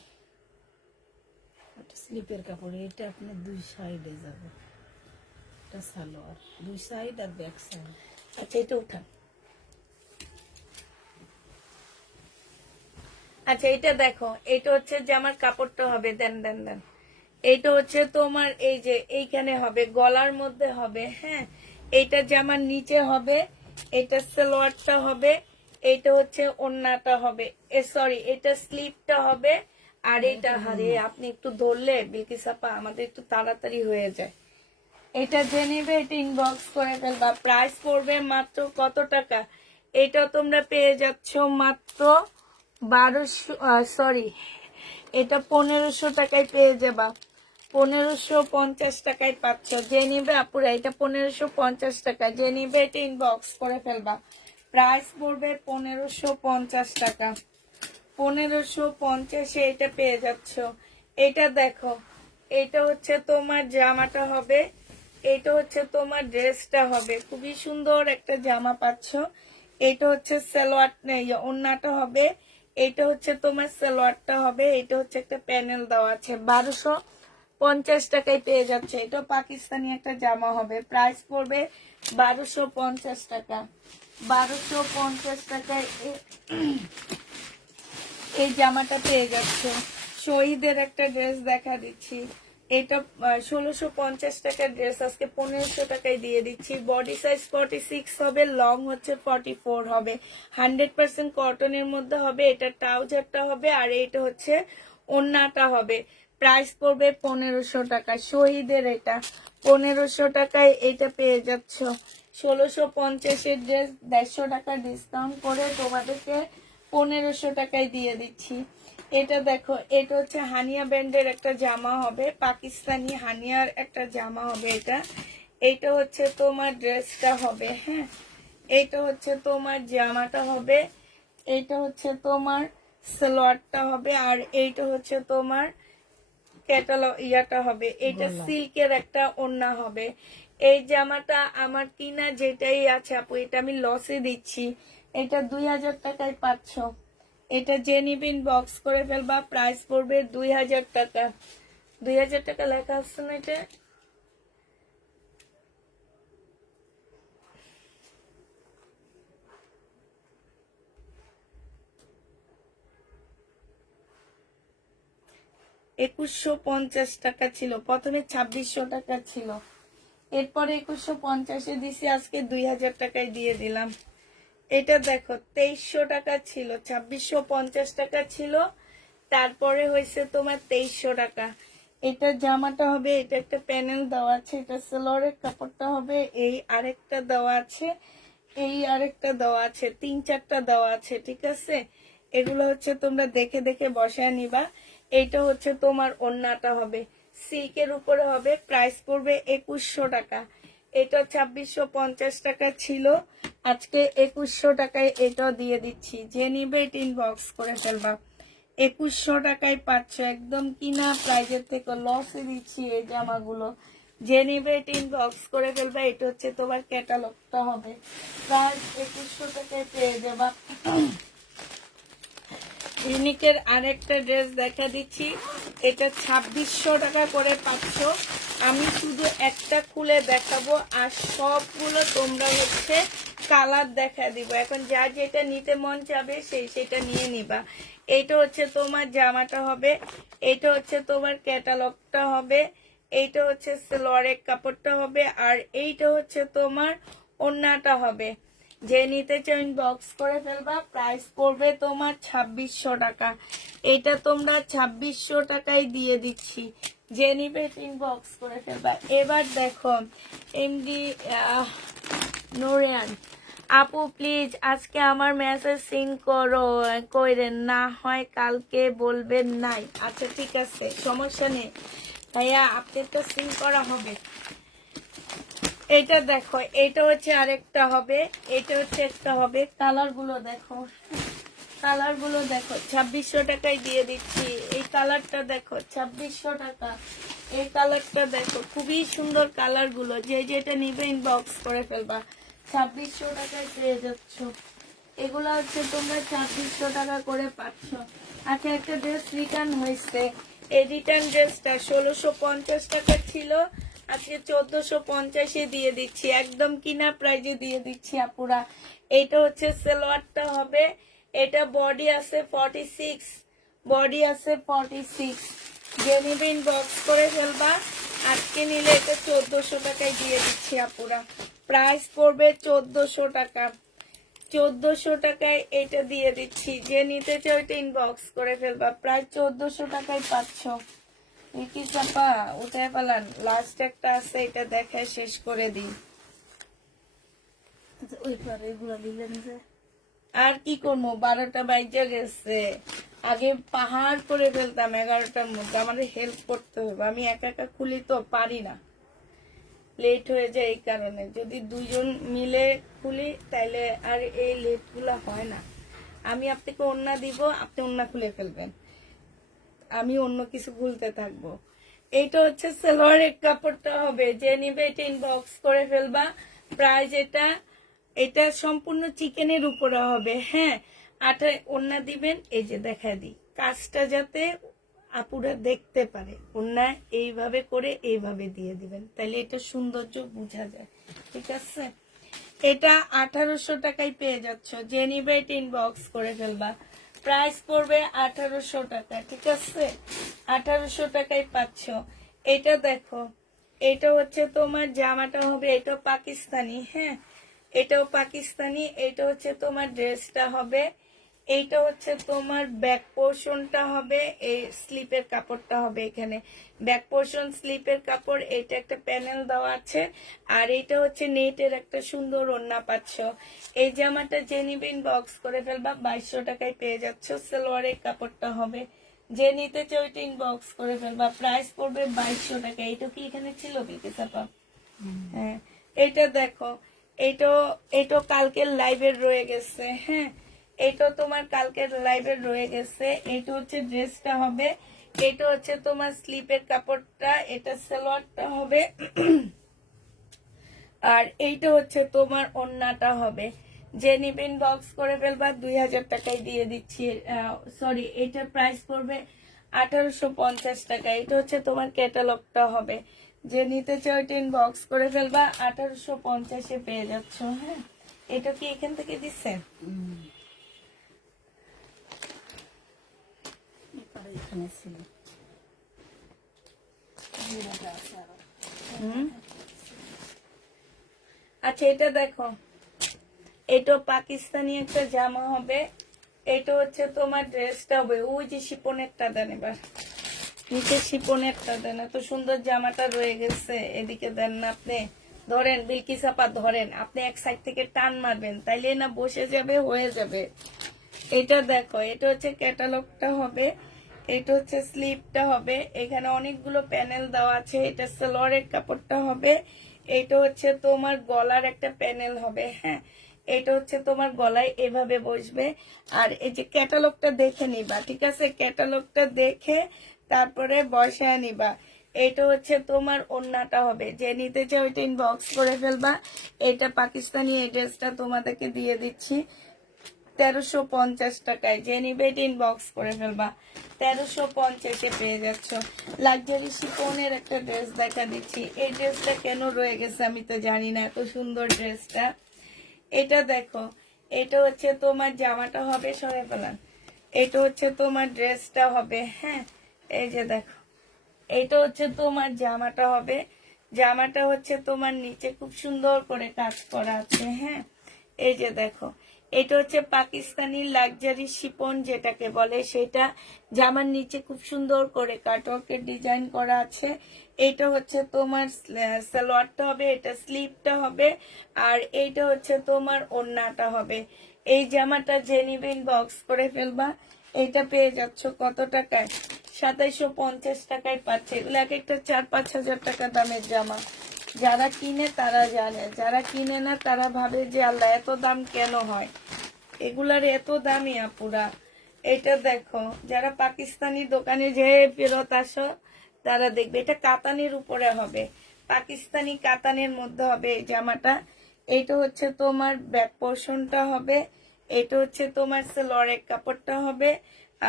স্লিপের কাপড়, এটা আপনার দুই সাইডে যাবে। এটা সালোয়ার দুই সাইড আর ব্যাক সাইড। আচ্ছা, এটা উঠান। আচ্ছা, এটা দেখো, এটা হচ্ছে জামার কাপড়টা হবে। দেন দেন দেন। এটা হচ্ছে তোমার এই যে এইখানে হবে, গলার মধ্যে হবে। হ্যাঁ, এটা জামার নিচে হবে, এটা সালোয়ারটা হবে, এটা হচ্ছে ওড়নাটা হবে, সরি এটা স্লিভটা হবে। আর এটা, হারে আপনি একটু ধরলে বিলকিস আপা আমাদের একটু তাড়াতাড়ি হয়ে যায়। এটা যে নিবে এটা ইনবক্স করে ফেলবা। প্রাইস পড়বে মাত্র কত টাকা? এটা তোমরা পেয়ে যাচ্ছ মাত্র 1200, সরি এটা 1500 টাকায় পেয়ে যাবা। 1550 টাকায় পাচ্ছ। যে নিবে আপুরা এটা 1550 টাকা। যে নিবে এটা ইনবক্স করে ফেলবা। প্রাইস পড়বে 1550 টাকা। 1550-এ এটা পেয়ে যাচ্ছ। এটা দেখো, এটা হচ্ছে তোমার জামাটা হবে, এটা হচ্ছে তোমার ড্রেসটা হবে। খুবই সুন্দর একটা জামা পাচ্ছ। এটা হচ্ছে সালোয়ার, ওড়নাটা হবে, এটা হচ্ছে তোমার সালোয়ারটা হবে, এটা হচ্ছে একটা প্যানেল দেওয়া আছে। 50 টাকায় পেয়ে যাচ্ছে। এটা পাকিস্তানি একটা জামা হবে, প্রাইস পড়বে 1250 টাকা। 1250 টাকায় এই জামাটা পেয়ে যাচ্ছে। শহীদের একটা ড্রেস দেখা দিচ্ছি, এটা 1650 টাকার ড্রেস আজকে 1500 টাকায় দিয়ে দিচ্ছি। বডি সাইজ 46 হবে, লং হচ্ছে 44 হবে, 100% কটনের মধ্যে হবে। এটা ট্রাউজারটা হবে আর এটা হচ্ছে ওড়নাটা হবে। প্রাইস পড়বে 1500 টাকা। শহীদের এটা 1500 টাকায় এটা পেয়ে যাচ্ছ। 1650-এর ড্রেস 150 টাকা ডিসকাউন্ট করে তোমাদেরকে 1500 টাকায় দিয়ে দিচ্ছি। এটা দেখো, এটা হচ্ছে হানিয়া ব্র্যান্ডের একটা জামা হবে, পাকিস্তানি হানিয়ার একটা জামা হবে। এটা হচ্ছে তোমার ড্রেসটা হবে, হ্যাঁ, এটা হচ্ছে তোমার জামাটা হবে, এইটা হচ্ছে তোমার সালোয়ারটা হবে, আর এইটা হচ্ছে তোমার ক্যাটালগ ইয়াটা হবে। এটা সিল্কের একটা ওড়না হবে। এই জামাটা আমার কিনা যেটাই আছে আপু, এটা আমি লসে দিচ্ছি। এটা 2000 টাকায় পাচ্ছ। এটা যে নিবেন বক্স করে ফেলবা, প্রাইস পড়বে 2000 টাকা। 2000 টাকা লেখা আছে না এটা? $2150 টাকা ছিল, প্রথমে 2600 টাকা ছিল, এরপরে 2150-এ দিছি, আজকে 2000 টাকায় দিয়ে দিলাম। এটা দেখো 2300 টাকা ছিল, 2650 টাকা ছিল, তারপরে হয়েছে তোমার 2300 টাকা। এটা জামাটা হবে, এটা একটা প্যানেল দেওয়া আছে, এটা সেলোয়ারের কাপড়টা হবে, এই আরেকটা দেওয়া আছে, এই আরেকটা দেওয়া আছে, 3-4টা দেওয়া আছে, ঠিক আছে। এগুলো হচ্ছে তোমরা দেখে দেখে বসায় নিবা। এইটা হচ্ছে তোমার ওড়নাটা হবে, সিল্কের উপরে হবে, প্রাইস পড়বে 2100 টাকা। এটা 2650 টাকা ছিল, আজকে 2100 টাকায় এটা দিয়ে দিচ্ছি। যে নিবে এটা ইনবক্স করে ফেলবা। 2100 টাকায় পাচ্ছ, একদম কিনা প্রাইজের থেকে লসে দিচ্ছি এই জামাগুলো। যে নিবে এটা ইনবক্স করে ফেলবা। এটা হচ্ছে তোমার ক্যাটালগটা হবে, প্রাইস 2100 টাকায় পেয়ে যাবা। ইউনিকের আরেকটা ড্রেস দেখা দিচ্ছি, এটা 2600 টাকা করে পাচ্ছ। আমি শুধু একটা খুলে দেখাবো আর সবগুলো তোমরা হচ্ছে কালার দেখা দিব। এখন যা যেটা নিতে মন চাবে সেটা নিয়ে নিবা। এইটা হচ্ছে তোমার জামাটা হবে, এইটা হচ্ছে তোমার ক্যাটালগটা হবে, এইটা হচ্ছে সালোয়ারের কাপড়টা হবে, আর এইটা হচ্ছে তোমার ওড়নাটা হবে। যে নিতে চাও ইনবক্স করে ফেলবা, প্রাইস পড়বে তোমার 2600 টাকা। এটা তোমরা 2600 টাকায় দিয়ে দিচ্ছি। যে নিবে ইনবক্স করে ফেলবা। এবার দেখো এমডি নোরিয়ান আপু, প্লিজ আজকে আমার মেসেজ সিন করো, কইরেন না হয় কালকে বলবেন নাই। আচ্ছা ঠিক আছে, সমস্যা নেই ভাইয়া, আপনারটা সিন করা হবে। এটা দেখো, এটা হচ্ছে আরেকটা হবে, এটা হচ্ছে একটা হবে। কালার গুলো দেখো, কালার গুলো দেখো, 2600 টাকায় দিয়ে দিচ্ছি। এই কালারটা দেখো 2600 টাকা। এই কালারটা দেখো, খুবই সুন্দর কালার গুলো। যে যেটা নিবে ইনবক্স করে ফেলবা। 2600 টাকায় পেয়ে যাচ্ছ। এগুলো হচ্ছে তোমরা 2600 টাকা করে পাচ্ছ। আচ্ছা, একটা ড্রেস রিটার্ন হয়েছে, এই রিটার্ন ড্রেসটা 1650 টাকা ছিল, আজকে 1450-এ দিয়ে দিচ্ছি, একদম কিনা প্রাইজে দিয়ে দিচ্ছি আপুরা। এটা হচ্ছে সালোয়ারটা হবে, এটা বডি আছে 46, বডি আছে 46। যে নিবে ইনবক্স করে ফেলবা। আজকে নিলে এটা 1400 টাকায় দিয়ে দিচ্ছি আপুরা, প্রাইস পড়বে 1400 টাকা। 1400 টাকায় এটা দিয়ে দিচ্ছি। যে নিতে চাও এটা ইনবক্স করে ফেলবা, প্রায় 1400 টাকায় পাচ্ছ। কি চাপা উঠায় পালান, লাস্ট একটা আছে, এটা দেখায় শেষ করে দিই। ওই পারে এগুলো দিলেন যে আর কি করবো, 12টা বাইজে গেছে। আগে পাহাড় করে ফেলতাম 11টার মধ্যে, আমাদের হেল্প করতে হবে, আমি একা একা খুলি তো পারি না, লেট হয়ে যায়। এই কারণে যদি দুইজন মিলে খুলি তাইলে আর এই লেট গুলা হয় না। আমি আপনাকে ওড়না দিব, আপনি ওড়না খুলে ফেলবেন, আমি অন্য কিছু খুলতে থাকবো। এইটা হচ্ছে সালোয়ারের কাপড়টা হবে, যে নিবে এটা ইনবক্স করে ফেলবা। প্রাইস এটা সম্পূর্ণ চিকেনের উপরে হবে, হ্যাঁ। 8 ওড়না দিবেন, এই যে দেখা দিই কাজটা যাতে আপুরা দেখতে পারে, ওনা এইভাবে করে এইভাবে দিয়ে দিবেন, তাইলে এটা সৌন্দর্য বোঝা যায়। ঠিক আছে, এটা 1800 টাকায় পেয়ে যাচ্ছ, যে নিবে এটা ইনবক্স করে ফেলবা। প্রাইস পড়বে 1800 টাকা। ঠিক আছে, 1800 টাকায় পাচ্ছ। এটা দেখো, এটা হচ্ছে তোমার জামাটা হবে, এটা পাকিস্তানি, হ্যাঁ এটাও পাকিস্তানি। এটা হচ্ছে তোমার ড্রেসটা হবে, এইটা হচ্ছে তোমার ব্যাক পোর্শনটা হবে, এই স্লিপের কাপড়টা হবে, এখানে ব্যাক পোর্শন স্লিপের কাপড়, এটা একটা প্যানেল দেওয়া আছে। আর এটা হচ্ছে নেটের একটা সুন্দর ওড়না পাচ্ছ। এই জামাটা যে নিবেন বক্স করে ফেলবা, 2200 টাকায় পেয়ে যাচ্ছ। সালোয়ারের কাপড়টা হবে, যে নিতে চাও ওইটা ইনবক্স করে ফেলবা। প্রাইস পড়বে 2200 টাকা। এটা কি এখানে ছিল বিলকিস আপা? হ্যাঁ, এটা দেখো, এটা কালকের লাইভের রয়ে গেছে, হ্যাঁ এটা তোমার কালকের লাইভে রয়ে গেছে। এটা হচ্ছে ড্রেসটা হবে, এটা হচ্ছে তোমার স্লিপের কাপড়টা, এটা সালোয়ারটা হবে, আর এইটা হচ্ছে তোমার ওড়নাটা হবে। যে নিবেন বক্স করে ফেলবা, 2000 টাকায় দিয়ে দিচ্ছি। সরি, এটার প্রাইস পড়বে 1850 টাকা। এটা হচ্ছে তোমার ক্যাটালগটা হবে, যে নিতে চাও এটা বক্স করে ফেলবা, 1850-এ পেয়ে যাচ্ছ। হ্যাঁ, এটা কি এখান থেকে দিচ্ছে? এখানে ছিল আচ্ছা, এটা দেখো, এটা পাকিস্তানি একটা জামা হবে, এটা হচ্ছে তোমার ড্রেসটা হবে। ওই যে শিপনেরটা দেন, এবার নিচে শিপনেরটা দেন। এত সুন্দর জামাটা রয়ে গেছে, এদিকে দেন না আপনি। ধরেন বিলকিস আপা, ধরেন আপনি এক সাইড থেকে টান মারবেন, তাইলে না বসে যাবে, হয়ে যাবে। এটা দেখো, এটা হচ্ছে ক্যাটালগটা হবে, এটা হচ্ছে স্লিপটা হবে, এখানে অনেকগুলো প্যানেল দেওয়া আছে। এটা সালোয়ারের কাপড়টা হবে, এটা হচ্ছে তোমার গলার একটা প্যানেল হবে, হ্যাঁ এটা হচ্ছে তোমার গলায় এভাবে বসবে। আর এই যে ক্যাটালগটা দেখে নিবা, ঠিক আছে, ক্যাটালগটা দেখে তারপরে বসায় নিবা। এটা হচ্ছে তোমার ওড়নাটা হবে, যে নিতে চাও ওইটা ইনবক্স করে ফেলবা। এটা পাকিস্তানি, এই ড্রেসটা তোমাদেরকে দিয়ে দিচ্ছি 1350 টাকায়। যে নিবে এটা ইনবক্স করে ফেলবা, 1350-এ পেয়ে যাচ্ছ। লাক্সারি শিফনের একটা ড্রেস দেখা দিচ্ছি। এই ড্রেসটা কেন রয়ে গেছে আমি তো জানি না, এত সুন্দর ড্রেসটা। এটা দেখো, এটা হচ্ছে তোমার জামাটা হবে, সরে ফেলান। এটা হচ্ছে তোমার ড্রেসটা হবে, হ্যাঁ এই যে দেখো, এটা হচ্ছে তোমার জামাটা হবে। জামাটা হচ্ছে তোমার নিচে খুব সুন্দর করে কাজ করা আছে, হ্যাঁ এই যে দেখো, এটা হচ্ছে পাকিস্তানি লাক্সারি শিপন যেটাকে বলে, সেটা জামার নিচে খুব সুন্দর করে কাটওয়ার্কের ডিজাইন করা আছে। এটা হচ্ছে তোমার সালোয়ারটা হবে, এটা স্লিপটা হবে, আর এইটা হচ্ছে তোমার ওড়নাটা হবে। এই জামাটা যে নিবেন বক্স করে ফেলবা। এটা পেয়ে যাচ্ছ কত টাকায়? 2750 টাকায় পাচ্ছে। এগুলো এক একটা 4-5 হাজার টাকা দামের জামা। যারা কিনে তারা জানে, যারা কিনে না তারা ভাবে যে আল্লাহ এত দাম কেন হয়, এগুলার এত দামই আপুরা। এটা দেখো, যারা পাকিস্তানি দোকানে যে ফেরত আসো তারা দেখবে, এটা কাতানের উপরে হবে, পাকিস্তানি কাতানের মধ্যে হবে এই জামাটা। এইটা হচ্ছে তোমার ব্যাক পোর্শনটা হবে, এটা হচ্ছে তোমার সালোয়ারের কাপড়টা হবে,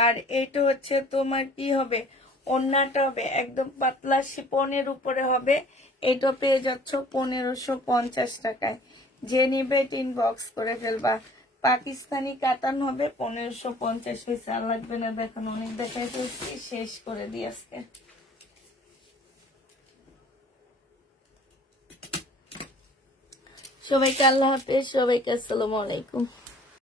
আর এইটা হচ্ছে তোমার কি হবে, ওড়নাটা হবে একদম পাতলা শিপনের উপরে হবে। এটা পেয়ে যাচ্ছ 1550 টাকায়। যে নিবে ইনবক্স করে ফেলবা। পাকিস্তানি কাতান হবে 1550 হয়েছে। আর লাগবে না দেখানো, অনেক দেখাই ফেলছি, শেষ করে দিই আজকে। সবাইকে আল্লাহ হাফেজ, সবাইকে আসসালামু আলাইকুম।